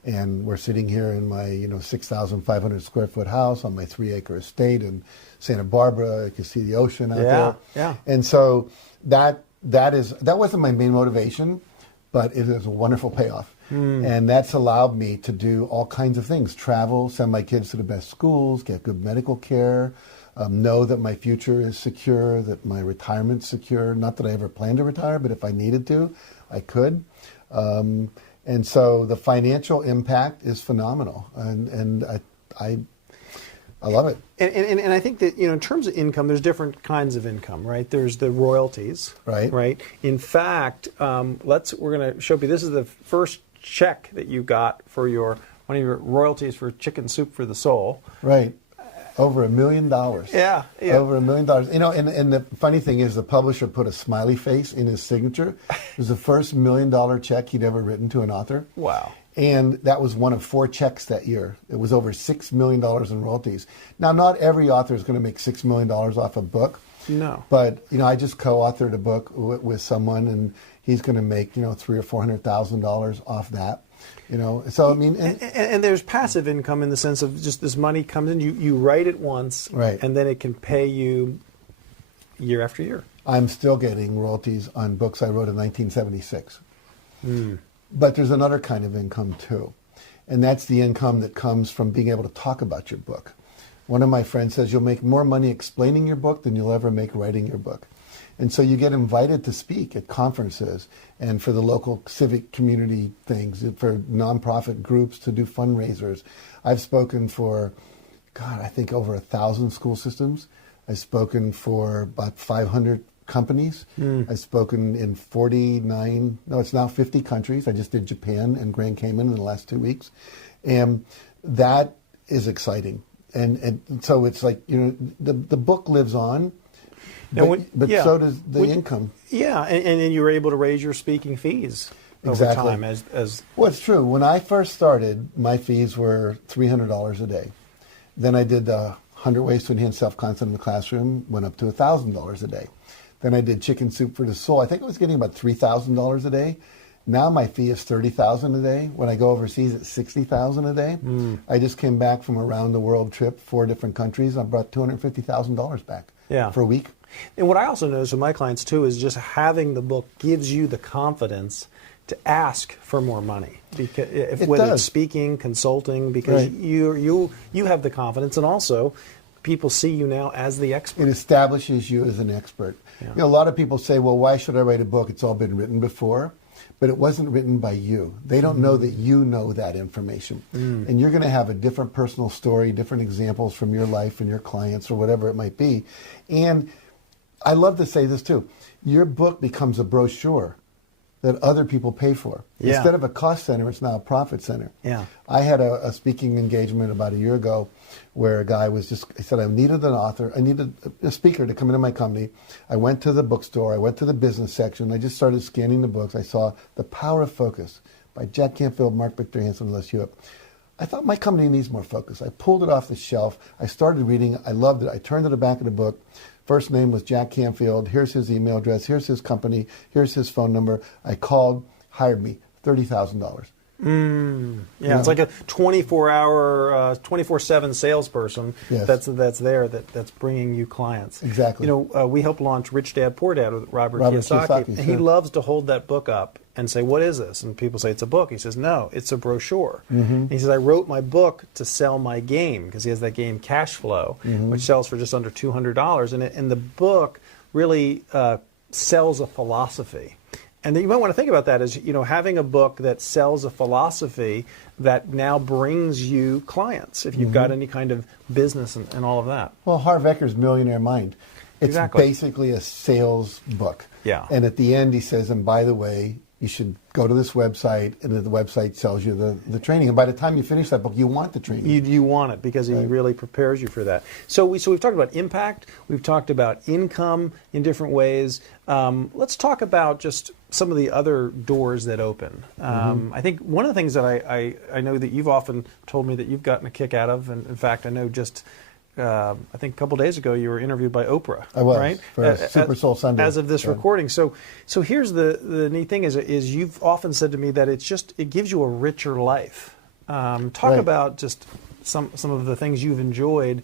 And we're sitting here in my 6,500 square foot house on my 3-acre estate in Santa Barbara. I can see the ocean out there. Yeah. And so that wasn't my main motivation, but it is a wonderful payoff. And that's allowed me to do all kinds of things: travel, send my kids to the best schools, get good medical care, know that my future is secure, that my retirement's secure. Not that I ever planned to retire, but if I needed to, I could. And so the financial impact is phenomenal, and I love it. And I think that in terms of income, there's different kinds of income, right? There's the royalties, right? In fact, we're going to show you. This is the first check that you got for one of your royalties for Chicken Soup for the Soul, right? Over $1 million. Yeah. Over $1 million. And the funny thing is, the publisher put a smiley face in his signature. It was the first $1 million check he'd ever written to an author. Wow. And that was one of 4 checks that year. It was over $6 million in royalties. Now, not every author is going to make $6 million off a book. No. But I just co-authored a book with someone, and he's going to make $300,000 or $400,000 off that. So I mean, and there's passive income in the sense of just this money comes in, you write it once, right, and then it can pay you year after year. I'm still getting royalties on books I wrote in 1976. But there's another kind of income too, and that's the income that comes from being able to talk about your book. One of my friends says you'll make more money explaining your book than you'll ever make writing your book. And so you get invited to speak at conferences and for the local civic community things, for nonprofit groups to do fundraisers. I've spoken for, God, I think over 1,000 school systems. I've spoken for about 500 companies. I've spoken in 50 countries. I just did Japan and Grand Cayman in the last 2 weeks. And that is exciting. And so it's like, the book lives on, but so does the income. Yeah, and you were able to raise your speaking fees over time as Well, it's true. When I first started, my fees were $300 a day. Then I did the 100 Ways to Enhance Self-Confidence in the Classroom, went up to $1,000 a day. Then I did Chicken Soup for the Soul. I think I was getting about $3,000 a day. Now my fee is $30,000 a day. When I go overseas, it's $60,000 a day. I just came back from a round the world trip, 4 different countries. I brought $250,000 back for a week. And what I also notice with my clients too is just having the book gives you the confidence to ask for more money, because whether it's speaking, consulting, because you have the confidence, and also people see you now as the expert. It establishes you as an expert. A lot of people say, well, why should I write a book? It's all been written before. But it wasn't written by you. They don't know that you know that information. And you're going to have a different personal story, different examples from your life and your clients or whatever it might be. And I love to say this too. Your book becomes a brochure that other people pay for. Instead of a cost center, it's now a profit center. I had a speaking engagement about a year ago where a guy he said, I needed an author, I needed a speaker to come into my company. I went to the bookstore, I went to the business section, I just started scanning the books. I saw The Power of Focus by Jack Canfield, Mark Victor Hansen, and Les Hewitt. I thought my company needs more focus. I pulled it off the shelf, I started reading, I loved it, I turned to the back of the book. First name was Jack Canfield. Here's his email address. Here's his company. Here's his phone number. I called, hired me, $30,000. It's like a 24-hour, 24/7 salesperson that's there that's bringing you clients. Exactly. We helped launch Rich Dad Poor Dad with Robert Kiyosaki, and he loves to hold that book up and say, what is this? And people say, it's a book. He says, no, it's a brochure. And he says, I wrote my book to sell my game, because he has that game Cash Flow, which sells for just under $200. And the book really sells a philosophy. And you might want to think about that as, having a book that sells a philosophy that now brings you clients, if you've got any kind of business and all of that. Well, Harv Eker's Millionaire Mind. It's basically a sales book. And at the end he says, and by the way, you should go to this website, and the website sells you the training. And by the time you finish that book, you want the training. You want it, because he really prepares you for that. So we've talked about impact. We've talked about income in different ways. Let's talk about just some of the other doors that open. I think one of the things that I know that you've often told me that you've gotten a kick out of, and in fact, I know just I think a couple days ago you were interviewed by Oprah. I was, right? For Super Soul Sunday. As of this recording. So here's the neat thing is you've often said to me that it gives you a richer life. Talk about just some of the things you've enjoyed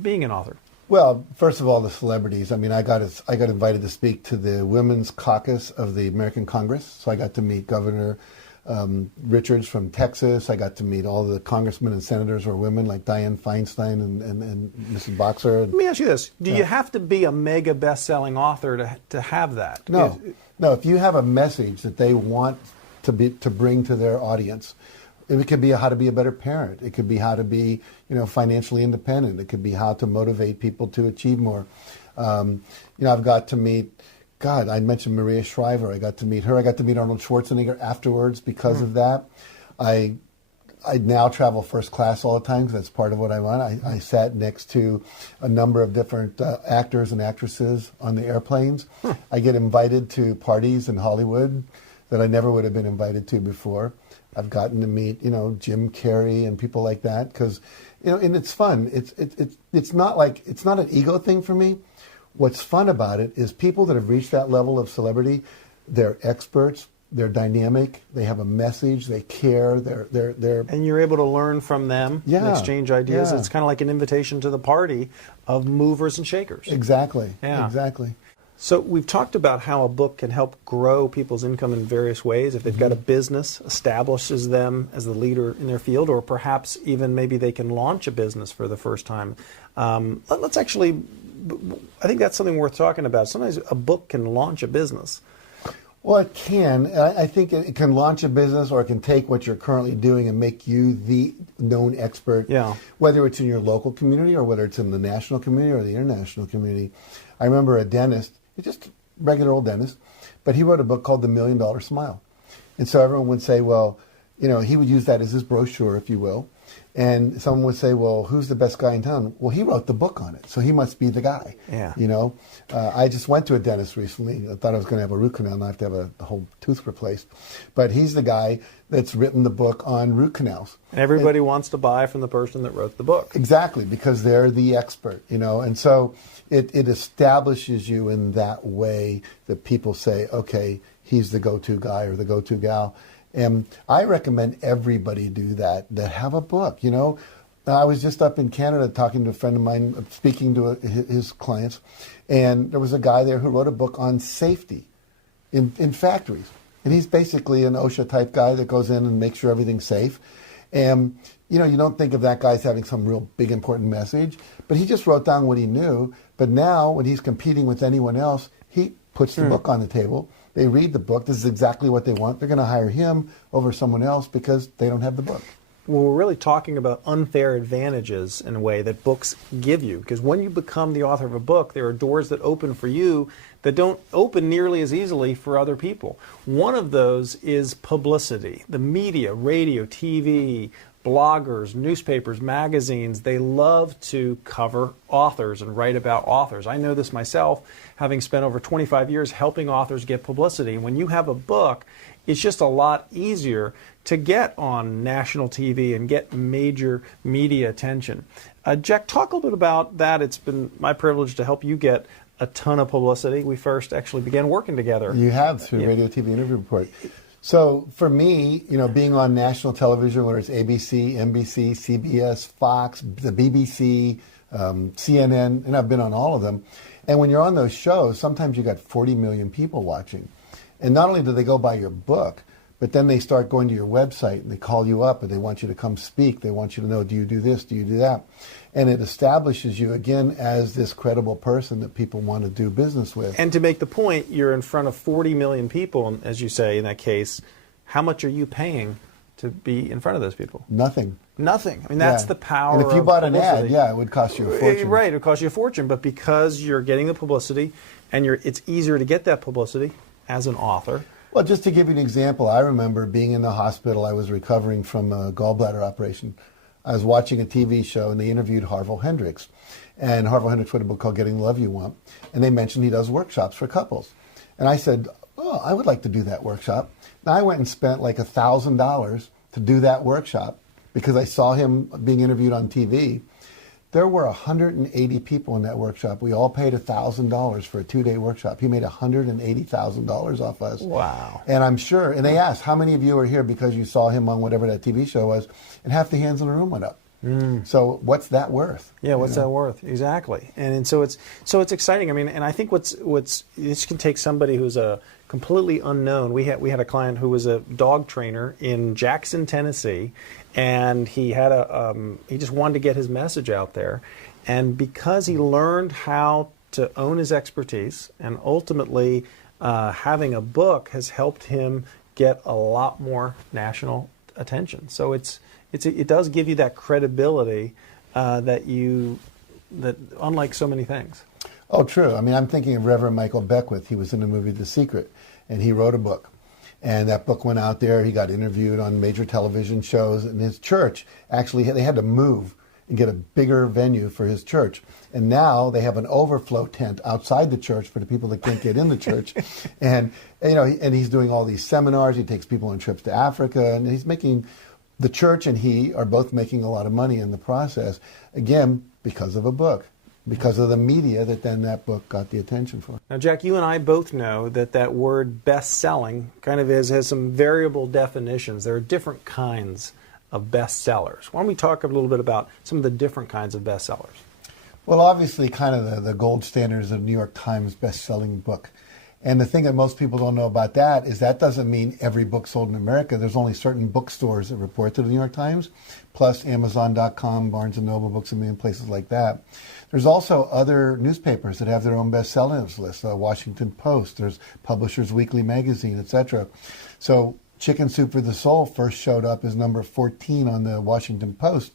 being an author. Well, first of all, the celebrities. I mean, I got invited to speak to the Women's Caucus of the American Congress, so I got to meet Governor Richards from Texas. I got to meet all the congressmen and senators who are women, like Dianne Feinstein and Mrs. Boxer. Let me ask you this. Do you have to be a mega best-selling author to have that? No. If you have a message that they want to bring to their audience, it could be how to be a better parent. It could be how to be, financially independent. It could be how to motivate people to achieve more. I've got to meet, I mentioned Maria Shriver. I got to meet her. I got to meet Arnold Schwarzenegger afterwards because of that. I now travel first class all the time because that's part of what I want. I sat next to a number of different actors and actresses on the airplanes. I get invited to parties in Hollywood that I never would have been invited to before. I've gotten to meet, Jim Carrey and people like that because, and it's fun. It's not an ego thing for me. What's fun about it is people that have reached that level of celebrity, they're experts, they're dynamic, they have a message, they care, they're and you're able to learn from them and exchange ideas. It's kind of like an invitation to the party of movers and shakers. Exactly. Yeah. Exactly. So we've talked about how a book can help grow people's income in various ways. If they've got a business, establishes them as the leader in their field, or perhaps even maybe they can launch a business for the first time. Let's actually I think that's something worth talking about. Sometimes a book can launch a business. Well, it can. I think it can launch a business, or it can take what you're currently doing and make you the known expert, Yeah. whether it's in your local community or whether it's in the national community or the international community. I remember a dentist, just a regular old dentist, but he wrote a book called The $1 Million Smile. And so everyone would say, well, he would use that as his brochure, if you will. And someone would say, well, who's the best guy in town? Well, he wrote the book on it, so he must be the guy. Yeah. I just went to a dentist recently. I thought I was going to have a root canal, and I have to have the whole tooth replaced. But he's the guy that's written the book on root canals. And everybody wants to buy from the person that wrote the book. Exactly, because they're the expert, And so it establishes you in that way that people say, okay, he's the go-to guy or the go-to gal. And I recommend everybody do that have a book. I was just up in Canada talking to a friend of mine, speaking to his clients, and there was a guy there who wrote a book on safety in factories. And he's basically an OSHA type guy that goes in and makes sure everything's safe. And, you don't think of that guy as having some real big important message, but he just wrote down what he knew. But now when he's competing with anyone else, he puts the book on the table. They read the book. This is exactly what they want. They're going to hire him over someone else because they don't have the book. Well, we're really talking about unfair advantages in a way that books give you. Because when you become the author of a book, there are doors that open for you that don't open nearly as easily for other people. One of those is publicity. The media, radio, TV, bloggers, newspapers, magazines, they love to cover authors and write about authors. I know this myself, having spent over 25 years helping authors get publicity. And when you have a book, it's just a lot easier to get on national TV and get major media attention. Jack, talk a little bit about that. It's been my privilege to help you get a ton of publicity. We first actually began working together. You have through Radio TV Interview Report. So for me, being on national television, whether it's ABC, NBC, CBS, Fox, the BBC, CNN, and I've been on all of them. And when you're on those shows, sometimes you got 40 million people watching. And not only do they go by your book, but then they start going to your website and they call you up and they want you to come speak. They want you to know, do you do this? Do you do that? And it establishes you again as this credible person that people want to do business with. And to make the point, you're in front of 40 million people, as you say in that case. How much are you paying to be in front of those people? Nothing. Nothing. I mean, that's the power of And if you bought an publicity. ad, it would cost you a fortune. Right, it would cost you a fortune. But because you're getting the publicity and it's easier to get that publicity as an author. Well, just to give you an example, I remember being in the hospital. I was recovering from a gallbladder operation. I was watching a TV show, and they interviewed Harville Hendrix. And Harville Hendrix wrote a book called Getting the Love You Want. And they mentioned he does workshops for couples. And I said, oh, I would like to do that workshop. And I went and spent like $1,000 to do that workshop because I saw him being interviewed on TV. There were 180 people in that workshop. We all paid $1,000 for a 2-day workshop. He made $180,000 off us. Wow. And I'm sure, and they asked, how many of you are here because you saw him on whatever that TV show was? And half the hands in the room went up. So what's that worth? Yeah, what's that worth? Exactly. And so it's exciting. I mean, and I think what's this can take somebody who's a completely unknown. We had a client who was a dog trainer in Jackson, Tennessee, and he had he just wanted to get his message out there, and because he learned how to own his expertise, and ultimately having a book has helped him get a lot more national attention. So it does give you that credibility that unlike so many things. Oh, true. I mean, I'm thinking of Reverend Michael Beckwith. He was in the movie The Secret, and he wrote a book. And that book went out there. He got interviewed on major television shows. And his church, actually, they had to move and get a bigger venue for his church. And now they have an overflow tent outside the church for the people that can't get in the church. And he's doing all these seminars. He takes people on trips to Africa. And he's making, the church and he are both making a lot of money in the process. Again, because of a book. Because of the media that book got the attention for. Now, Jack, you and I both know that word best-selling kind of has some variable definitions. There are different kinds of bestsellers. Why don't we talk a little bit about some of the different kinds of bestsellers? Well, obviously, kind of the gold standard is a New York Times best-selling book. And the thing that most people don't know about that is that doesn't mean every book sold in America. There's only certain bookstores that report to the New York Times, plus Amazon.com, Barnes & Noble, Books a Million, places like that. There's also other newspapers that have their own bestsellers list, the Washington Post, there's Publishers Weekly Magazine, etc. So Chicken Soup for the Soul first showed up as number 14 on the Washington Post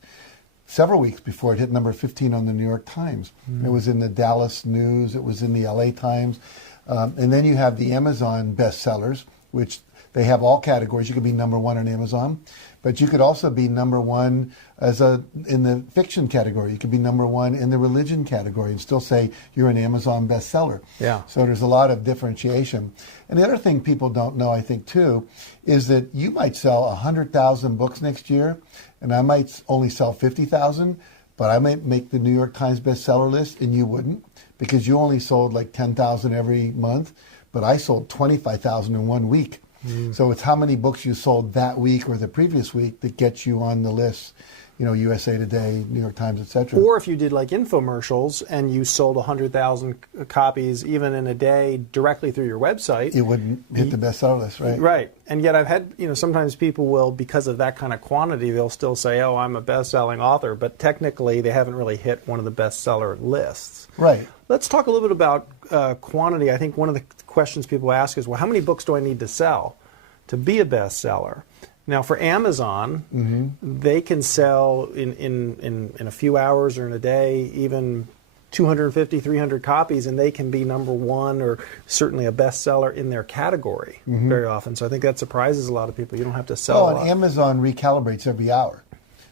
several weeks before it hit number 15 on the New York Times. It was in the Dallas News, it was in the LA Times. And then you have the Amazon bestsellers, which they have all categories. You could be number one on Amazon, but you could also be number one in the fiction category. You could be number one in the religion category and still say you're an Amazon bestseller. Yeah. So there's a lot of differentiation. And the other thing people don't know, I think, too, is that you might sell 100,000 books next year, and I might only sell 50,000, but I might make the New York Times bestseller list, and you wouldn't, because you only sold like 10,000 every month, but I sold 25,000 in 1 week. So it's how many books you sold that week or the previous week that gets you on the list, USA Today, New York Times, etc. Or if you did like infomercials and you sold 100,000 copies even in a day directly through your website, it wouldn't hit the bestseller list, right? Right. And yet I've had, sometimes people will, because of that kind of quantity, they'll still say, oh, I'm a best-selling author, but technically they haven't really hit one of the bestseller lists. Right. Let's talk a little bit about quantity. I think one of the questions people ask is, well, how many books do I need to sell to be a bestseller? Now, for Amazon, they can sell in a few hours or in a day, even 250, 300 copies, and they can be number one or certainly a bestseller in their category very often. So I think that surprises a lot of people. You don't have to sell a lot. And Amazon recalibrates every hour.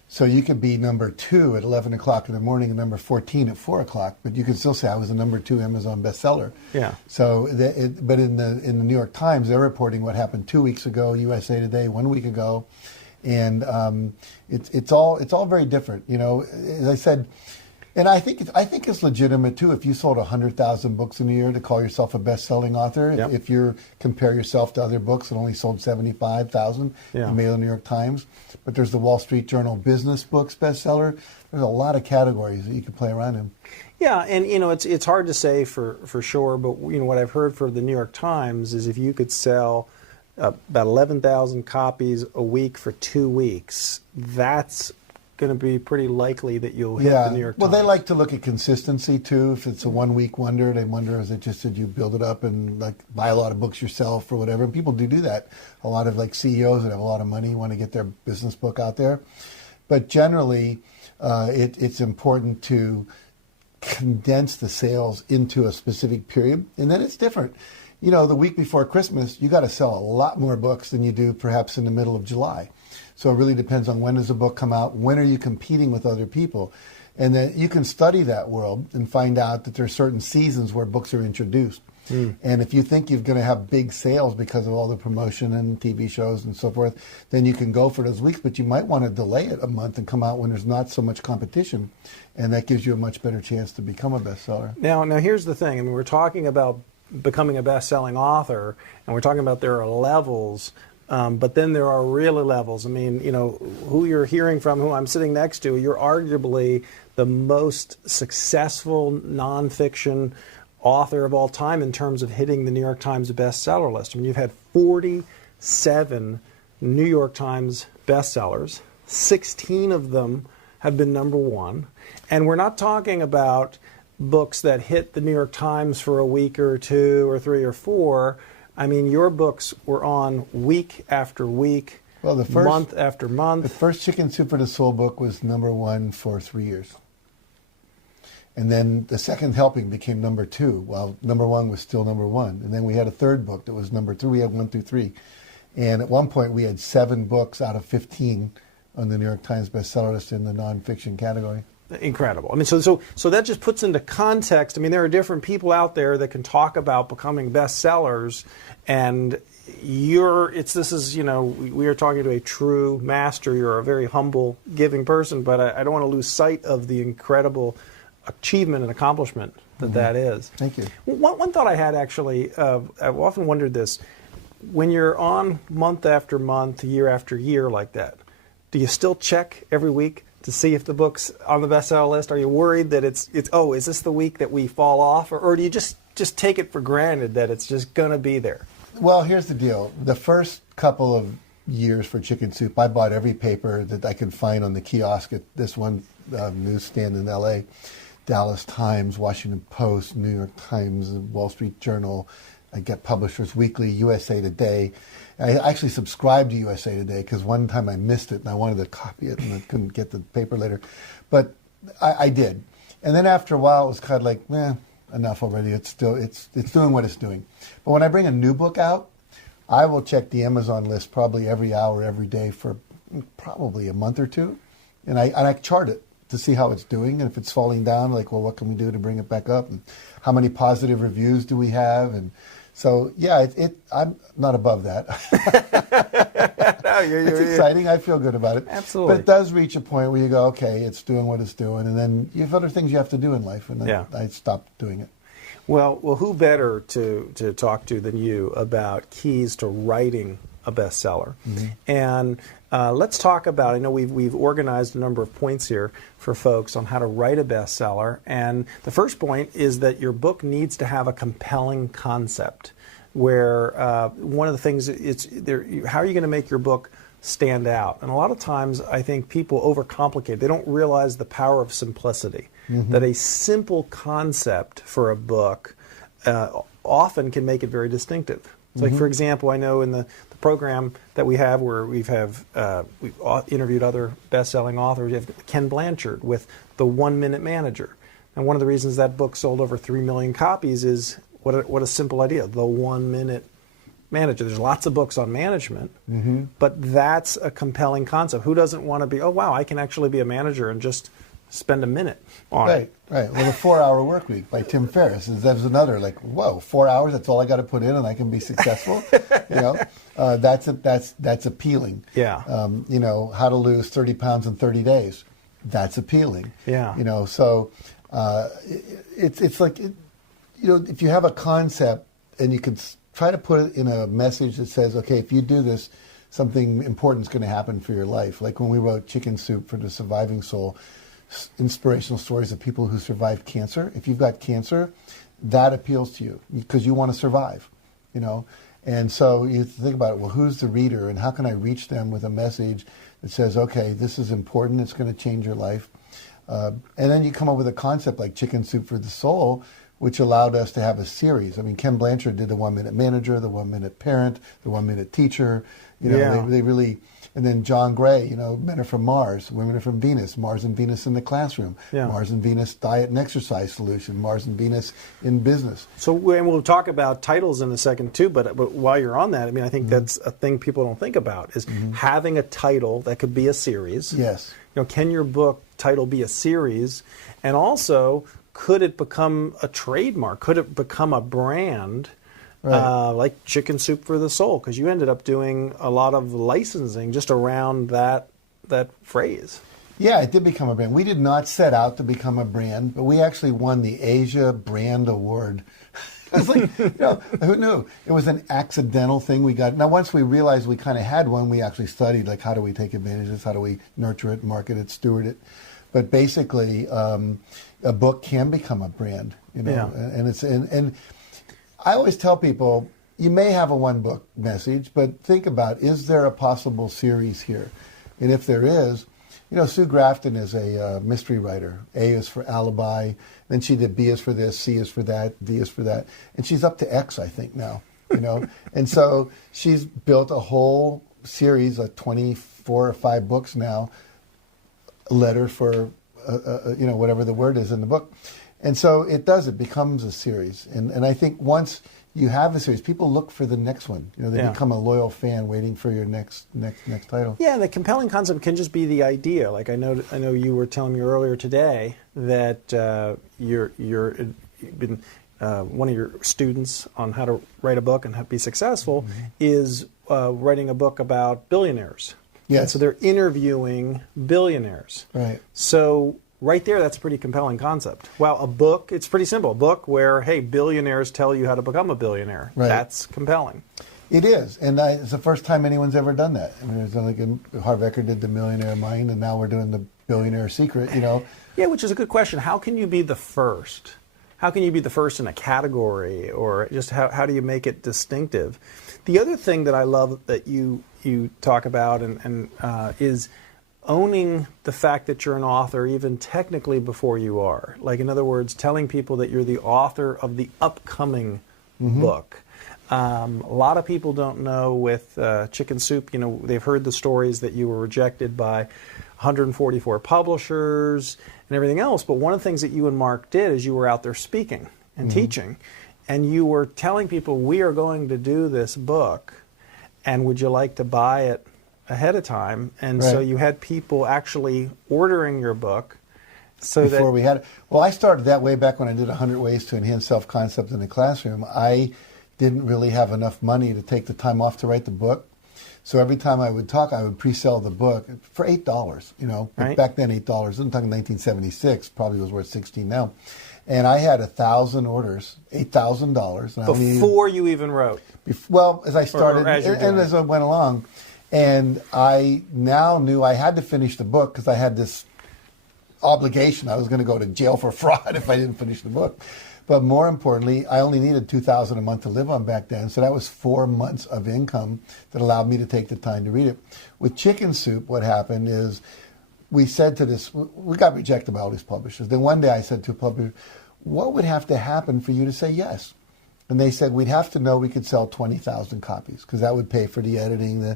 So you could be number 2 at 11 o'clock in the morning and number 14 at 4 o'clock, but you could still say I was a number 2 Amazon bestseller. Yeah. So, but in the New York Times, they're reporting what happened 2 weeks ago, USA Today 1 week ago, and it's all very different. As I said, and I think it's legitimate too if you sold 100,000 books in a year to call yourself a best-selling author. Yep. If you compare yourself to other books that only sold 75,000, you made the New York Times. But there's the Wall Street Journal business books bestseller. There's a lot of categories that you can play around in. Yeah, and it's hard to say for sure, but what I've heard for the New York Times is if you could sell about 11,000 copies a week for 2 weeks, that's going to be pretty likely that you'll hit the New York Times. Well, they like to look at consistency too. If it's a 1 week wonder, they wonder, is it just that you build it up and like buy a lot of books yourself or whatever? And people do that. A lot of like CEOs that have a lot of money want to get their business book out there. But generally, it's important to condense the sales into a specific period, and then it's different. The week before Christmas, you got to sell a lot more books than you do perhaps in the middle of July. So it really depends on when does the book come out, when are you competing with other people. And then you can study that world and find out that there are certain seasons where books are introduced. And if you think you're going to have big sales because of all the promotion and TV shows and so forth, then you can go for those weeks, but you might want to delay it a month and come out when there's not so much competition. And that gives you a much better chance to become a bestseller. Now here's the thing. We're talking about becoming a best-selling author, and we're talking about there are levels. But then there are really levels. Who you're hearing from, who I'm sitting next to, you're arguably the most successful nonfiction author of all time in terms of hitting the New York Times bestseller list. You've had 47 New York Times bestsellers. 16 of them have been number one. And we're not talking about books that hit the New York Times for a week or two or three or four. Your books were on week after week, month after month. The first Chicken Soup for the Soul book was number one for 3 years. And then the second helping became number 2, while number 1 was still number 1. And then we had a third book that was number 3. We had 1 through 3. And at one point we had 7 books out of 15 on the New York Times bestseller list in the nonfiction category. Incredible. So that just puts into context. There are different people out there that can talk about becoming bestsellers, and we are talking to a true master. You're a very humble, giving person, but I don't want to lose sight of the incredible achievement and accomplishment that is. Thank you. One thought I had actually, I've often wondered this: when you're on month after month, year after year like that, do you still check every week to see if the book's on the bestseller list? Are you worried that it's is this the week that we fall off? Or do you just just take it for granted that it's just going to be there. Well, here's the deal. The first couple of years for Chicken Soup, I bought every paper that I could find on the kiosk at this one newsstand in L.A., Dallas Times, Washington Post, New York Times, Wall Street Journal. I get Publishers Weekly, USA Today. I actually subscribed to USA Today because one time I missed it and I wanted to copy it and I couldn't get the paper later. But I did. And then after a while, it was kind of like, enough already. It's doing what it's doing. But when I bring a new book out, I will check the Amazon list probably every hour, every day for probably a month or two. And I chart it to see how it's doing. And if it's falling down, like, well, what can we do to bring it back up? And how many positive reviews do we have? And so, yeah, I'm not above that. It's exciting. I feel good about it. Absolutely. But it does reach a point where you go, okay, it's doing what it's doing. And then you have other things you have to do in life. And then I stopped doing it. Well, who better to talk to than you about keys to writing a bestseller? Mm-hmm. And let's talk about, I know we've organized a number of points here for folks on how to write a bestseller. And the first point is that your book needs to have a compelling concept where one of the things, how are you going to make your book stand out? And a lot of times I think people overcomplicate. They don't realize the power of simplicity. Mm-hmm. That a simple concept for a book often can make it very distinctive. So, like, for example, I know in the program that we have where we've interviewed other best-selling authors, you have Ken Blanchard with The 1 Minute Manager. And one of the reasons that book sold over 3 million copies is what a simple idea, The 1 Minute Manager. There's lots of books on management, but that's a compelling concept. Who doesn't want to be, oh, wow, I can actually be a manager and just spend a minute on it. Right. Well, the 4-Hour Work Week by Tim Ferriss that's another, like, whoa, 4 hours, that's all I got to put in and I can be successful. That's appealing. Yeah. How to lose 30 pounds in 30 days. That's appealing. Yeah. So it's like, if you have a concept and you can try to put it in a message that says, okay, if you do this, something important is going to happen for your life. Like when we wrote Chicken Soup for the Surviving Soul, inspirational stories of people who survived cancer. If you've got cancer, that appeals to you because you want to survive, And so you think about it, well, who's the reader and how can I reach them with a message that says, okay, this is important, it's going to change your life. And then you come up with a concept like Chicken Soup for the Soul, which allowed us to have a series. I mean, Ken Blanchard did the 1 Minute Manager, the 1 Minute Parent, the 1 Minute Teacher. They really... And then John Gray, Men Are From Mars, Women Are From Venus, Mars and Venus in the Classroom, Mars and Venus Diet and Exercise Solution, Mars and Venus in Business. So, and we'll talk about titles in a second too, but while you're on that, I think that's a thing people don't think about is having a title that could be a series. Yes. Can your book title be a series? And also, could it become a trademark? Could it become a brand? Right. Like Chicken Soup for the Soul, because you ended up doing a lot of licensing just around that phrase. Yeah, it did become a brand. We did not set out to become a brand, but we actually won the Asia Brand Award. It's like, who knew? It was an accidental thing we got. Now, once we realized we kind of had one, we actually studied, like, how do we take advantage of this? How do we nurture it, market it, steward it? But basically, a book can become a brand, and I always tell people, you may have a one-book message, but think about, is there a possible series here? And if there is, Sue Grafton is a mystery writer. A is for alibi. Then she did B is for this, C is for that, D is for that. And she's up to X, I think, now. And so she's built a whole series of 24 or 5 books now, a letter for, whatever the word is in the book. And so it becomes a series. And I think once you have a series, people look for the next one. They become a loyal fan waiting for your next title. Yeah, the compelling concept can just be the idea. Like I know you were telling me earlier today that you've been one of your students on how to write a book and how to be successful is writing a book about billionaires. Yes. And so they're interviewing billionaires. Right. So right there, that's a pretty compelling concept. Well, a book, it's pretty simple. A book where, hey, billionaires tell you how to become a billionaire. Right. That's compelling. It is. And it's the first time anyone's ever done that. I mean, Harv Eker did The Millionaire Mind, and now we're doing The Billionaire Secret, Yeah, which is a good question. How can you be the first? how can you be the first in a category, or just how do you make it distinctive? The other thing that I love that you talk about and is owning the fact that you're an author even technically before you are. Like, in other words, telling people that you're the author of the upcoming book. A lot of people don't know with Chicken Soup, they've heard the stories that you were rejected by 144 publishers and everything else, but one of the things that you and Mark did is you were out there speaking and teaching, and you were telling people, we are going to do this book, and would you like to buy it ahead of time? And so you had people actually ordering your book. So before we had it. Well, I started that way back when I did 100 Ways to Enhance Self-Concept in the Classroom. I didn't really have enough money to take the time off to write the book. So every time I would talk, I would pre-sell the book for $8, Right. Back then, $8. I'm talking 1976, probably was worth $16 now. And I had 1,000 orders, $8,000. Before you even wrote? Well, as I started, or as you're and as I went along. And I now knew I had to finish the book because I had this obligation. I was going to go to jail for fraud if I didn't finish the book. But more importantly, I only needed $2,000 a month to live on back then. So that was 4 months of income that allowed me to take the time to read it. With Chicken Soup, what happened is we said to this, we got rejected by all these publishers. Then one day I said to a publisher, what would have to happen for you to say yes? And they said, we'd have to know we could sell 20,000 copies because that would pay for the editing, the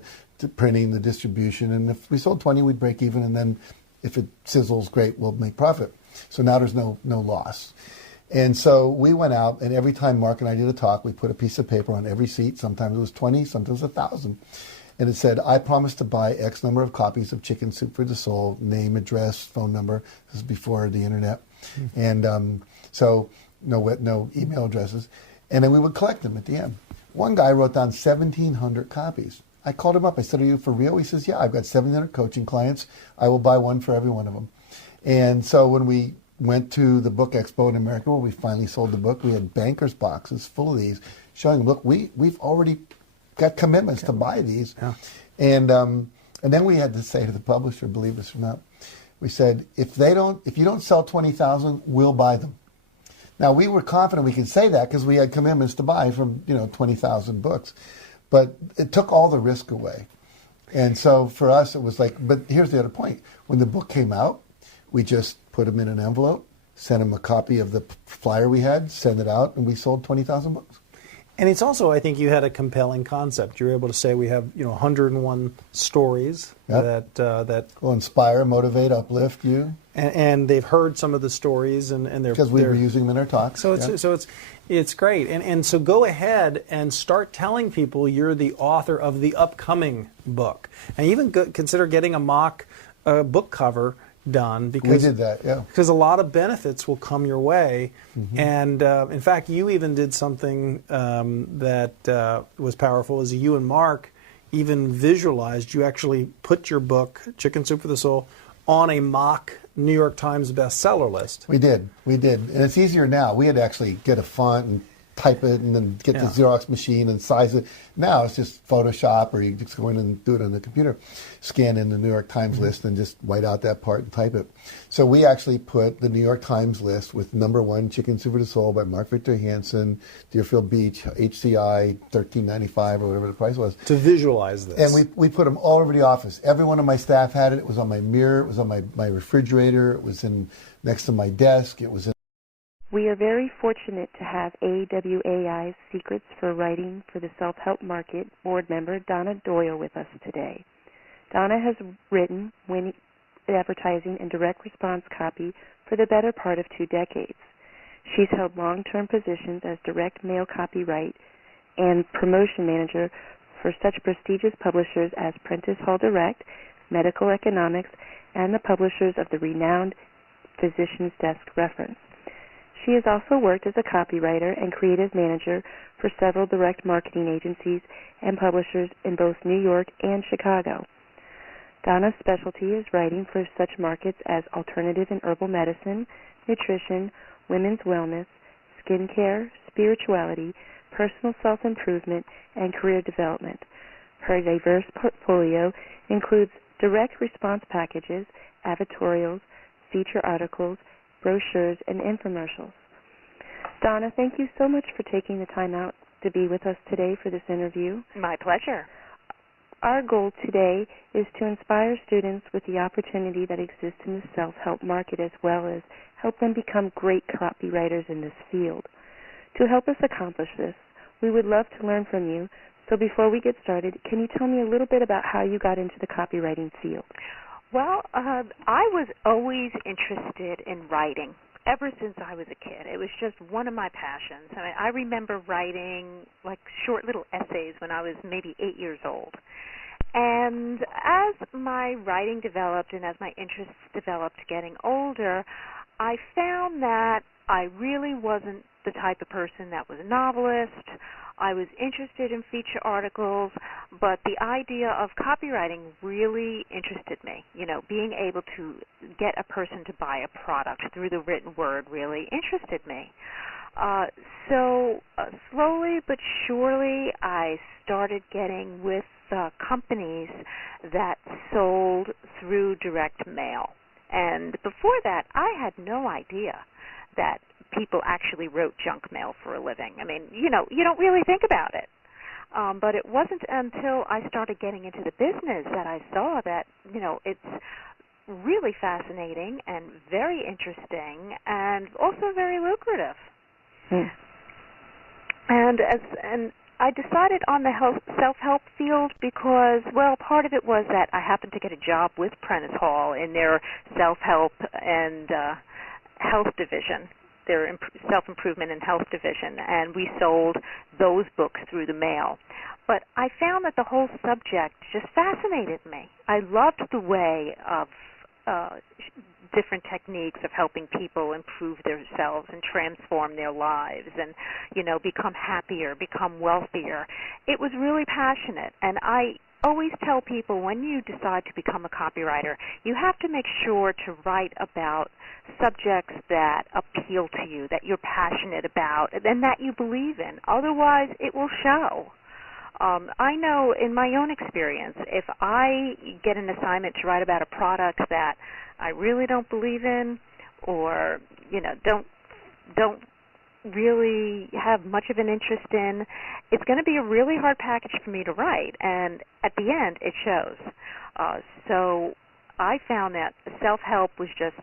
printing, the distribution. And if we sold 20, we'd break even. And then if it sizzles, great, we'll make profit. So now there's no loss. And so we went out, and every time Mark and I did a talk, we put a piece of paper on every seat. Sometimes it was 20, sometimes 1,000. And it said, I promise to buy X number of copies of Chicken Soup for the Soul, name, address, phone number. This is before the internet. And so no email addresses. And then we would collect them at the end. One guy wrote down 1,700 copies. I called him up. I said, are you for real? He says, yeah, I've got 700 coaching clients. I will buy one for every one of them. And so when we went to the book expo in America where we finally sold the book, we had bankers boxes full of these showing, look, we've already got commitments to buy these. Yeah. And then we had to say to the publisher, believe this or not, we said, if you don't sell 20,000, we'll buy them. Now, we were confident we could say that because we had commitments to buy from 20,000 books. But it took all the risk away. And so for us, it was like, but here's the other point. When the book came out, we just put them in an envelope, sent them a copy of the flyer we had, sent it out, and we sold 20,000 books. And it's also, I think you had a compelling concept. You were able to say we have 101 stories that will inspire, motivate, uplift you. And they've heard some of the stories, and they're because we were using them in our talks. So it's great. And so go ahead and start telling people you're the author of the upcoming book, and even consider getting a mock book cover done, because we did that, yeah. Because a lot of benefits will come your way, and in fact, you even did something that was powerful. Is you and Mark even visualized. You actually put your book, Chicken Soup for the Soul, on a mock New York Times bestseller list. We did, and it's easier now. We had to actually get a font and type it and then get the Xerox machine and size it. Now it's just Photoshop, or you just go in and do it on the computer, scan in the New York Times list and just white out that part and type it. So we actually put the New York Times list with #1 Chicken Soup for the Soul by Mark Victor Hansen, Deerfield Beach, HCI, $13.95 or whatever the price was. To visualize this. And we put them all over the office. Every one of my staff had it. It was on my mirror. It was on my refrigerator. It was next to my desk. It was in. We are very fortunate to have AWAI's Secrets for Writing for the Self-Help Market board member Donna Doyle with us today. Donna has written advertising and direct response copy for the better part of 2 decades. She's held long-term positions as direct mail copyright and promotion manager for such prestigious publishers as Prentice Hall Direct, Medical Economics, and the publishers of the renowned Physician's Desk Reference. She has also worked as a copywriter and creative manager for several direct marketing agencies and publishers in both New York and Chicago. Donna's specialty is writing for such markets as alternative and herbal medicine, nutrition, women's wellness, skincare, spirituality, personal self-improvement, and career development. Her diverse portfolio includes direct response packages, advertorials, feature articles, brochures, and infomercials. Donna, thank you so much for taking the time out to be with us today for this interview. My pleasure. Our goal today is to inspire students with the opportunity that exists in the self-help market, as well as help them become great copywriters in this field. To help us accomplish this, we would love to learn from you. So before we get started, can you tell me a little bit about how you got into the copywriting field? Well, I was always interested in writing ever since I was a kid. It was just one of my passions. I mean, I remember writing like short little essays when I was maybe 8 years old. And as my writing developed and as my interests developed getting older, I found that I really wasn't the type of person that was a novelist. I was interested in feature articles, but the idea of copywriting really interested me. You know, being able to get a person to buy a product through the written word really interested me. So slowly but surely, I started getting with companies that sold through direct mail. And before that, I had no idea that people actually wrote junk mail for a living. I mean, you know, you don't really think about it. But it wasn't until I started getting into the business that I saw that, you know, it's really fascinating and very interesting and also very lucrative. And I decided on the self-help field because, well, part of it was that I happened to get a job with Prentice Hall in their self-help and health division, their self-improvement and health division, and we sold those books through the mail. But I found that the whole subject just fascinated me. I loved the way of different techniques of helping people improve themselves and transform their lives and, you know, become happier, become wealthier. It was really passionate, and I always tell people when you decide to become a copywriter, you have to make sure to write about subjects that appeal to you, that you're passionate about, and that you believe in. Otherwise, it will show. I know in my own experience, if I get an assignment to write about a product that I really don't believe in, or, you know, don't really have much of an interest in, it's going to be a really hard package for me to write, and at the end, it shows. So I found that self-help was just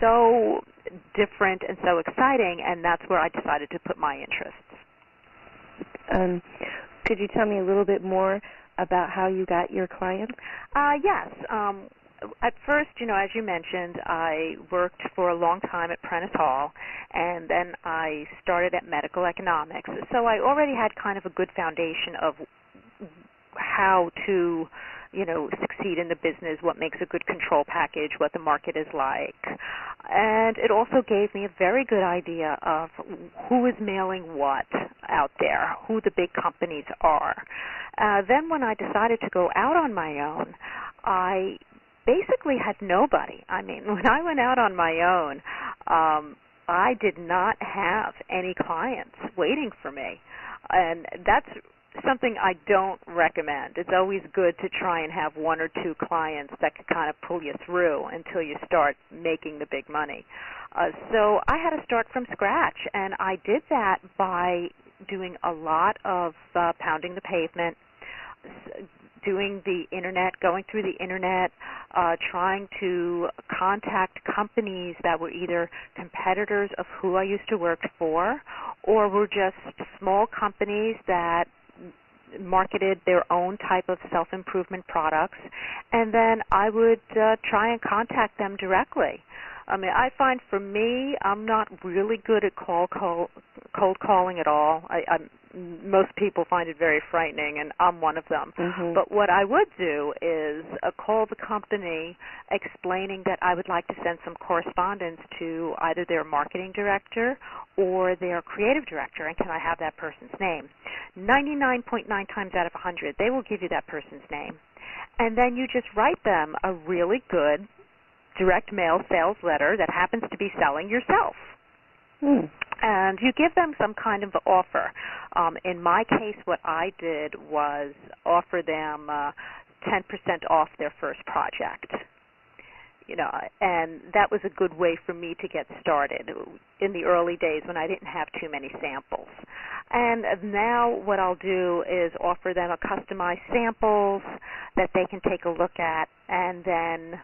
so different and so exciting, and that's where I decided to put my interests. Could you tell me a little bit more about how you got your clients? Yes. At first, you know, as you mentioned, I worked for a long time at Prentice Hall, and then I started at Medical Economics. So I already had kind of a good foundation of how to, you know, succeed in the business, what makes a good control package, what the market is like. And it also gave me a very good idea of who is mailing what out there, who the big companies are. Then when I decided to go out on my own, I basically had nobody. I mean, when I went out on my own, I did not have any clients waiting for me. And that's something I don't recommend. It's always good to try and have one or two clients that could kind of pull you through until you start making the big money. So I had to start from scratch, and I did that by doing a lot of pounding the pavement, doing the internet, going through the internet, trying to contact companies that were either competitors of who I used to work for or were just small companies that marketed their own type of self-improvement products, and then I would try and contact them directly. I mean, I find for me, I'm not really good at cold calling at all. Most people find it very frightening, and I'm one of them. Mm-hmm. But what I would do is call the company explaining that I would like to send some correspondence to either their marketing director or their creative director, and can I have that person's name? 99.9 times out of 100, they will give you that person's name. And then you just write them a really good direct mail sales letter that happens to be selling yourself. And you give them some kind of offer. In my case, what I did was offer them 10% off their first project. and that was a good way for me to get started in the early days when I didn't have too many samples. And now what I'll do is offer them a customized samples that they can take a look at, and then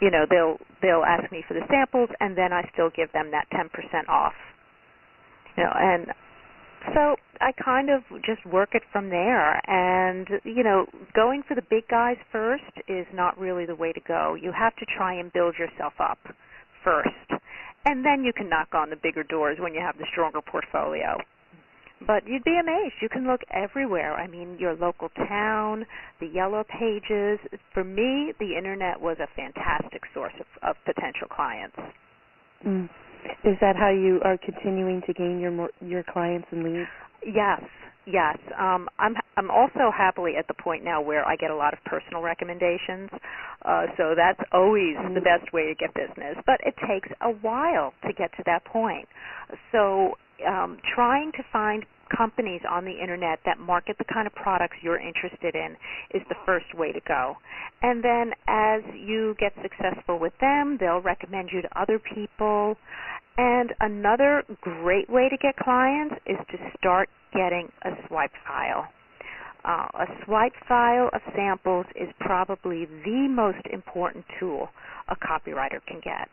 they'll ask me for the samples, and then I still give them that 10% off. And so I kind of just work it from there. And, going for the big guys first is not really the way to go. You have to try and build yourself up first. And then you can knock on the bigger doors when you have the stronger portfolio. But you'd be amazed. You can look everywhere. I mean, your local town, the yellow pages. For me, the Internet was a fantastic source of potential clients. Mm. Is that how you are continuing to gain your clients and leads? Yes. I'm also happily at the point now where I get a lot of personal recommendations, so that's always the best way to get business. But it takes a while to get to that point. So trying to find companies on the Internet that market the kind of products you're interested in is the first way to go. And then as you get successful with them, they'll recommend you to other people. And another great way to get clients is to start getting a swipe file. A swipe file of samples is probably the most important tool a copywriter can get.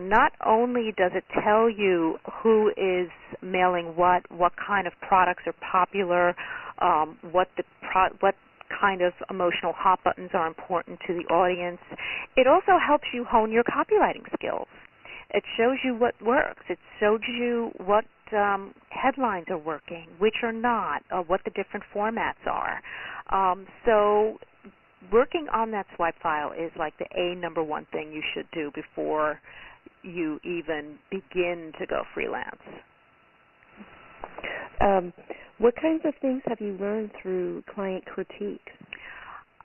Not only does it tell you who is mailing what kind of products are popular, what kind of emotional hot buttons are important to the audience, it also helps you hone your copywriting skills. It shows you what works. It shows you what headlines are working, which are not, what the different formats are. So working on that swipe file is like the number one thing you should do before you even begin to go freelance. What kinds of things have you learned through client critiques?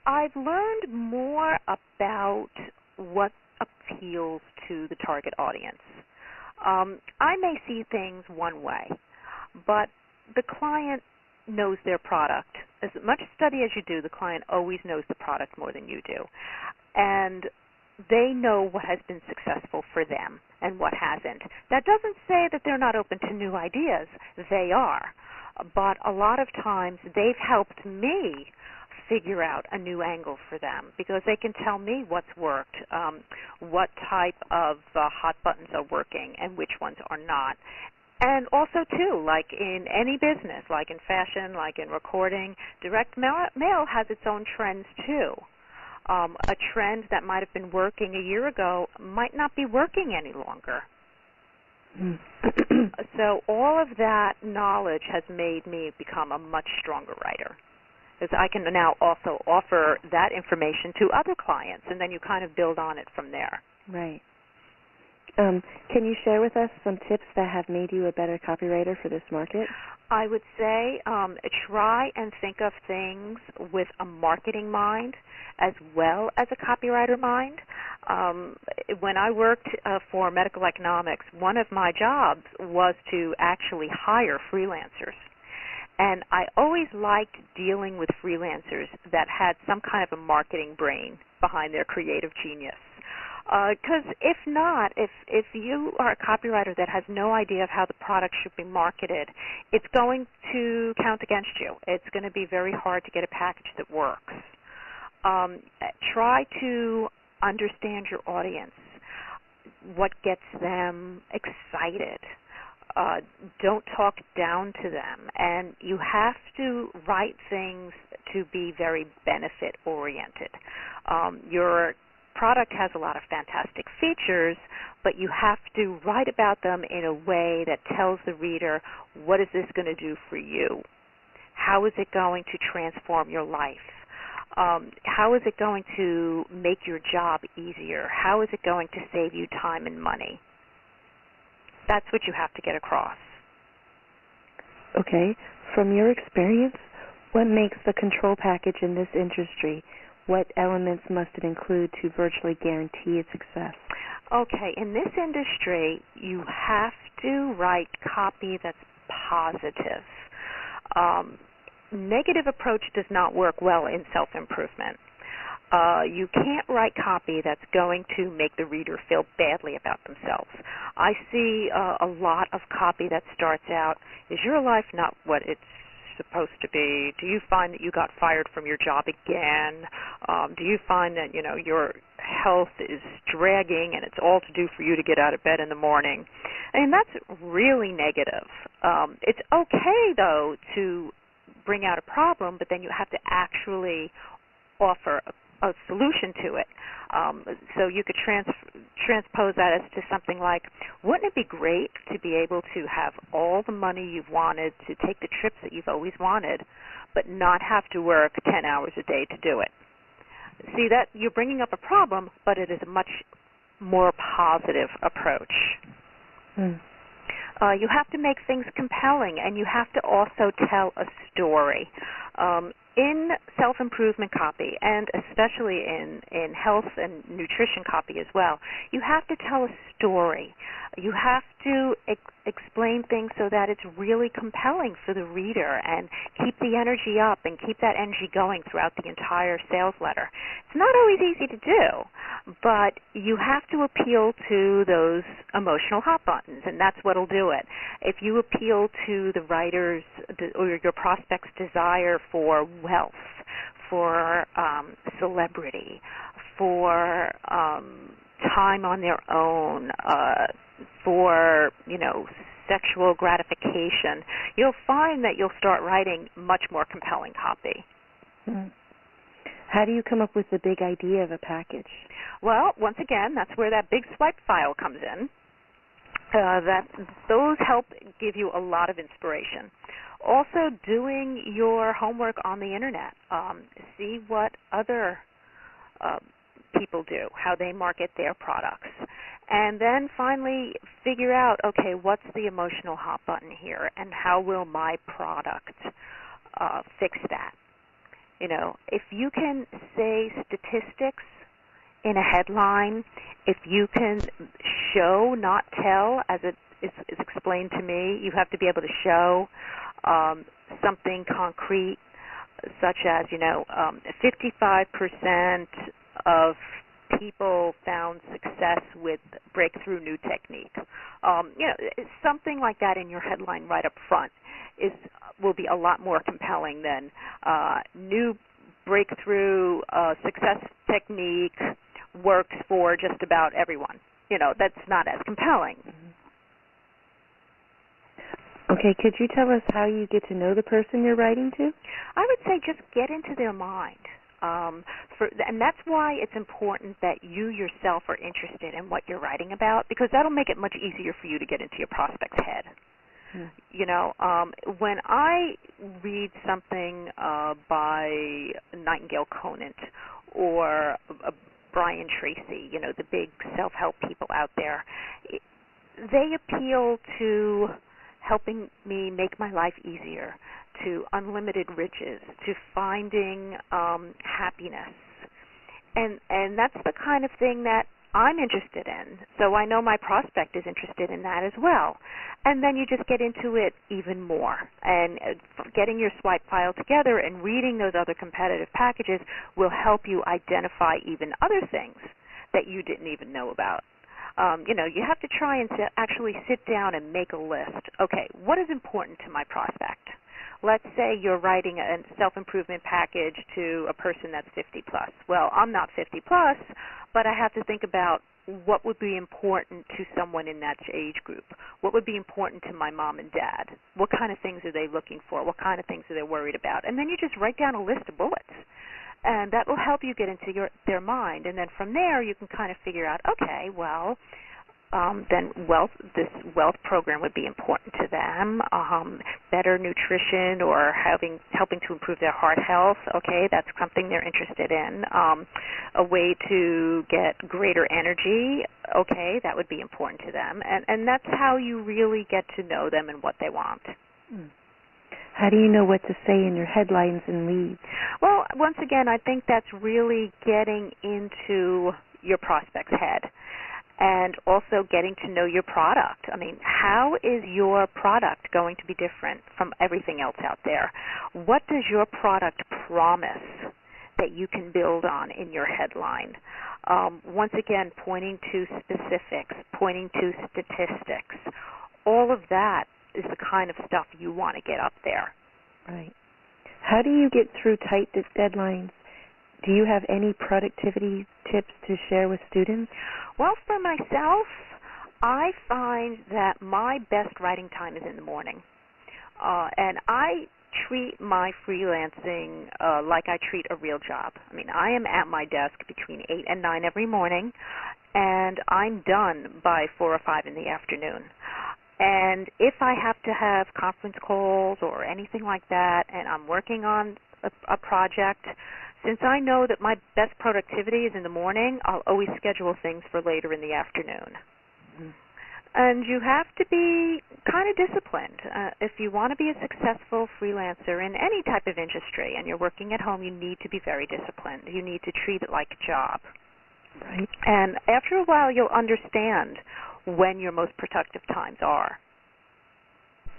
I've learned more about what appeals to the target audience. I may see things one way, but the client knows their product. As much study as you do, the client always knows the product more than you do. And they know what has been successful for them and what hasn't. That doesn't say that they're not open to new ideas. They are. But a lot of times they've helped me figure out a new angle for them because they can tell me what's worked, what type of hot buttons are working and which ones are not. And also, too, like in any business, like in fashion, like in recording, direct mail has its own trends, too. A trend that might have been working a year ago might not be working any longer. So all of that knowledge has made me become a much stronger writer, because I can now also offer that information to other clients, and then you kind of build on it from there. Right. Can you share with us some tips that have made you a better copywriter for this market? I would say try and think of things with a marketing mind as well as a copywriter mind. When I worked for Medical Economics, one of my jobs was to actually hire freelancers. And I always liked dealing with freelancers that had some kind of a marketing brain behind their creative genius. Because if not, if you are a copywriter that has no idea of how the product should be marketed, it's going to count against you. It's going to be very hard to get a package that works. Try to understand your audience, what gets them excited. Don't talk down to them. And you have to write things to be very benefit-oriented. Your product has a lot of fantastic features, but you have to write about them in a way that tells the reader, what is this going to do for you? How is it going to transform your life? How is it going to make your job easier? How is it going to save you time and money? That's what you have to get across. Okay. From your experience, what makes the control package in this industry? What elements must it include to virtually guarantee its success? Okay, in this industry, you have to write copy that's positive. Negative approach does not work well in self-improvement. You can't write copy that's going to make the reader feel badly about themselves. I see a lot of copy that starts out, is your life not what it's supposed to be? Do you find that you got fired from your job again? Do you find that, your health is dragging and it's all to do for you to get out of bed in the morning? I mean, that's really negative. It's okay, though, to bring out a problem, but then you have to actually offer a solution to it. So you could transpose that as to something like, wouldn't it be great to be able to have all the money you've wanted, to take the trips that you've always wanted, but not have to work 10 hours a day to do it? See, that you're bringing up a problem, but it is a much more positive approach. You have to make things compelling, and you have to also tell a story. In self-improvement copy, and especially in health and nutrition copy as well, you have to tell a story. You have to explain things so that it's really compelling for the reader and keep the energy up and keep that energy going throughout the entire sales letter. It's not always easy to do, but you have to appeal to those emotional hot buttons, and that's what'll do it. If you appeal to the writer's or your prospect's desire for wealth, for celebrity, for time on their own, for, sexual gratification, you'll find that you'll start writing much more compelling copy. How do you come up with the big idea of a package? Well, once again, that's where that big swipe file comes in. Those help give you a lot of inspiration. Also, doing your homework on the internet. See what other people do, how they market their products. And then finally figure out, okay, what's the emotional hot button here, and how will my product fix that? If you can say statistics in a headline, if you can show, not tell, as it is explained to me, you have to be able to show something concrete, such as, 55% of people found success with breakthrough new technique. Something like that in your headline right up front will be a lot more compelling than new breakthrough success technique works for just about everyone. That's not as compelling. Okay, could you tell us how you get to know the person you're writing to? I would say just get into their mind. And that's why it's important that you yourself are interested in what you're writing about, because that'll make it much easier for you to get into your prospect's head. When I read something by Nightingale Conant or Brian Tracy, the big self-help people out there, they appeal to helping me make my life easier, to unlimited riches, to finding happiness. And that's the kind of thing that I'm interested in. So I know my prospect is interested in that as well. And then you just get into it even more. And getting your swipe file together and reading those other competitive packages will help you identify even other things that you didn't even know about. You have to try and actually sit down and make a list. Okay, what is important to my prospect? Let's say you're writing a self-improvement package to a person that's 50 plus. Well, I'm not 50 plus, but I have to think about what would be important to someone in that age group. What would be important to my mom and dad? What kind of things are they looking for? What kind of things are they worried about? And then you just write down a list of bullets. And that will help you get into their mind. And then from there, you can kind of figure out, okay, well, then this wealth program would be important to them. Better nutrition or helping to improve their heart health. Okay, that's something they're interested in. A way to get greater energy. Okay, that would be important to them. And that's how you really get to know them and what they want. How do you know what to say in your headlines and leads? Well, once again, I think that's really getting into your prospect's head and also getting to know your product. I mean, how is your product going to be different from everything else out there? What does your product promise that you can build on in your headline. Once again, pointing to specifics, pointing to statistics. All of that is the kind of stuff you want to get up there. Right. How do you get through tight deadlines? Do you have any productivity tips to share with students? Well, for myself, I find that my best writing time is in the morning. And I treat my freelancing like I treat a real job. I mean, I am at my desk between 8 and 9 every morning, and I'm done by 4 or 5 in the afternoon. And if I have to have conference calls or anything like that, and I'm working on a project, since I know that my best productivity is in the morning, I'll always schedule things for later in the afternoon. Mm-hmm. And you have to be kind of disciplined. If you want to be a successful freelancer in any type of industry and you're working at home, you need to be very disciplined. You need to treat it like a job. Right. And after a while, you'll understand when your most productive times are.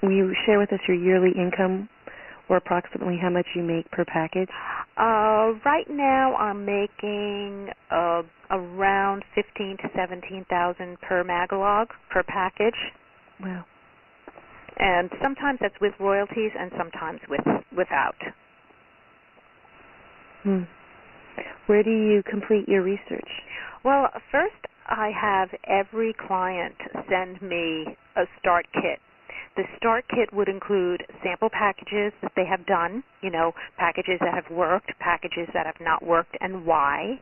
Will you share with us your yearly income or approximately how much you make per package? Right now, I'm making around $15,000 to $17,000 per magalog, per package. Wow. And sometimes that's with royalties and sometimes without. Where do you complete your research? Well, first I have every client send me a start kit. The start kit would include sample packages that they have done, packages that have worked, packages that have not worked, and why.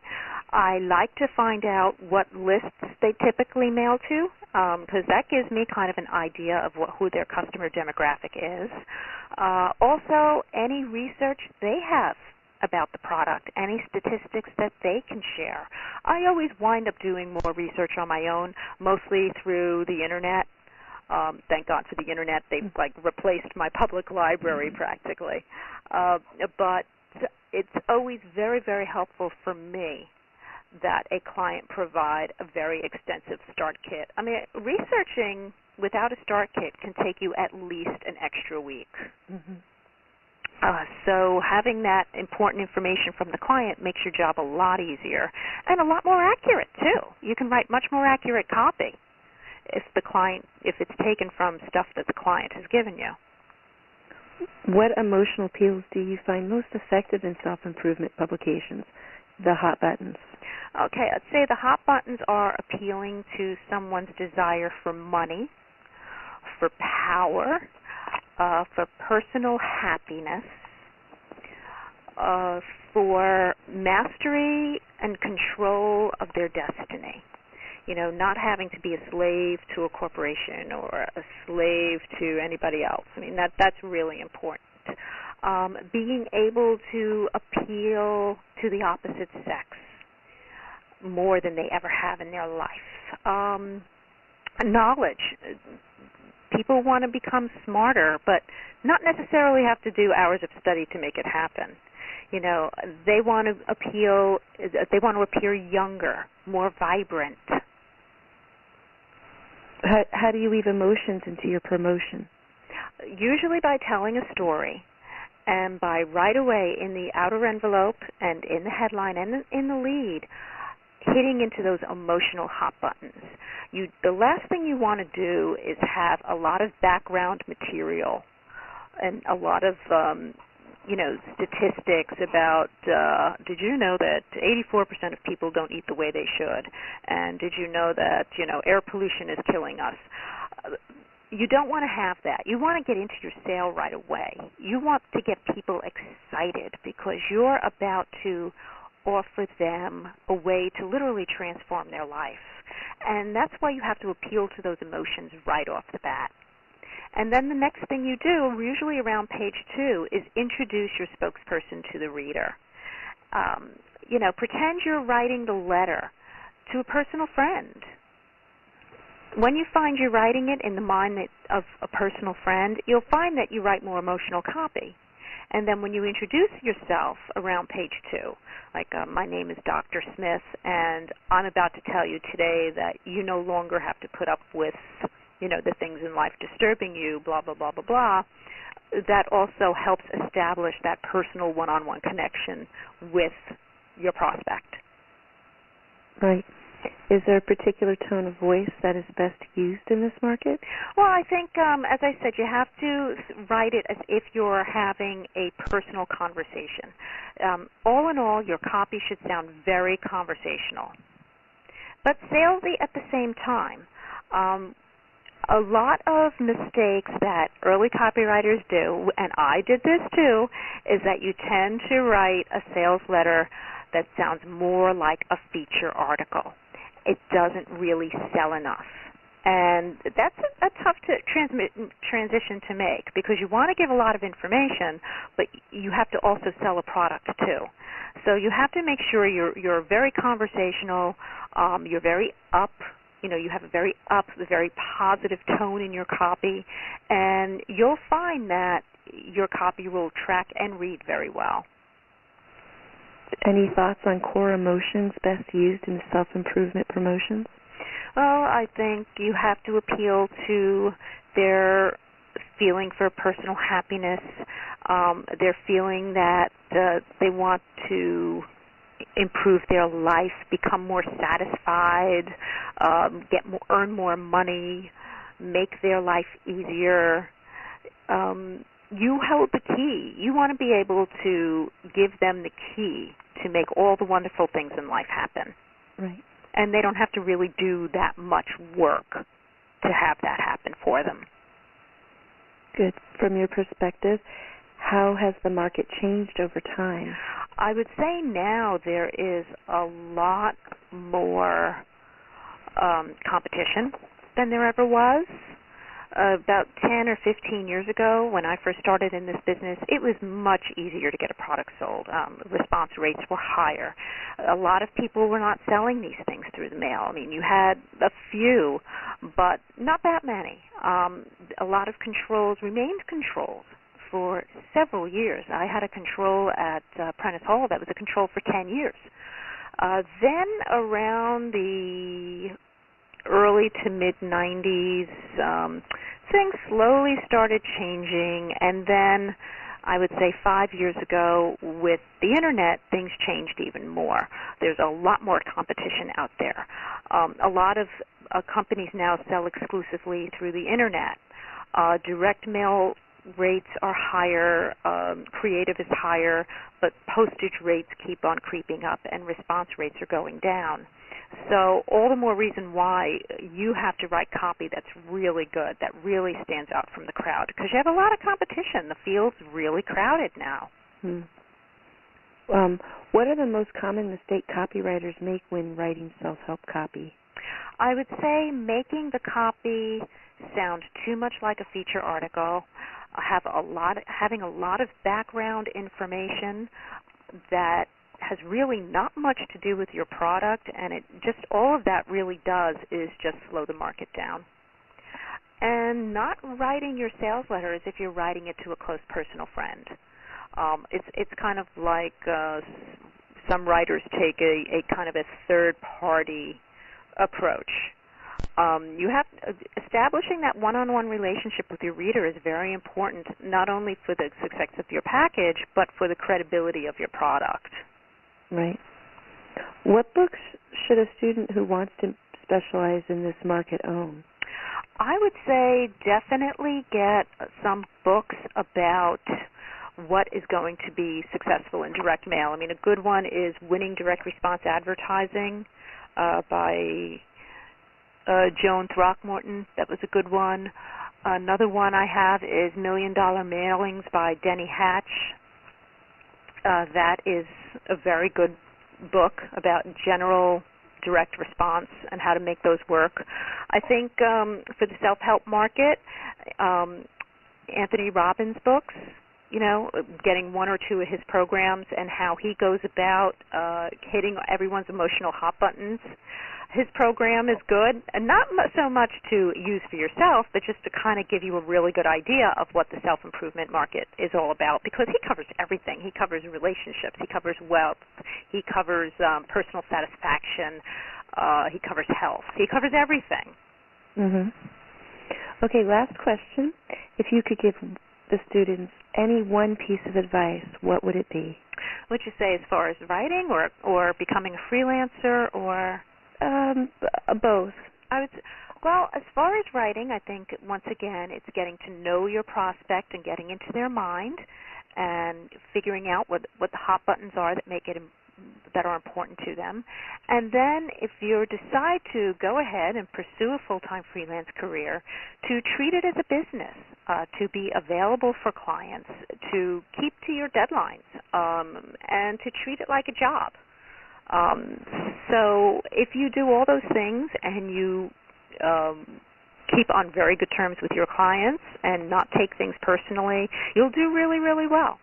I like to find out what lists they typically mail to, because that gives me kind of an idea of who their customer demographic is. Also, any research they have about the product, any statistics that they can share. I always wind up doing more research on my own, mostly through the Internet. Thank God for the Internet. They've replaced my public library practically. But it's always very, very helpful for me that a client provide a very extensive start kit. I mean, researching without a start kit can take you at least an extra week. Mm-hmm. So having that important information from the client makes your job a lot easier and a lot more accurate, too. You can write much more accurate copy if it's taken from stuff that the client has given you. What emotional appeals do you find most effective in self-improvement publications, the hot buttons? Okay, I'd say the hot buttons are appealing to someone's desire for money, for power, for personal happiness, for mastery and control of their destiny. Not having to be a slave to a corporation or a slave to anybody else. I mean, that's really important. Being able to appeal to the opposite sex more than they ever have in their life. Knowledge. People want to become smarter, but not necessarily have to do hours of study to make it happen. They want to appear younger, more vibrant. How do you weave emotions into your promotion? Usually by telling a story and by right away in the outer envelope and in the headline and in the lead, hitting into those emotional hot buttons. The last thing you want to do is have a lot of background material and a lot of statistics about did you know that 84% of people don't eat the way they should, and did you know that air pollution is killing us. You don't want to have that. You want to get into your sale right away. You want to get people excited because you're about to offer them a way to literally transform their life. And that's why you have to appeal to those emotions right off the bat. And then the next thing you do, usually around page 2, is introduce your spokesperson to the reader. Pretend you're writing the letter to a personal friend. When you find you're writing it in the mind of a personal friend, you'll find that you write more emotional copy. And then when you introduce yourself around page 2, like my name is Dr. Smith, and I'm about to tell you today that you no longer have to put up with the things in life disturbing you, blah, blah, blah, blah, blah. that also helps establish that personal one-on-one connection with your prospect. Right. Is there a particular tone of voice that is best used in this market? Well, I think, as I said, you have to write it as if you're having a personal conversation. All in all, your copy should sound very conversational, but salesy at the same time. A lot of mistakes that early copywriters do, and I did this too, is that you tend to write a sales letter that sounds more like a feature article. It doesn't really sell enough. And that's a tough transition to make, because you want to give a lot of information, but you have to also sell a product too. So you have to make sure you're very conversational, you're very up, you have a very positive tone in your copy, and you'll find that your copy will track and read very well. Any thoughts on core emotions best used in self-improvement promotions? Well, I think you have to appeal to their feeling for personal happiness, their feeling that they want to improve their life, become more satisfied, earn more money, make their life easier. You hold the key. You want to be able to give them the key to make all the wonderful things in life happen. Right. And they don't have to really do that much work to have that happen for them. Good. From your perspective, how has the market changed over time? I would say now there is a lot more competition than there ever was. About 10 or 15 years ago, when I first started in this business, it was much easier to get a product sold. Response rates were higher. A lot of people were not selling these things through the mail. I mean, you had a few, but not that many. A lot of controls remained controls for several years. I had a control at Prentice Hall that was a control for 10 years. Then around the early to mid-90s, things slowly started changing, and then I would say 5 years ago with the Internet, things changed even more. There's a lot more competition out there. A lot of companies now sell exclusively through the Internet. Direct mail rates are higher, creative is higher, but postage rates keep on creeping up and response rates are going down. So all the more reason why you have to write copy that's really good, that really stands out from the crowd, because you have a lot of competition. The field's really crowded now. What are the most common mistake copywriters make when writing self-help copy? I would say making the copy sound too much like a feature article, having a lot of background information that has really not much to do with your product, and all of that really does is just slow the market down. And not writing your sales letter as if you're writing it to a close personal friend. It's kind of like some writers take a kind of a third-party approach. Establishing that one-on-one relationship with your reader is very important, not only for the success of your package, but for the credibility of your product. Right. What books should a student who wants to specialize in this market own? I would say definitely get some books about what is going to be successful in direct mail. I mean, a good one is Winning Direct Response Advertising by Joan Throckmorton. That was a good one. Another one I have is $1 Million Mailings by Denny Hatch. That is a very good book about general direct response and how to make those work. I think for the self-help market, Anthony Robbins' books, getting one or two of his programs and how he goes about hitting everyone's emotional hot buttons. His program is good, and not so much to use for yourself, but just to kind of give you a really good idea of what the self-improvement market is all about, because he covers everything. He covers relationships. He covers wealth. He covers personal satisfaction. He covers health. He covers everything. Mm-hmm. Okay, last question. If you could give the students any one piece of advice, what would it be? Would you say as far as writing or becoming a freelancer or? Both. Well, as far as writing, I think, once again, it's getting to know your prospect and getting into their mind and figuring out what the hot buttons are that are important to them. And then if you decide to go ahead and pursue a full-time freelance career, to treat it as a business, to be available for clients, to keep to your deadlines, and to treat it like a job. So if you do all those things and you keep on very good terms with your clients and not take things personally, you'll do really, really well.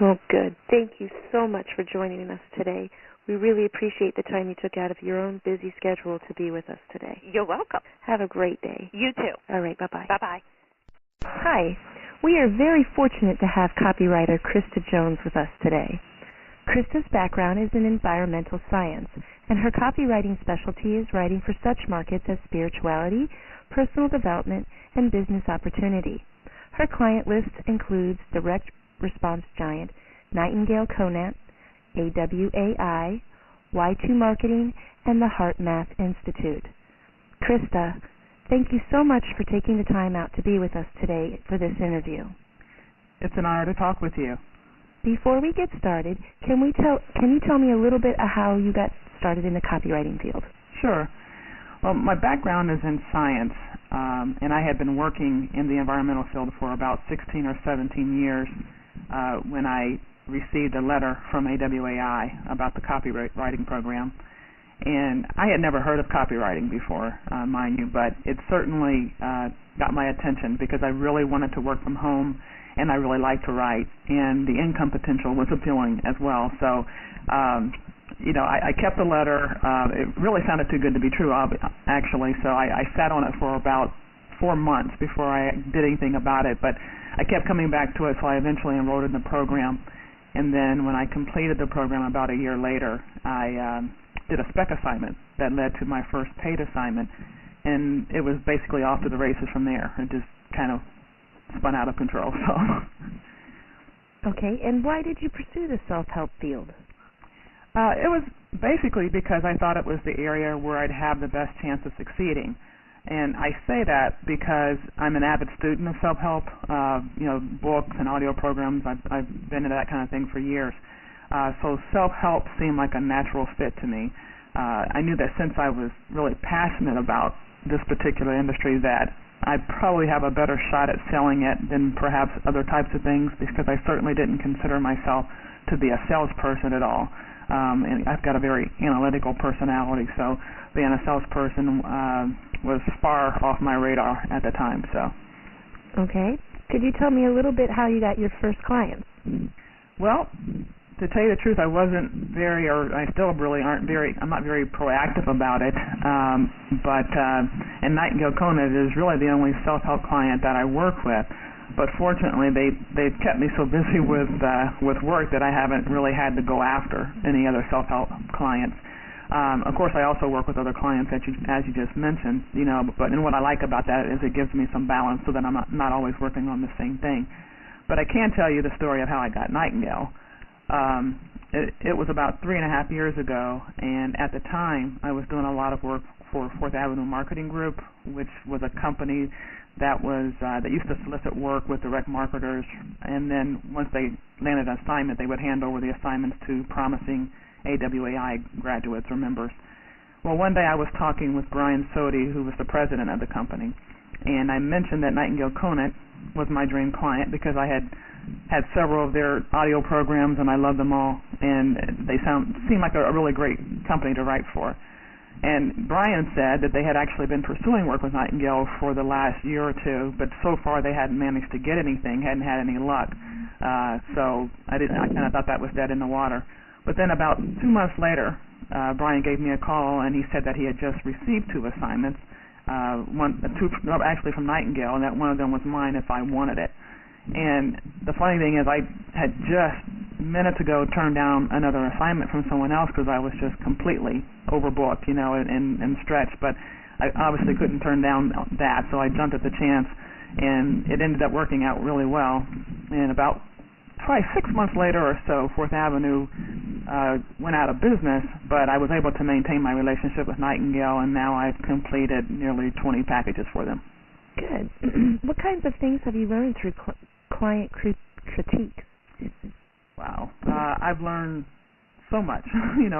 Well, good. Thank you so much for joining us today. We really appreciate the time you took out of your own busy schedule to be with us today. You're welcome. Have a great day. You too. All right, bye-bye. Bye-bye. Hi. We are very fortunate to have copywriter Krista Jones with us today. Krista's background is in environmental science, and her copywriting specialty is writing for such markets as spirituality, personal development, and business opportunity. Her client list includes direct response giant Nightingale Conant, AWAI, Y2 Marketing, and the HeartMath Institute. Krista, thank you so much for taking the time out to be with us today for this interview. It's an honor to talk with you. Before we get started, can you tell me a little bit of how you got started in the copywriting field? Sure. Well, my background is in science, and I had been working in the environmental field for about 16 or 17 years when I received a letter from AWAI about the copywriting program. And I had never heard of copywriting before, mind you, but it certainly got my attention because I really wanted to work from home and I really liked to write, and the income potential was appealing as well. So, I kept the letter. It really sounded too good to be true, actually, so I sat on it for about 4 months before I did anything about it, but I kept coming back to it, so I eventually enrolled in the program. And then when I completed the program about a year later, I did a spec assignment that led to my first paid assignment, and it was basically off to the races from there. It just kind of spun out of control. So. Okay, and why did you pursue the self-help field? It was basically because I thought it was the area where I'd have the best chance of succeeding. And I say that because I'm an avid student of self-help, books and audio programs. I've been into that kind of thing for years. So self-help seemed like a natural fit to me. I knew that since I was really passionate about this particular industry that I'd probably have a better shot at selling it than perhaps other types of things, because I certainly didn't consider myself to be a salesperson at all. And I've got a very analytical personality, so being a salesperson was far off my radar at the time. So. Okay. Could you tell me a little bit how you got your first clients? Well, to tell you the truth, I wasn't very, or I still really aren't very, I'm not very proactive about it. And Nightingale Conant is really the only self-help client that I work with. But fortunately, they've kept me so busy with work that I haven't really had to go after any other self-help clients. Of course, I also work with other clients, as you just mentioned. But what I like about that is it gives me some balance, so that I'm not always working on the same thing. But I can tell you the story of how I got Nightingale. It was about 3.5 years ago, and at the time, I was doing a lot of work for Fourth Avenue Marketing Group, which was a company that used to solicit work with direct marketers, and then once they landed an assignment, they would hand over the assignments to promising AWAI graduates or members. Well, one day I was talking with Brian Sodi, who was the president of the company, and I mentioned that Nightingale Conant was my dream client because I had several of their audio programs, and I loved them all, and they seemed like a really great company to write for. And Brian said that they had actually been pursuing work with Nightingale for the last year or two, but so far they hadn't managed to get anything, hadn't had any luck. So I kind of thought that was dead in the water. But then about 2 months later, Brian gave me a call, and he said that he had just received 2 assignments, actually from Nightingale, and that one of them was mine if I wanted it. And the funny thing is, I had just minutes ago turned down another assignment from someone else because I was just completely overbooked, and stretched. But I obviously couldn't turn down that, so I jumped at the chance. and it ended up working out really well. And about probably 6 months later or so, Fourth Avenue went out of business, but I was able to maintain my relationship with Nightingale, and now I've completed nearly 20 packages for them. Good. What kinds of things have you learned through client critiques? Wow. I've learned so much,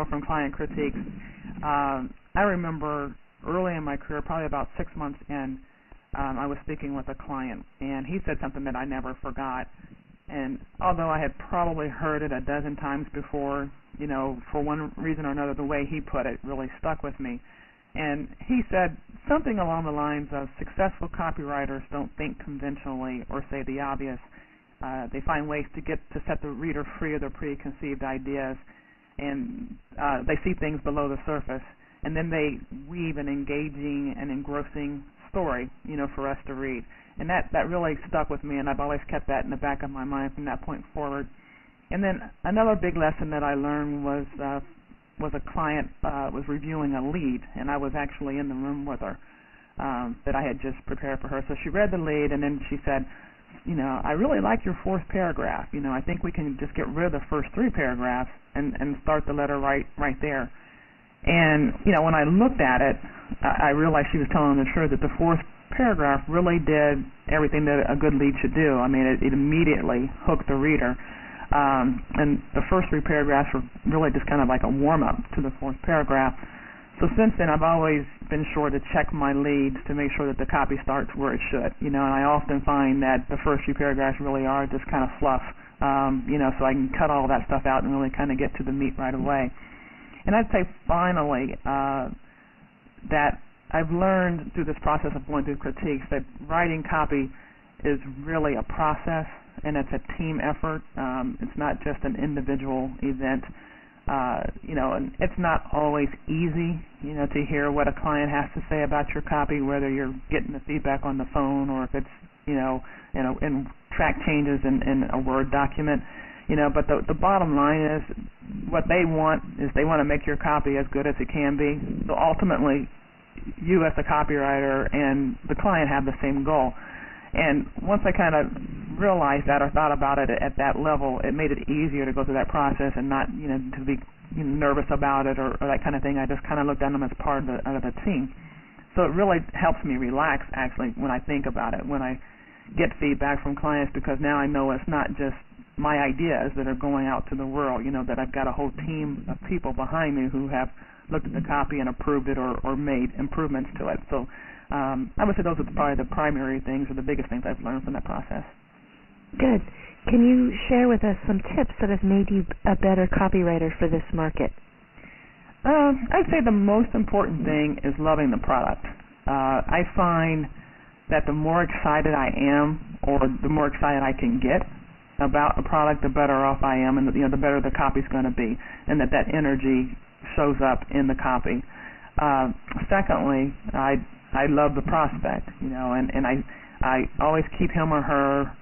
from client critiques. I remember early in my career, probably about 6 months in, I was speaking with a client, and he said something that I never forgot. And although I had probably heard it a dozen times before, for one reason or another, the way he put it really stuck with me. And he said something along the lines of, successful copywriters don't think conventionally or say the obvious. They find ways to set the reader free of their preconceived ideas, and they see things below the surface. And then they weave an engaging and engrossing story, for us to read. And that really stuck with me, and I've always kept that in the back of my mind from that point forward. And then another big lesson that I learned was a client was reviewing a lead, and I was actually in the room with her that I had just prepared for her. So she read the lead, and then she said, I really like your fourth paragraph. I think we can just get rid of the first 3 paragraphs and start the letter right there. And, when I looked at it, I realized she was telling the truth, that the fourth paragraph really did everything that a good lead should do. I mean, it immediately hooked the reader. And the first 3 paragraphs were really just kind of like a warm-up to the fourth paragraph. So since then, I've always been sure to check my leads to make sure that the copy starts where it should. And I often find that the first few paragraphs really are just kind of fluff, so I can cut all that stuff out and really kind of get to the meat right away. And I'd say finally that I've learned through this process of going through critiques that writing copy is really a process, and it's a team effort. It's not just an individual event. And it's not always easy, to hear what a client has to say about your copy, whether you're getting the feedback on the phone or if it's, in track changes in a Word document. But the bottom line is what they want is they want to make your copy as good as it can be. So ultimately, you as the copywriter and the client have the same goal. And once I kind of realized that or thought about it at that level, it made it easier to go through that process and not, to be nervous about it or that kind of thing. I just kind of looked at them as part of the team. So it really helps me relax, actually, when I think about it, when I get feedback from clients, because now I know it's not just my ideas that are going out to the world, that I've got a whole team of people behind me who have looked at the copy and approved it or made improvements to it. So I would say those are probably the primary things or the biggest things I've learned from that process. Good. Can you share with us some tips that have made you a better copywriter for this market? I'd say the most important thing is loving the product. I find that the more excited I am, or the more excited I can get about a product, the better off I am, and the better the copy's going to be, and that energy shows up in the copy. Secondly, I love the prospect, and I always keep him or her